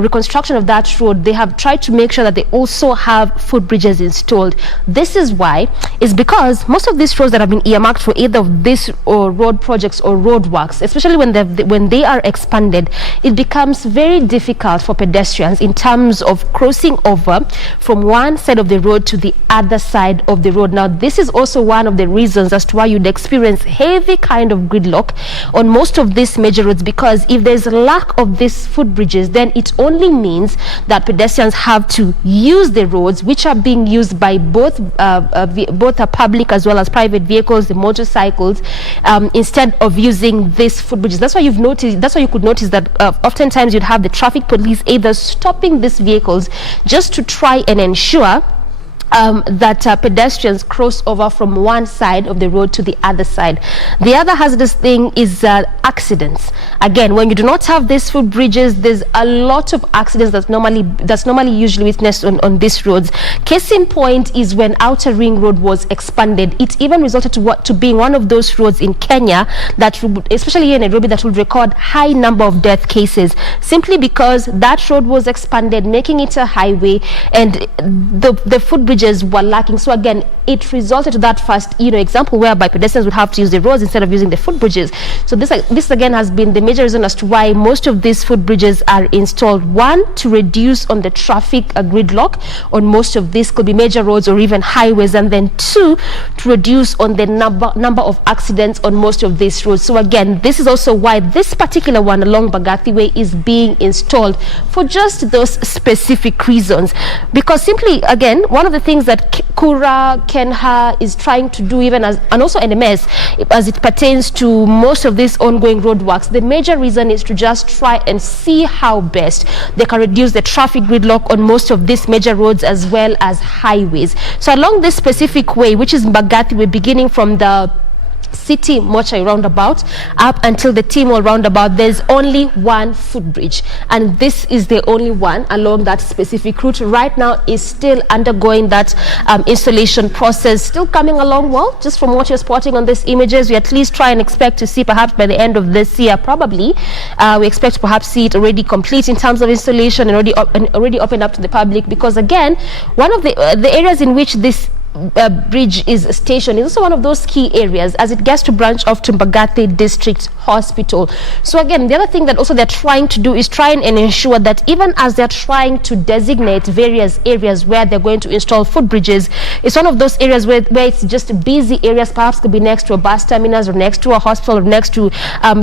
reconstruction of that road, they have tried to make sure that they also have footbridges installed. This is why, is because most of these roads that have been earmarked for either of these or road projects or road works, especially when they are expanded, it becomes very difficult for pedestrians in terms of crossing over from one side of the road to the other side of the road. Now, this is also one of the reasons as to why you'd experience heavy kind of gridlock on most of these major roads, because if there's a lack of this bridges, then it only means that pedestrians have to use the roads which are being used by both public as well as private vehicles, the motorcycles, instead of using these footbridges. That's why you could notice that oftentimes you'd have the traffic police either stopping these vehicles just to try and ensure that pedestrians cross over from one side of the road to the other side. The other hazardous thing is accidents. Again, when you do not have these footbridges, there's a lot of accidents that's normally usually witnessed on these roads. Case in point is when Outer Ring Road was expanded. It even resulted to being one of those roads in Kenya that, especially here in Nairobi, that would record high number of death cases simply because that road was expanded, making it a highway, and the footbridges were lacking. So again, it resulted to that first example whereby pedestrians would have to use the roads instead of using the footbridges. So this again has been the major reason as to why most of these footbridges are installed. One, to reduce on the traffic gridlock on most of these could be major roads or even highways, and then two, to reduce on the number of accidents on most of these roads. So again, this is also why this particular one along Mbagathi Way is being installed, for just those specific reasons. Because simply, again, one of the things that Kura, Kenha is trying to do, and also NMS, as it pertains to most of these ongoing road works, the major reason is to just try and see how best they can reduce the traffic gridlock on most of these major roads as well as highways. So along this specific way, which is Mbagathi Way, beginning from the City Mortuary roundabout up until the Timol roundabout, there's only one footbridge, and this is the only one along that specific route. Right now is still undergoing that installation process, still coming along well. Just from what you're spotting on these images, we at least try and expect to see perhaps by the end of this year, probably we expect to perhaps see it already complete in terms of installation and already opened up to the public, because again, one of the areas in which this bridge is stationed is also one of those key areas as it gets to branch off to Mbagathi District Hospital. So again, the other thing that also they're trying to do is try and ensure that even as they're trying to designate various areas where they're going to install footbridges, it's one of those areas where it's just busy areas, perhaps could be next to a bus terminus or next to a hospital or next to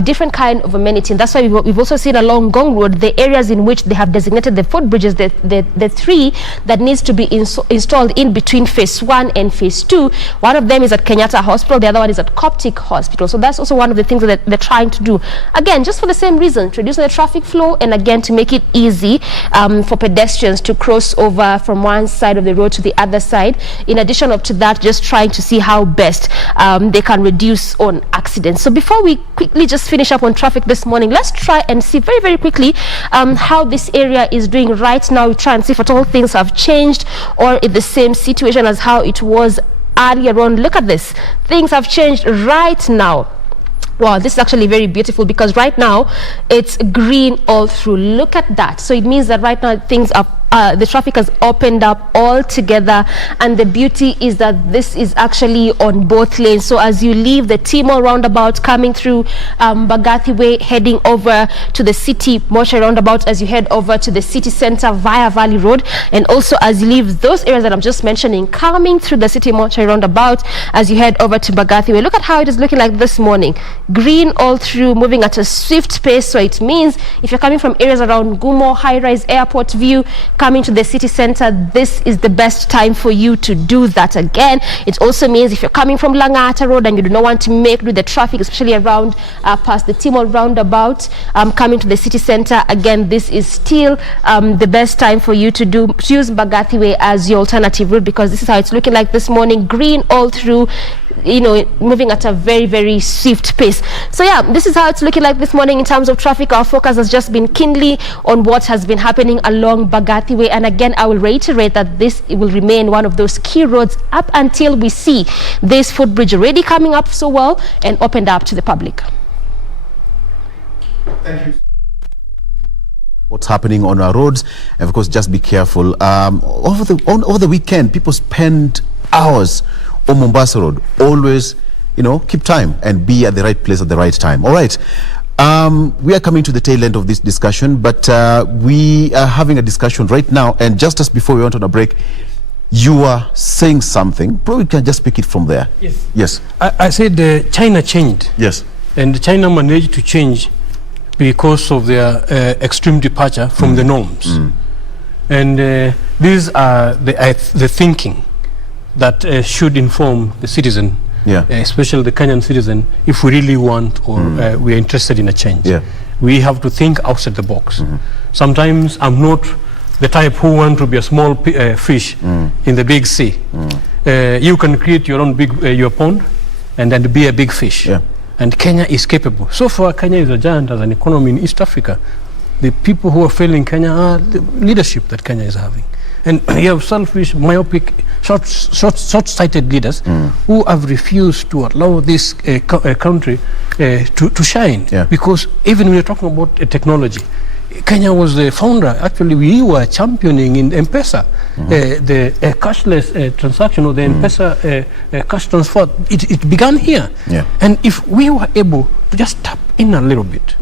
different kind of amenity. And that's why we've also seen along Gong Road the areas in which they have designated the footbridges, the three that needs to be installed in between phase 1 and phase 2. One of them is at Kenyatta Hospital, the other one is at Coptic Hospital. So that's also one of the things that they're trying to do, again, just for the same reason, to reduce the traffic flow, and again to make it easy for pedestrians to cross over from one side of the road to the other side. In addition to that, just trying to see how best they can reduce on accidents. So before we quickly just finish up on traffic this morning, let's try and see very, very quickly how this area is doing right now. We try and see if at all things have changed or in the same situation as how it was earlier on. Look at this, things have changed right now. Wow, this is actually very beautiful because right now it's green all through. Look at that. So it means that right now things are the traffic has opened up altogether, and the beauty is that this is actually on both lanes. So as you leave the Timor roundabout coming through Mbagathi Way, heading over to the City Mortuary roundabout, as you head over to the city center via Valley Road, and also as you leave those areas that I'm just mentioning, coming through the City Mortuary roundabout as you head over to Mbagathi Way. Look at how it is looking like this morning. Green all through, moving at a swift pace. So it means if you're coming from areas around Gumo, High Rise, Airport View, coming to the city center, this is the best time for you to do that again. It also means if you're coming from Langata Road and you do not want to do the traffic, especially around past the Timor roundabout, coming to the city center, again, this is still the best time for you to use Mbagathi Way as your alternative route, because this is how it's looking like this morning. Green all through, you know, moving at a very, very swift pace. So yeah, this is how it's looking like this morning in terms of traffic. Our focus has just been keenly on what has been happening along Mbagathi Way, and again, I will reiterate that this will remain one of those key roads up until we see this footbridge already coming up so well and opened up to the public. Thank you. What's happening on our roads, and of course, just be careful. Over the weekend, people spend hours on Mombasa Road. Always, you know, keep time and be at the right place at the right time. All right. We are coming to the tail end of this discussion, but we are having a discussion right now. And just as before we went on a break, you are saying something. Probably can just pick it from there. Yes. Yes. I said China changed. Yes. And China managed to change because of their extreme departure from the norms. And these are the thinking that should inform the citizen, especially the Kenyan citizen, if we really want or we are interested in a change. We have to think outside the box. Sometimes I'm not the type who want to be a small fish in the big sea. You can create your own your pond and then be a big fish. And Kenya is capable. So far, Kenya is a giant as an economy in East Africa. The people who are failing Kenya are the leadership that Kenya is having. And you have selfish, myopic, short-sighted leaders who have refused to allow this country to shine. Because even when you're talking about technology, Kenya was the founder. Actually, we were championing in M-Pesa, the cashless transaction, or the M-Pesa cash transfer. It began here. And if we were able to just tap in a little bit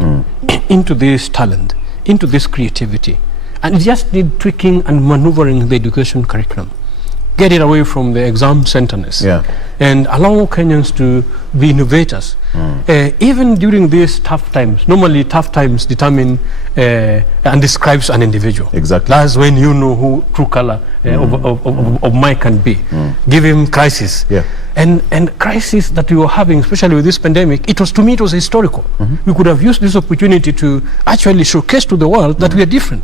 into this talent, into this creativity, and it just need tweaking and maneuvering the education curriculum, get it away from the exam centerness, and allow Kenyans to be innovators. Even during these tough times, normally tough times determine and describes an individual. Exactly. That's when you know who true color of Mike can be. Give him crisis. And crisis that we were having, especially with this pandemic, to me it was historical. We could have used this opportunity to actually showcase to the world that we are different.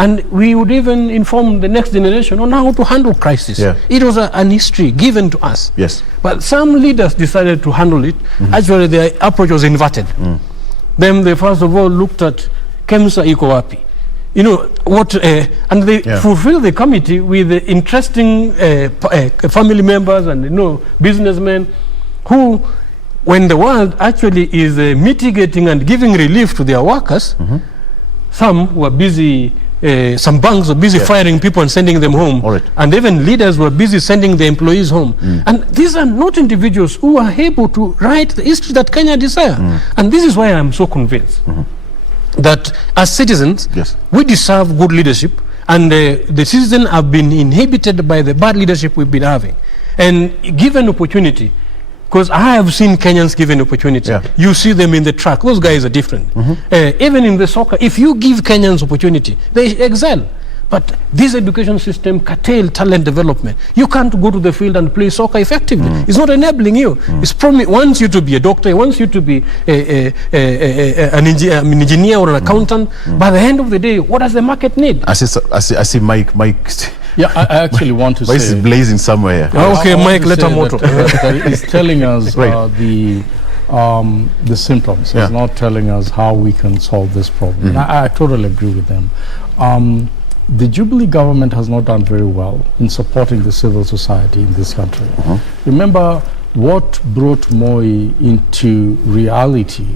And we would even inform the next generation on how to handle crisis. It was an history given to us. But some leaders decided to handle it. Actually, their approach was inverted. Then they first of all looked at Kemsa iko wapi. You know, what, and they fulfilled the committee with the interesting family members and, you know, businessmen who, when the world actually is mitigating and giving relief to their workers, some were busy. Some banks were busy firing people and sending them home, and even leaders were busy sending the employees home. And these are not individuals who are able to write the history that Kenya desire. And this is why I'm so convinced that as citizens, we deserve good leadership, and the citizens have been inhibited by the bad leadership we've been having. And given opportunity, because I have seen Kenyans given opportunity. You see them in the track. Those guys are different. Even in the soccer, if you give Kenyans opportunity, they excel. But this education system curtail talent development. You can't go to the field and play soccer effectively. It's not enabling you. It wants you to be a doctor, it wants you to be an engineer or an accountant. By the end of the day, what does the market need? I see Mike. Yeah, I actually want to say... Voice is blazing somewhere. Okay, Mike, let him motor. It's telling us the symptoms. It's not telling us how we can solve this problem. I totally agree with them. The Jubilee government has not done very well in supporting the civil society in this country. Remember, what brought Moi into reality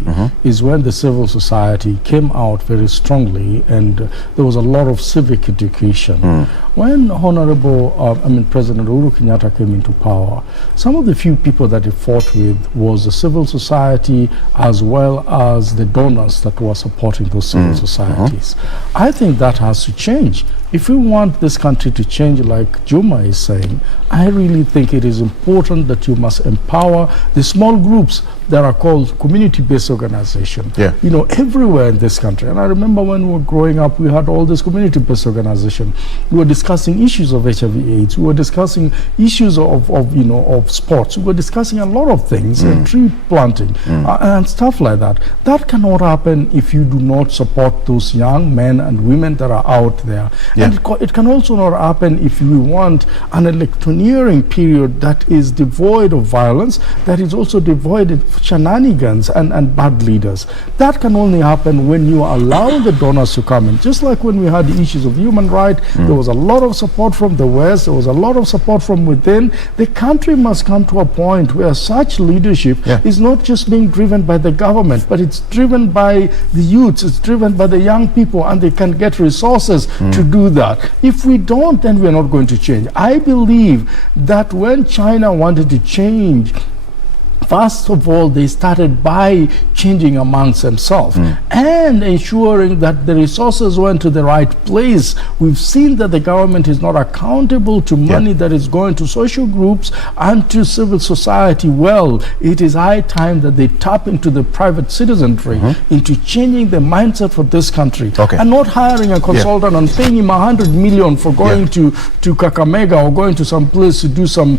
is when the civil society came out very strongly, and there was a lot of civic education. When President Uhuru Kenyatta came into power, some of the few people that he fought with was the civil society as well as the donors that were supporting those civil societies. I think that has to change. If we want this country to change, like Juma is saying, I really think it is important that you must empower the small groups that are called community-based organizations. Yeah. You know, everywhere in this country. And I remember when we were growing up, we had all these community-based organizations. We were discussing issues of HIV/AIDS. We were discussing issues of sports. We were discussing a lot of things, tree planting and stuff like that. That cannot happen if you do not support those young men and women that are out there. Yeah. And it can also not happen if we want an electioneering period that is devoid of violence, that is also devoid of shenanigans and bad leaders. That can only happen when you allow the donors to come in. Just like when we had the issues of human rights, there was a lot of support from the West, there was a lot of support from within. The country must come to a point where such leadership is not just being driven by the government, but it's driven by the youths, it's driven by the young people, and they can get resources to do that. If we don't, then we're not going to change. I believe that when China wanted to change, first of all, they started by changing amongst themselves and ensuring that the resources went to the right place. We've seen that the government is not accountable to money that is going to social groups and to civil society. Well, it is high time that they tap into the private citizenry, into changing the mindset for this country, and not hiring a consultant and paying him 100 million for going to Kakamega or going to some place to do some,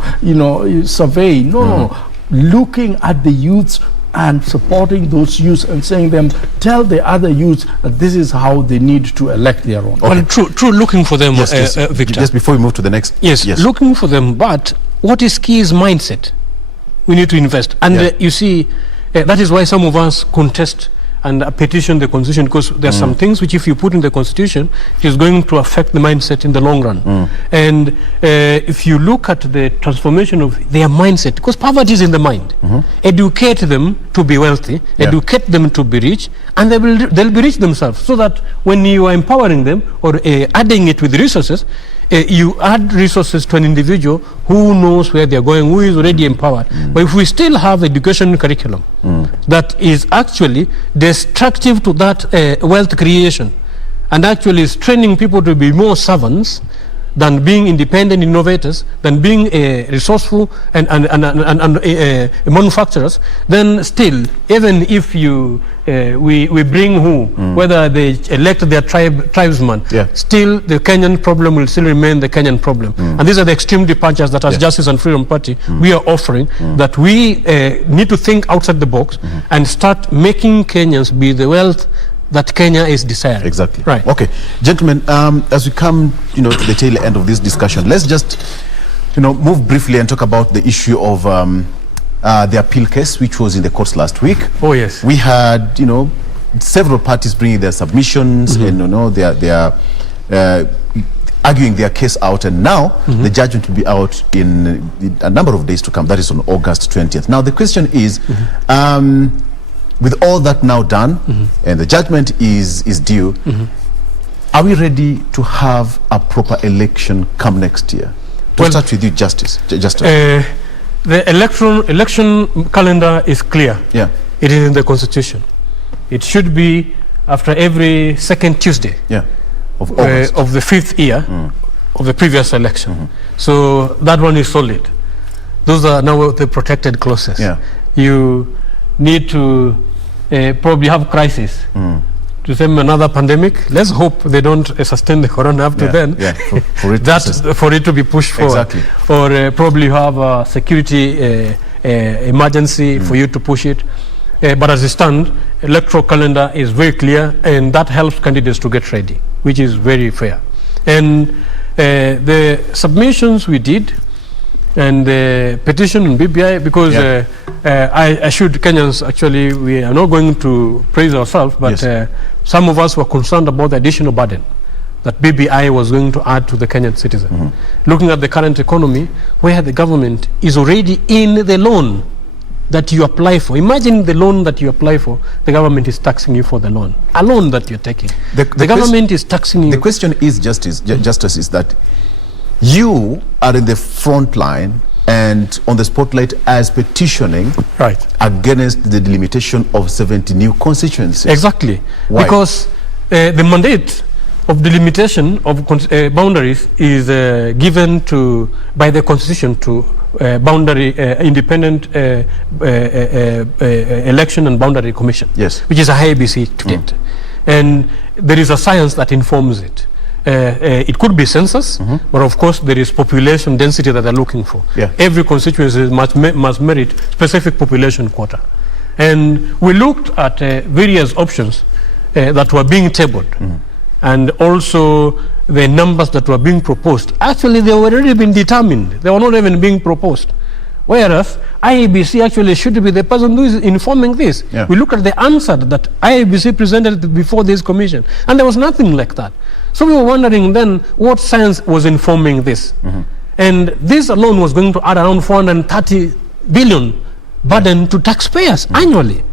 survey. No. Looking at the youths and supporting those youths and saying them, tell the other youths that this is how they need to elect their own. Well, true, looking for them, Victor. Just before we move to the next. Yes, looking for them, but what is key is mindset. We need to invest. And you see, that is why some of us contest and petition the constitution, because there are some things which if you put in the constitution, it is going to affect the mindset in the long run. And if you look at the transformation of their mindset, because poverty is in the mind, educate them to be wealthy, educate them to be rich, and they'll be rich themselves, so that when you are empowering them or adding it with resources, you add resources to an individual who knows where they're going, who is already empowered. But if we still have education curriculum that is actually destructive to that wealth creation, and actually is training people to be more servants than being independent innovators, than being resourceful and manufacturers, then still, even if we bring whether they elect their tribesman, still the Kenyan problem will still remain the Kenyan problem. And these are the extreme departures that as Justice and Freedom Party we are offering, that we need to think outside the box and start making Kenyans be the wealth that Kenya is desiring. Exactly. Right. Okay, gentlemen, as we come, to the tail end of this discussion, let's just, move briefly and talk about the issue of the appeal case, which was in the courts last week. Oh yes. We had, several parties bringing their submissions, and they are arguing their case out, and now the judgment will be out in a number of days to come. That is on August 20th. Now the question is, with all that now done, and the judgment is due, are we ready to have a proper election come next year? To start with you, Justice. The election calendar is clear. Yeah. It is in the Constitution. It should be after every second Tuesday of August. Of the 5th year of the previous election. So that one is solid. Those are now the protected clauses. You need to probably have crisis to them another pandemic. Let's hope they don't sustain the corona up to then. For it to be pushed forward. Or probably have a security emergency for you to push it. But as it stands, electoral calendar is very clear, and that helps candidates to get ready, which is very fair. And the submissions we did, and the petition in BBI, because I assured Kenyans, actually, we are not going to praise ourselves, but some of us were concerned about the additional burden that BBI was going to add to the Kenyan citizen. Looking at the current economy, where the government is already in the loan that you apply for. Imagine the loan that you apply for, the government is taxing you for the loan. A loan that you're taking. The government is taxing you. The question is, Justice, is that you are in the front line and on the spotlight as petitioning against the delimitation of 70 new constituencies. Exactly. Why? Because the mandate of delimitation of boundaries is given to by the Constitution to boundary independent election and boundary commission, yes, which is a KBC to get, and there is a science that informs it. It could be census, but of course there is population density that they're looking for. Yeah. Every constituency must merit specific population quota, and we looked at various options that were being tabled. And also the numbers that were being proposed. Actually, they were already been determined. They were not even being proposed. Whereas IEBC actually should be the person who is informing this. Yeah. We look at the answer that IEBC presented before this commission, and there was nothing like that. So we were wondering then what science was informing this. And this alone was going to add around 430 billion burden to taxpayers annually.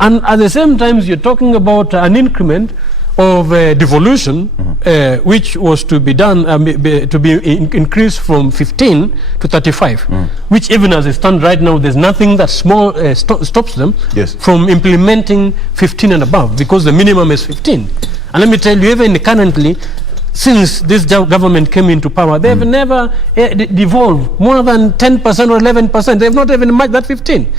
And at the same time, you're talking about an increment of devolution, which was to be done, increased from 15 to 35, which even as it stands right now, there's nothing that stops them from implementing 15 and above, because the minimum is 15. And let me tell you, even currently, since this government came into power, they've never devolved more than 10% or 11%. They've not even matched that 15.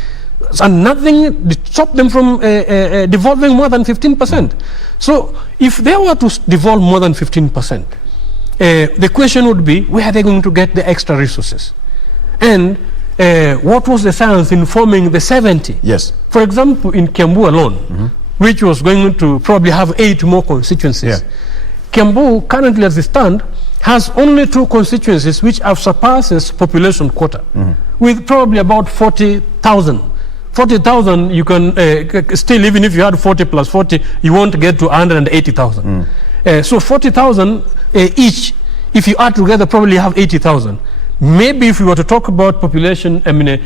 And nothing stopped them from devolving more than 15%. So if they were to devolve more than 15%, the question would be, where are they going to get the extra resources? And what was the science informing the 70? Yes. For example, in Kiambu alone, which was going to probably have 8 more constituencies. Kiambu, currently as it stands, has only 2 constituencies which have surpassed its population quota, with probably about 40,000. 40,000, you can still, even if you had 40 plus 40, you won't get to 180,000. So 40,000 each, if you add together, probably have 80,000. Maybe if we were to talk about population,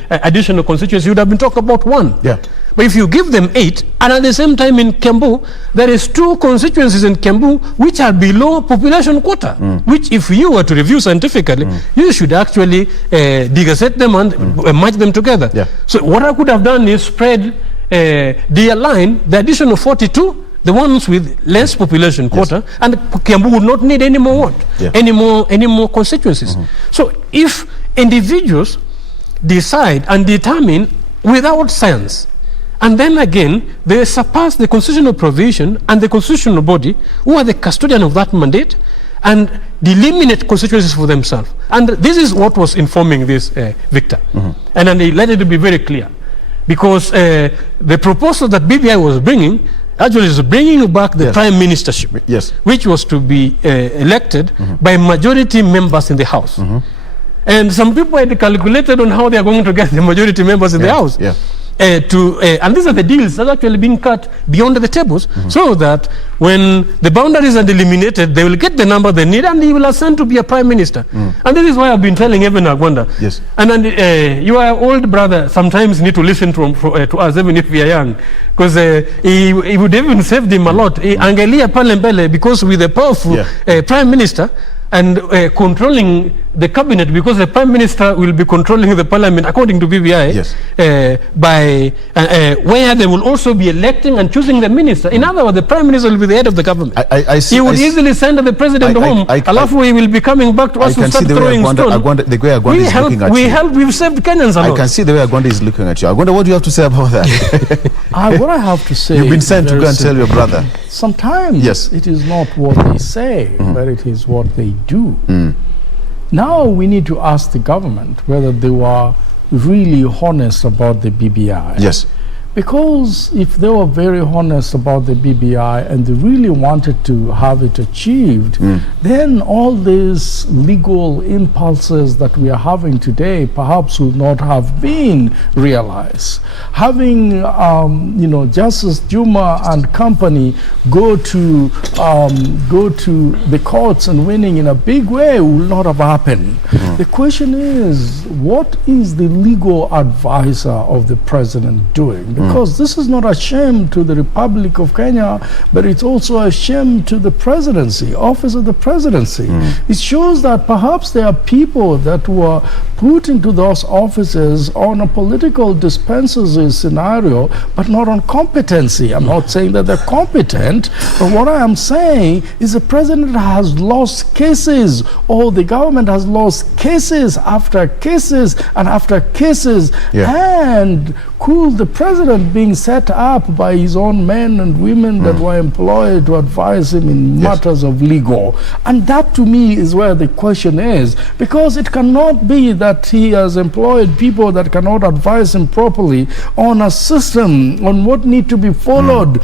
additional constituencies, you would have been talking about 1. Yeah. But if you give them 8, and at the same time in Kiambu, there is 2 constituencies in Kiambu which are below population quota, which if you were to review scientifically, you should actually degassette them and merge them together. Yeah. So what I could have done is spread the line, the additional 42, the ones with less population quota, and Kiambu would not need any more any more constituencies. So if individuals decide and determine without science, and then again they surpass the constitutional provision and the constitutional body who are the custodian of that mandate and delimitate constituencies for themselves. And this is what was informing this, Victor. And then they let it be very clear, because the proposal that BBI was bringing actually is bringing back the prime ministership, which was to be elected by majority members in the House. And some people had calculated on how they are going to get the majority members in the House. And these are the deals that are actually being cut beyond the tables, so that when the boundaries are delimited, they will get the number they need and he will ascend to be a prime minister. And this is why I've been telling Evan Agwanda. And then you are old brother, sometimes need to listen to us even if we are young, because he would even saved him a lot. Angelia Palembele, because with a powerful prime minister and controlling the cabinet, because the prime minister will be controlling the parliament according to BBI, by where they will also be electing and choosing the minister. In other words, the prime minister will be the head of the government. He would easily send the president home. Alafu he will be coming back to us to start throwing stones. The way Agwanda is looking at you. We've saved Kenyans a lot. I can see the way Agwanda is looking at you. Agwanda, what do you have to say about that? What I have to say, you've been sent to go and tell your brother. Sometimes it is not what they say, but it is what they do. Now we need to ask the government whether they were really honest about the BBI. Because if they were very honest about the BBI and they really wanted to have it achieved, then all these legal impulses that we are having today perhaps would not have been realized. Having, Justice Juma and company go to the courts and winning in a big way will not have happened. The question is, what is the legal advisor of the president doing? because this is not a shame to the Republic of Kenya, but it's also a shame to the presidency, office of the presidency. It shows that perhaps there are people that were put into those offices on a political dispensatory scenario, but not on competency. I'm not saying that they're competent, but what I am saying is the president has lost cases, or the government has lost cases after cases and after cases, and could the president being set up by his own men and women that were employed to advise him in matters of legal. And that to me is where the question is, because it cannot be that he has employed people that cannot advise him properly on a system, on what need to be followed.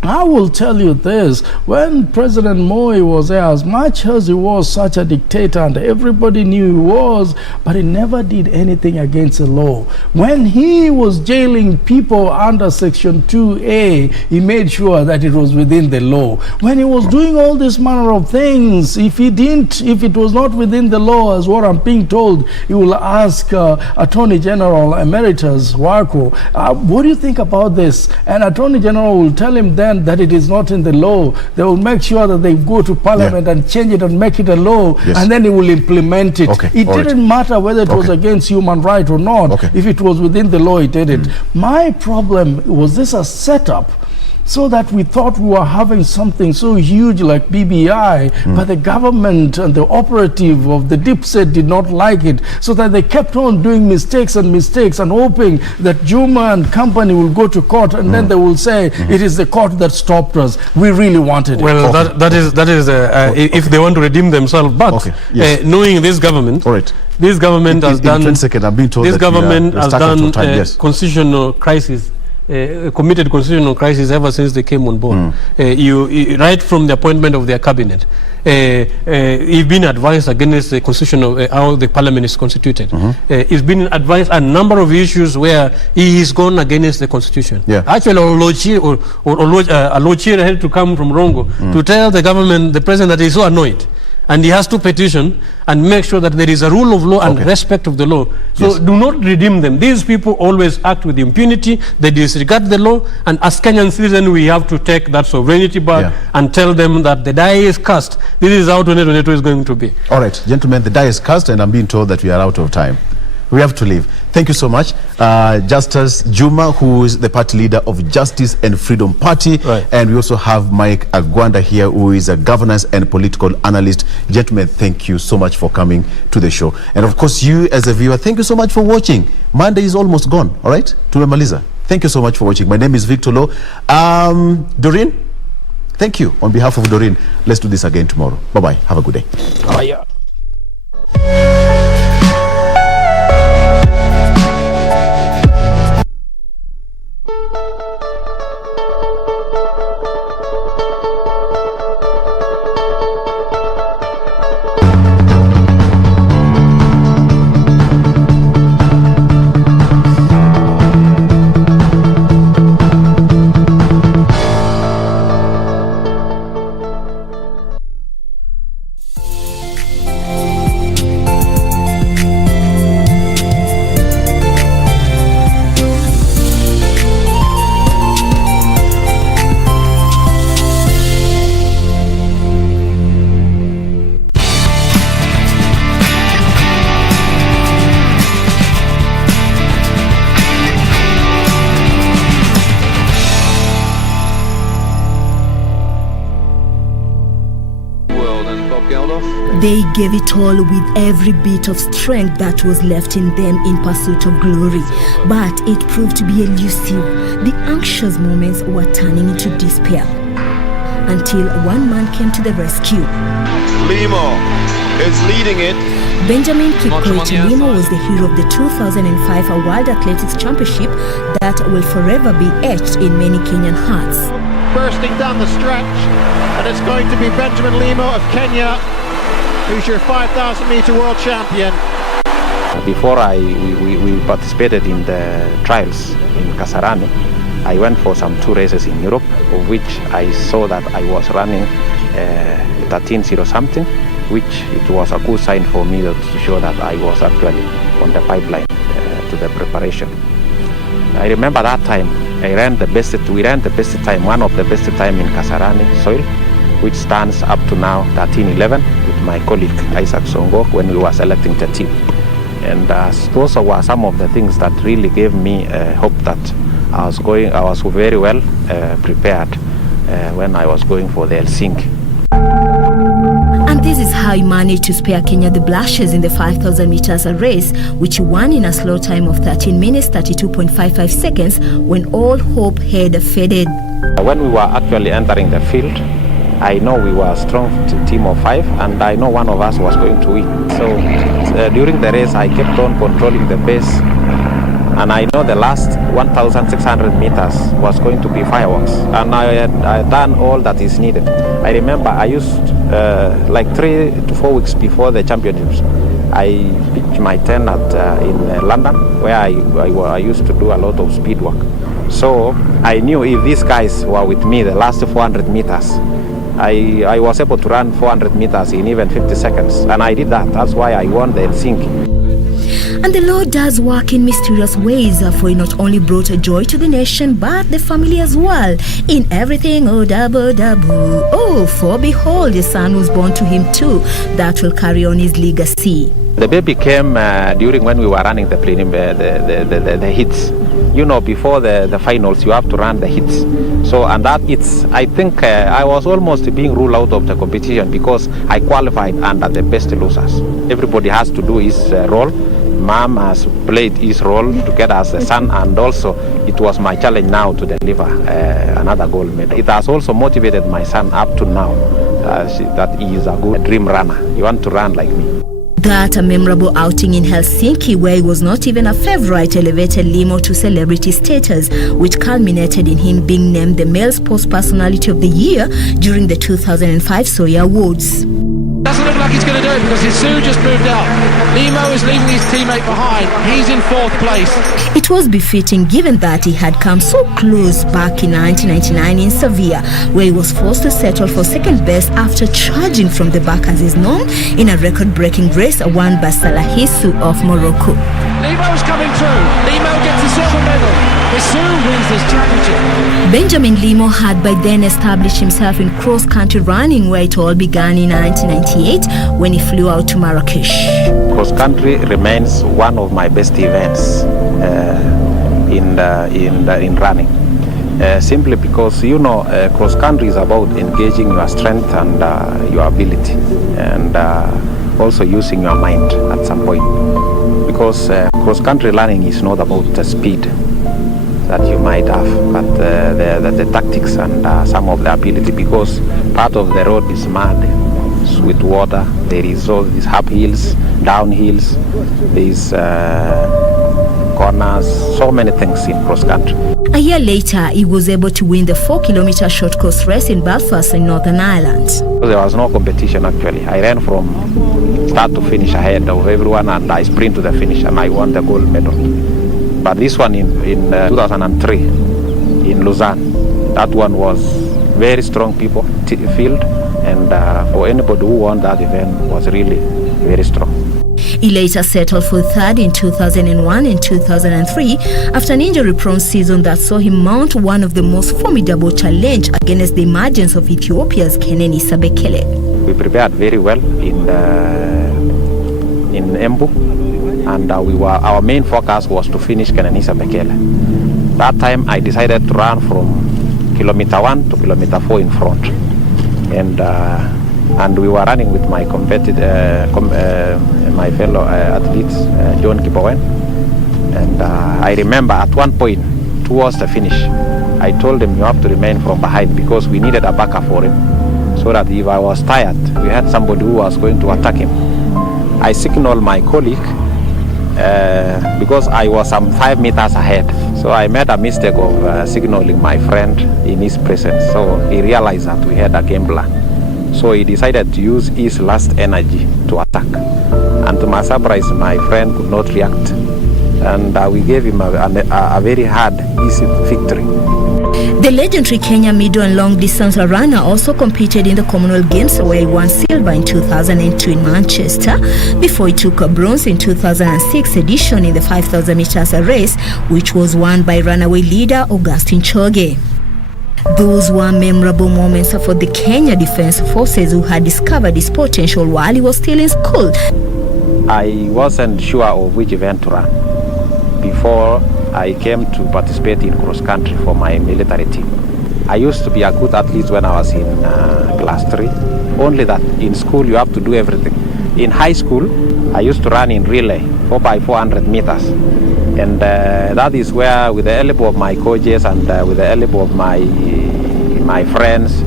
I will tell you this, when President Moi was there, as much as he was such a dictator and everybody knew he was, but he never did anything against the law. When he was jailing people under Section 2A, he made sure that it was within the law. When he was doing all this manner of things, if it was not within the law, as what I'm being told, he will ask Attorney General Emeritus Wako, what do you think about this? And Attorney General will tell him then that it is not in the law. They will make sure that they go to Parliament and change it and make it a law, and then he will implement it. It didn't matter whether it was against human right or not. If it was within the law, he did it. My problem was this a setup so that we thought we were having something so huge like BBI, but the government and the operative of the deep state did not like it, so that they kept on doing mistakes and hoping that Juma and company will go to court, and then they will say it is the court that stopped us. We really wanted it. Well, that is if they want to redeem themselves. But knowing this government, this government has done. This government has done constitutional crisis. Committed constitutional crisis ever since they came on board. Right from the appointment of their cabinet, he's been advised against the constitutional how the parliament is constituted. He's been advised a number of issues where he is gone against the constitution. Actually, Olochi had to come from Rongo to tell the government, the president, that he's so annoyed. And he has to petition and make sure that there is a rule of law and respect of the law. So do not redeem them. These people always act with impunity. They disregard the law. And as Kenyan citizens, we have to take that sovereignty back and tell them that the die is cast. This is how 2022 is going to be. All right, gentlemen, the die is cast, and I'm being told that we are out of time. We have to leave. Thank you so much. Justice Juma, who is the party leader of Justice and Freedom Party. And we also have Mike Agwanda here, who is a governance and political analyst. Gentlemen, thank you so much for coming to the show. And of course, you as a viewer, thank you so much for watching. Monday is almost gone, all right? Tumemaliza. Thank you so much for watching. My name is Victor Low. Doreen, thank you. On behalf of Doreen, let's do this again tomorrow. Bye-bye. Have a good day. They gave it all with every bit of strength that was left in them in pursuit of glory. But it proved to be elusive. The anxious moments were turning into despair. Until one man came to the rescue. Limo is leading it. Benjamin Kiprotich Limo was the hero of the 2005 World Athletics Championship that will forever be etched in many Kenyan hearts. Bursting down the stretch, and it's going to be Benjamin Limo of Kenya, who's your 5,000-meter world champion. Before we participated in the trials in Kasarani, I went for some 2 races in Europe, of which I saw that I was running 13:0 something, which it was a good sign for me to show that I was actually on the pipeline to the preparation. I remember that time we ran the best time, one of the best time in Kasarani soil, which stands up to now 13-11 with my colleague Isaac Songo when we were selecting the team. And those were some of the things that really gave me hope that I was very well prepared when I was going for the Helsinki. And this is how he managed to spare Kenya the blushes in the 5,000 meters race, which he won in a slow time of 13 minutes, 32.55 seconds, when all hope had faded. When we were actually entering the field, I know we were a strong team of 5, and I know one of us was going to win. So during the race, I kept on controlling the pace, and I know the last 1,600 meters was going to be fireworks, and I had done all that is needed. I remember I used like 3 to 4 weeks before the championships, I pitched my tent in London, where I used to do a lot of speed work. So I knew if these guys were with me the last 400 meters, I was able to run 400 meters in even 50 seconds, and I did that. That's why I won the Helsinki. And the Lord does work in mysterious ways, for he not only brought a joy to the nation, but the family as well. In everything, double. Oh, for behold, a son was born to him too, that will carry on his legacy. The baby came during when we were running the hits. You know, before the finals, you have to run the hits. So, and that I think I was almost being ruled out of the competition because I qualified under the best losers. Everybody has to do his role. Mom has played his role together as a son, and also it was my challenge now to deliver another gold medal. It has also motivated my son up to now that he is a good dream runner. He wants to run like me. That a memorable outing in Helsinki, where he was not even a favorite, elevated Limo to celebrity status, which culminated in him being named the Male Sports Personality of the Year during the 2005 Soya Awards. Doesn't look like he's going to do it because Hisu just moved out. Limo is leaving his teammate behind. He's in 4th place. It was befitting given that he had come so close back in 1999 in Sevilla, where he was forced to settle for second best after charging from the back as is known in a record-breaking race won by Salah Hisu of Morocco. Limo's coming through. Limo gets the silver medal. Hisu wins this championship. Benjamin Limo had by then established himself in cross-country running, where it all began in 1998 when he flew out to Marrakesh. Cross-country remains one of my best events in running. Simply because, you know, cross-country is about engaging your strength and your ability, and also using your mind at some point. Because cross-country running is not about the speed that you might have, but the tactics and some of the ability, because part of the road is mud with water. There is all these up hills, down hills, these corners, so many things in cross-country. A year later, he was able to win the 4-kilometer short course race in Belfast in Northern Ireland. There was no competition actually. I ran from start to finish ahead of everyone, and I sprint to the finish, and I won the gold medal. But this one in 2003 in Lausanne, that one was very strong field, and for anybody who won that event was really very strong. He later settled for third in 2001 and 2003 after an injury-prone season that saw him mount one of the most formidable challenge against the emergence of Ethiopia's Kenenisa Bekele. We prepared very well in Embu, and our main focus was to finish Kenenisa Bekele. That time I decided to run from kilometer 1 to kilometer 4 in front, and we were running with my my fellow athletes, John Kibowen. And I remember at one point towards the finish, I told him you have to remain from behind because we needed a backup for him, so that if I was tired, we had somebody who was going to attack him. I signaled my colleague because I was some 5 meters ahead. So I made a mistake of signaling my friend in his presence. So he realized that we had a game plan. So he decided to use his last energy to attack. And to my surprise, my friend could not react. And we gave him a very hard, easy victory. The legendary Kenya middle and long distance runner also competed in the Commonwealth Games, where he won silver in 2002 in Manchester, before he took a bronze in 2006 edition in the 5,000 meters race, which was won by runaway leader Augustine Choge. Those were memorable moments for the Kenya Defence Forces, who had discovered his potential while he was still in school. I wasn't sure of which event to run before I came to participate in cross country for my military team. I used to be a good athlete when I was in class 3, only that in school you have to do everything. In high school, I used to run in relay, 4x400 meters. And that is where, with the help of my coaches and with the help of my friends,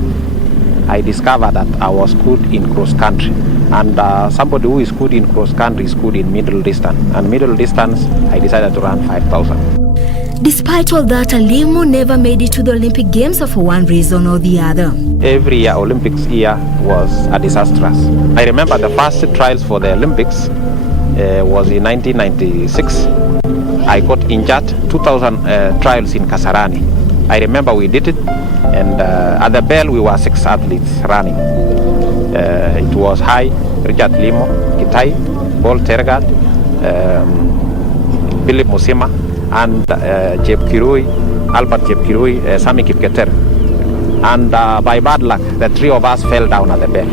I discovered that I was good in cross country. And somebody who is good in cross country is good in middle distance. And middle distance, I decided to run 5,000. Despite all that, Limo never made it to the Olympic Games for one reason or the other. Every year, Olympics year was a disastrous. I remember the first trials for the Olympics was in 1996. I got injured, 2,000 trials in Kasarani. I remember we did it, and at the bell we were 6 athletes running. It was High, Richard Limo, Kitai, Paul Tergat, Philip Musima, and Jeb Kirui, Albert Jeb Kirui, Sami Kipketer. And by bad luck, the 3 of us fell down at the bell.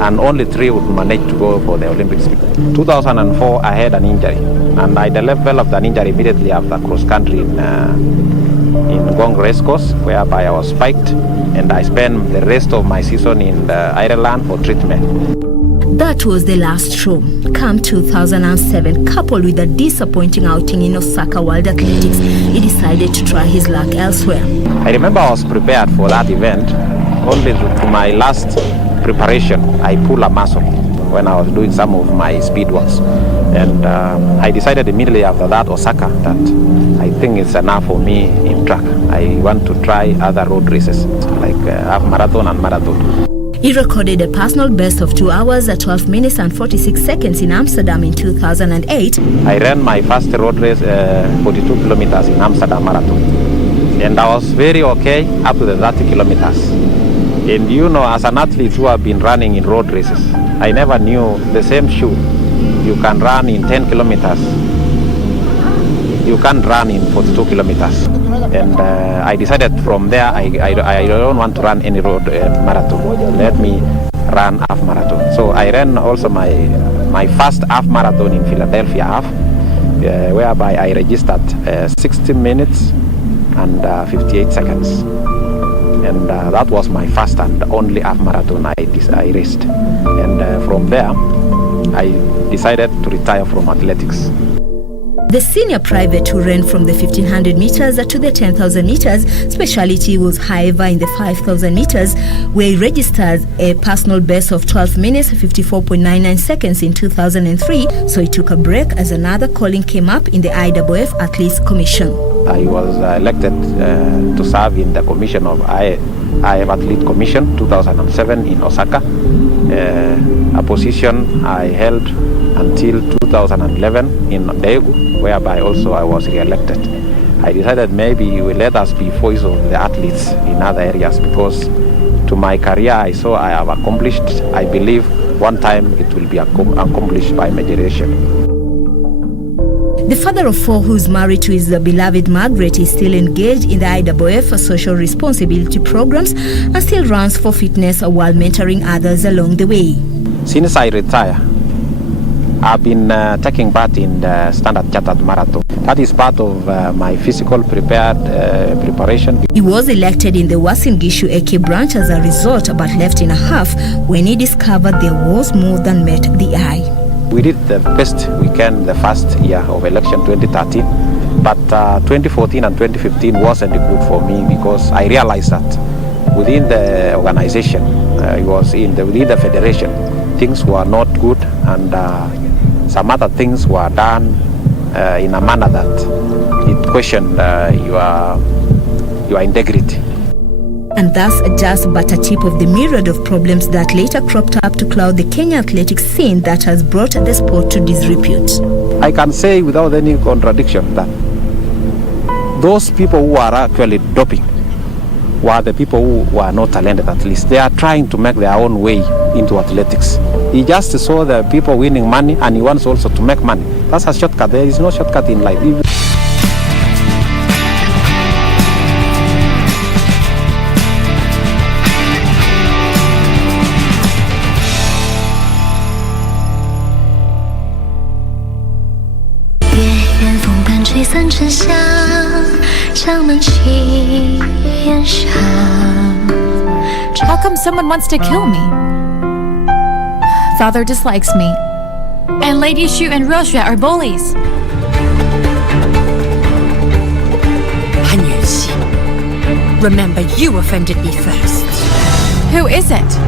And only 3 would manage to go for the Olympics. 2004, I had an injury, and I developed an injury immediately after cross country in Gong Race Course, whereby I was spiked, and I spent the rest of my season in Ireland for treatment. That was the last straw. Come 2007, coupled with a disappointing outing in Osaka World Athletics, he decided to try his luck elsewhere. I remember I was prepared for that event. Only to my last preparation, I pulled a muscle when I was doing some of my speed works. And I decided immediately after that, Osaka, that I think it's enough for me in track. I want to try other road races, like half marathon and marathon. He recorded a personal best of 2 hours at 12 minutes and 46 seconds in Amsterdam in 2008. I ran my first road race, 42 kilometers in Amsterdam Marathon. And I was very okay up to the 30 kilometers. And you know, as an athlete who have been running in road races, I never knew the same shoe you can run in 10 kilometers. You can't run in 42 kilometers. And I decided from there, I don't want to run any road marathon. Let me run half marathon. So I ran also my first half marathon in Philadelphia half, whereby I registered 60 minutes and 58 seconds. And that was my first and only half marathon I raced. And from there, I decided to retire from athletics. The senior private who ran from the 1,500 meters to the 10,000 meters specialty was, however, in the 5,000 meters, where he registered a personal best of 12 minutes 54.99 seconds in 2003. So he took a break as another calling came up in the IAAF Athletes Commission. I was elected to serve in the commission of IAAF Athlete Commission 2007 in Osaka, a position I held until 2011 in Daegu, whereby also I was re-elected. I decided maybe it will let us be voice of the athletes in other areas, because to my career I saw I have accomplished. I believe one time it will be accomplished by my generation. The father of 4, who is married to his beloved Margaret, is still engaged in the IAAF social responsibility programs and still runs for fitness while mentoring others along the way. Since I retire, I've been taking part in the Standard Chartered Marathon. That is part of my physical preparation. He was elected in the Uasin Gishu AK branch as a result, but left in a half when he discovered there was more than met the eye. We did the best we can the first year of election 2013, but 2014 and 2015 wasn't good for me, because I realized that within the organization, within the federation, things were not good, and some other things were done in a manner that it questioned your integrity. And thus just but a tip of the myriad of problems that later cropped up to cloud the Kenya athletics scene that has brought the sport to disrepute. I can say without any contradiction that those people who are actually doping were the people who are not talented. At least they are trying to make their own way into athletics. He just saw the people winning money, and he wants also to make money. That's a shortcut. There is no shortcut in life. How come someone wants to kill me? Father dislikes me. And Lady Shu and Rosha are bullies. Han Yuxi, remember you offended me first. Who is it?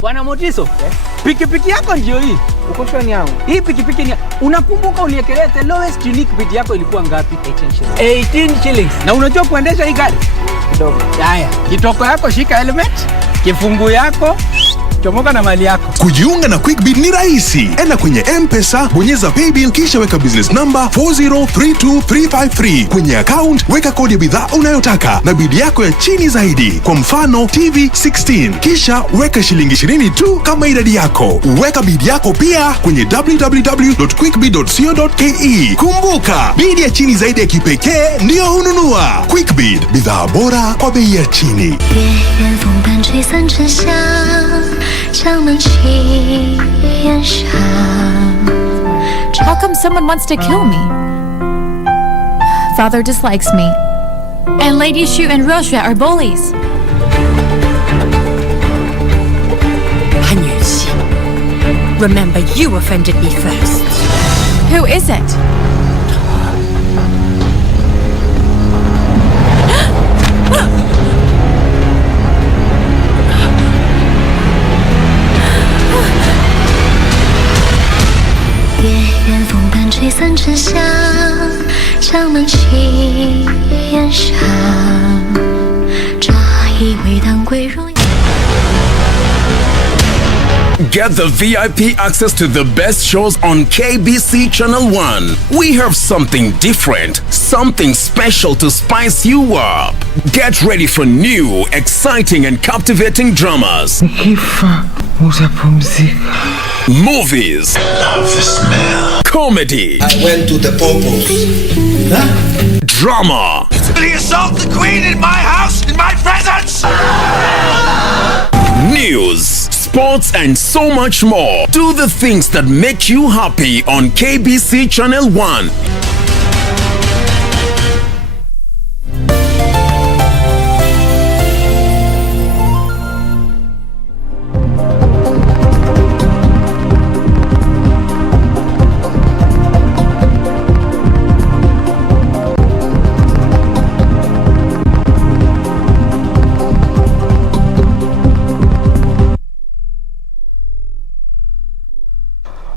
Bwana Motiso, pikipiki yako ndio hii. Uko shoni yangu. Hii pikipiki ni unakumbuka uliekelea the lowest unique bid yako ilikuwa ngapi? 18 shillings. Na unajua kuendesha hii gari? Kidogo. Haya, kitoko yako shika helmet, kifungu yako chomoka na mali yako. Kujiunga na QuickBid ni rahisi. Enda kwenye M-Pesa, bonyeza paybill kisha weka business number 4032353. Kwenye account weka kodi ya bidhaa unayotaka na bid yako ya chini zaidi. Kwa mfano TV 16. Kisha weka shilingi 20 tu kama idadi yako. Weka bid yako pia kwenye www.quickbid.co.ke. Kumbuka, bid ya chini zaidi ya kipekee ndio hununua. QuickBid, bidhaa bora kwa bei ya chini. How come someone wants to kill me? Father dislikes me. And Lady Shu and Rosha are bullies. Han Yuxi, remember you offended me first. Who is it? Get the VIP access to the best shows on KBC Channel 1. We have something different, something special to spice you up. Get ready for new, exciting and captivating dramas. Movies. I love the smell. Comedy. I went to the popos. Huh? Drama. He assault the queen in my house, in my presence! News, sports and so much more. Do the things that make you happy on KBC Channel 1.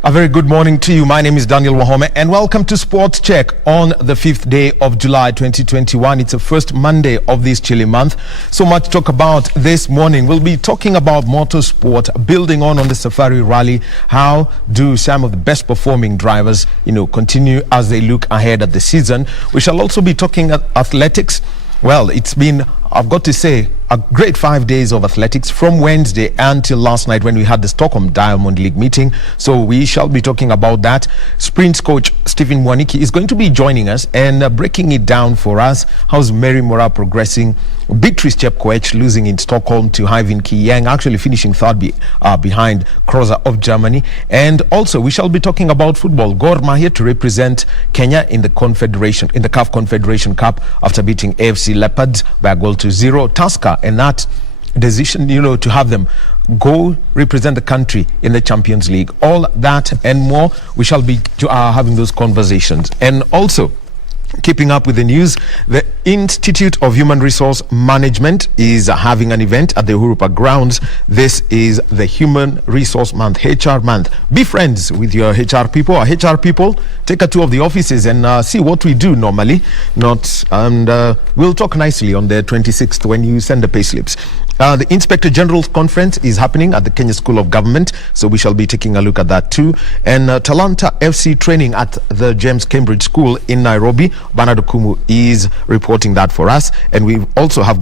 A very good morning to you. My name is Daniel Wahome and welcome to Sports Check on the 5th day of July 2021. It's the first Monday of this chilly month. So much to talk about this morning. We'll be talking about motorsport, building on the Safari Rally. How do some of the best performing drivers, continue as they look ahead at the season? We shall also be talking athletics. Well, it's been I've got to say, a great 5 days of athletics from Wednesday until last night when we had the Stockholm Diamond League meeting. So we shall be talking about that. Sprints coach Stephen Mwaniki is going to be joining us and breaking it down for us. How's Mary Mora progressing? Beatrice Chepkoech losing in Stockholm to Hyvin Kiyang, actually finishing third behind Kroza of Germany. And also we shall be talking about football. Gor Mahia to represent Kenya in the CAF Confederation Cup after beating AFC Leopards by a goal to 0. Tusker, and that decision, to have them go represent the country in the Champions League. All that and more, we shall be having those conversations. And also, keeping up with the news, the Institute of Human Resource Management is having an event at the Uhuru Park grounds. This is the Human Resource Month, HR Month. Be friends with your HR people. Our HR people, take a tour of the offices and see what we do normally. We'll talk nicely on the 26th when you send the payslips. The Inspector General's Conference is happening at the Kenya School of Government, so we shall be taking a look at that too. And Talanta FC training at the James Cambridge School in Nairobi. Bernard Okumu is reporting that for us, and we also have got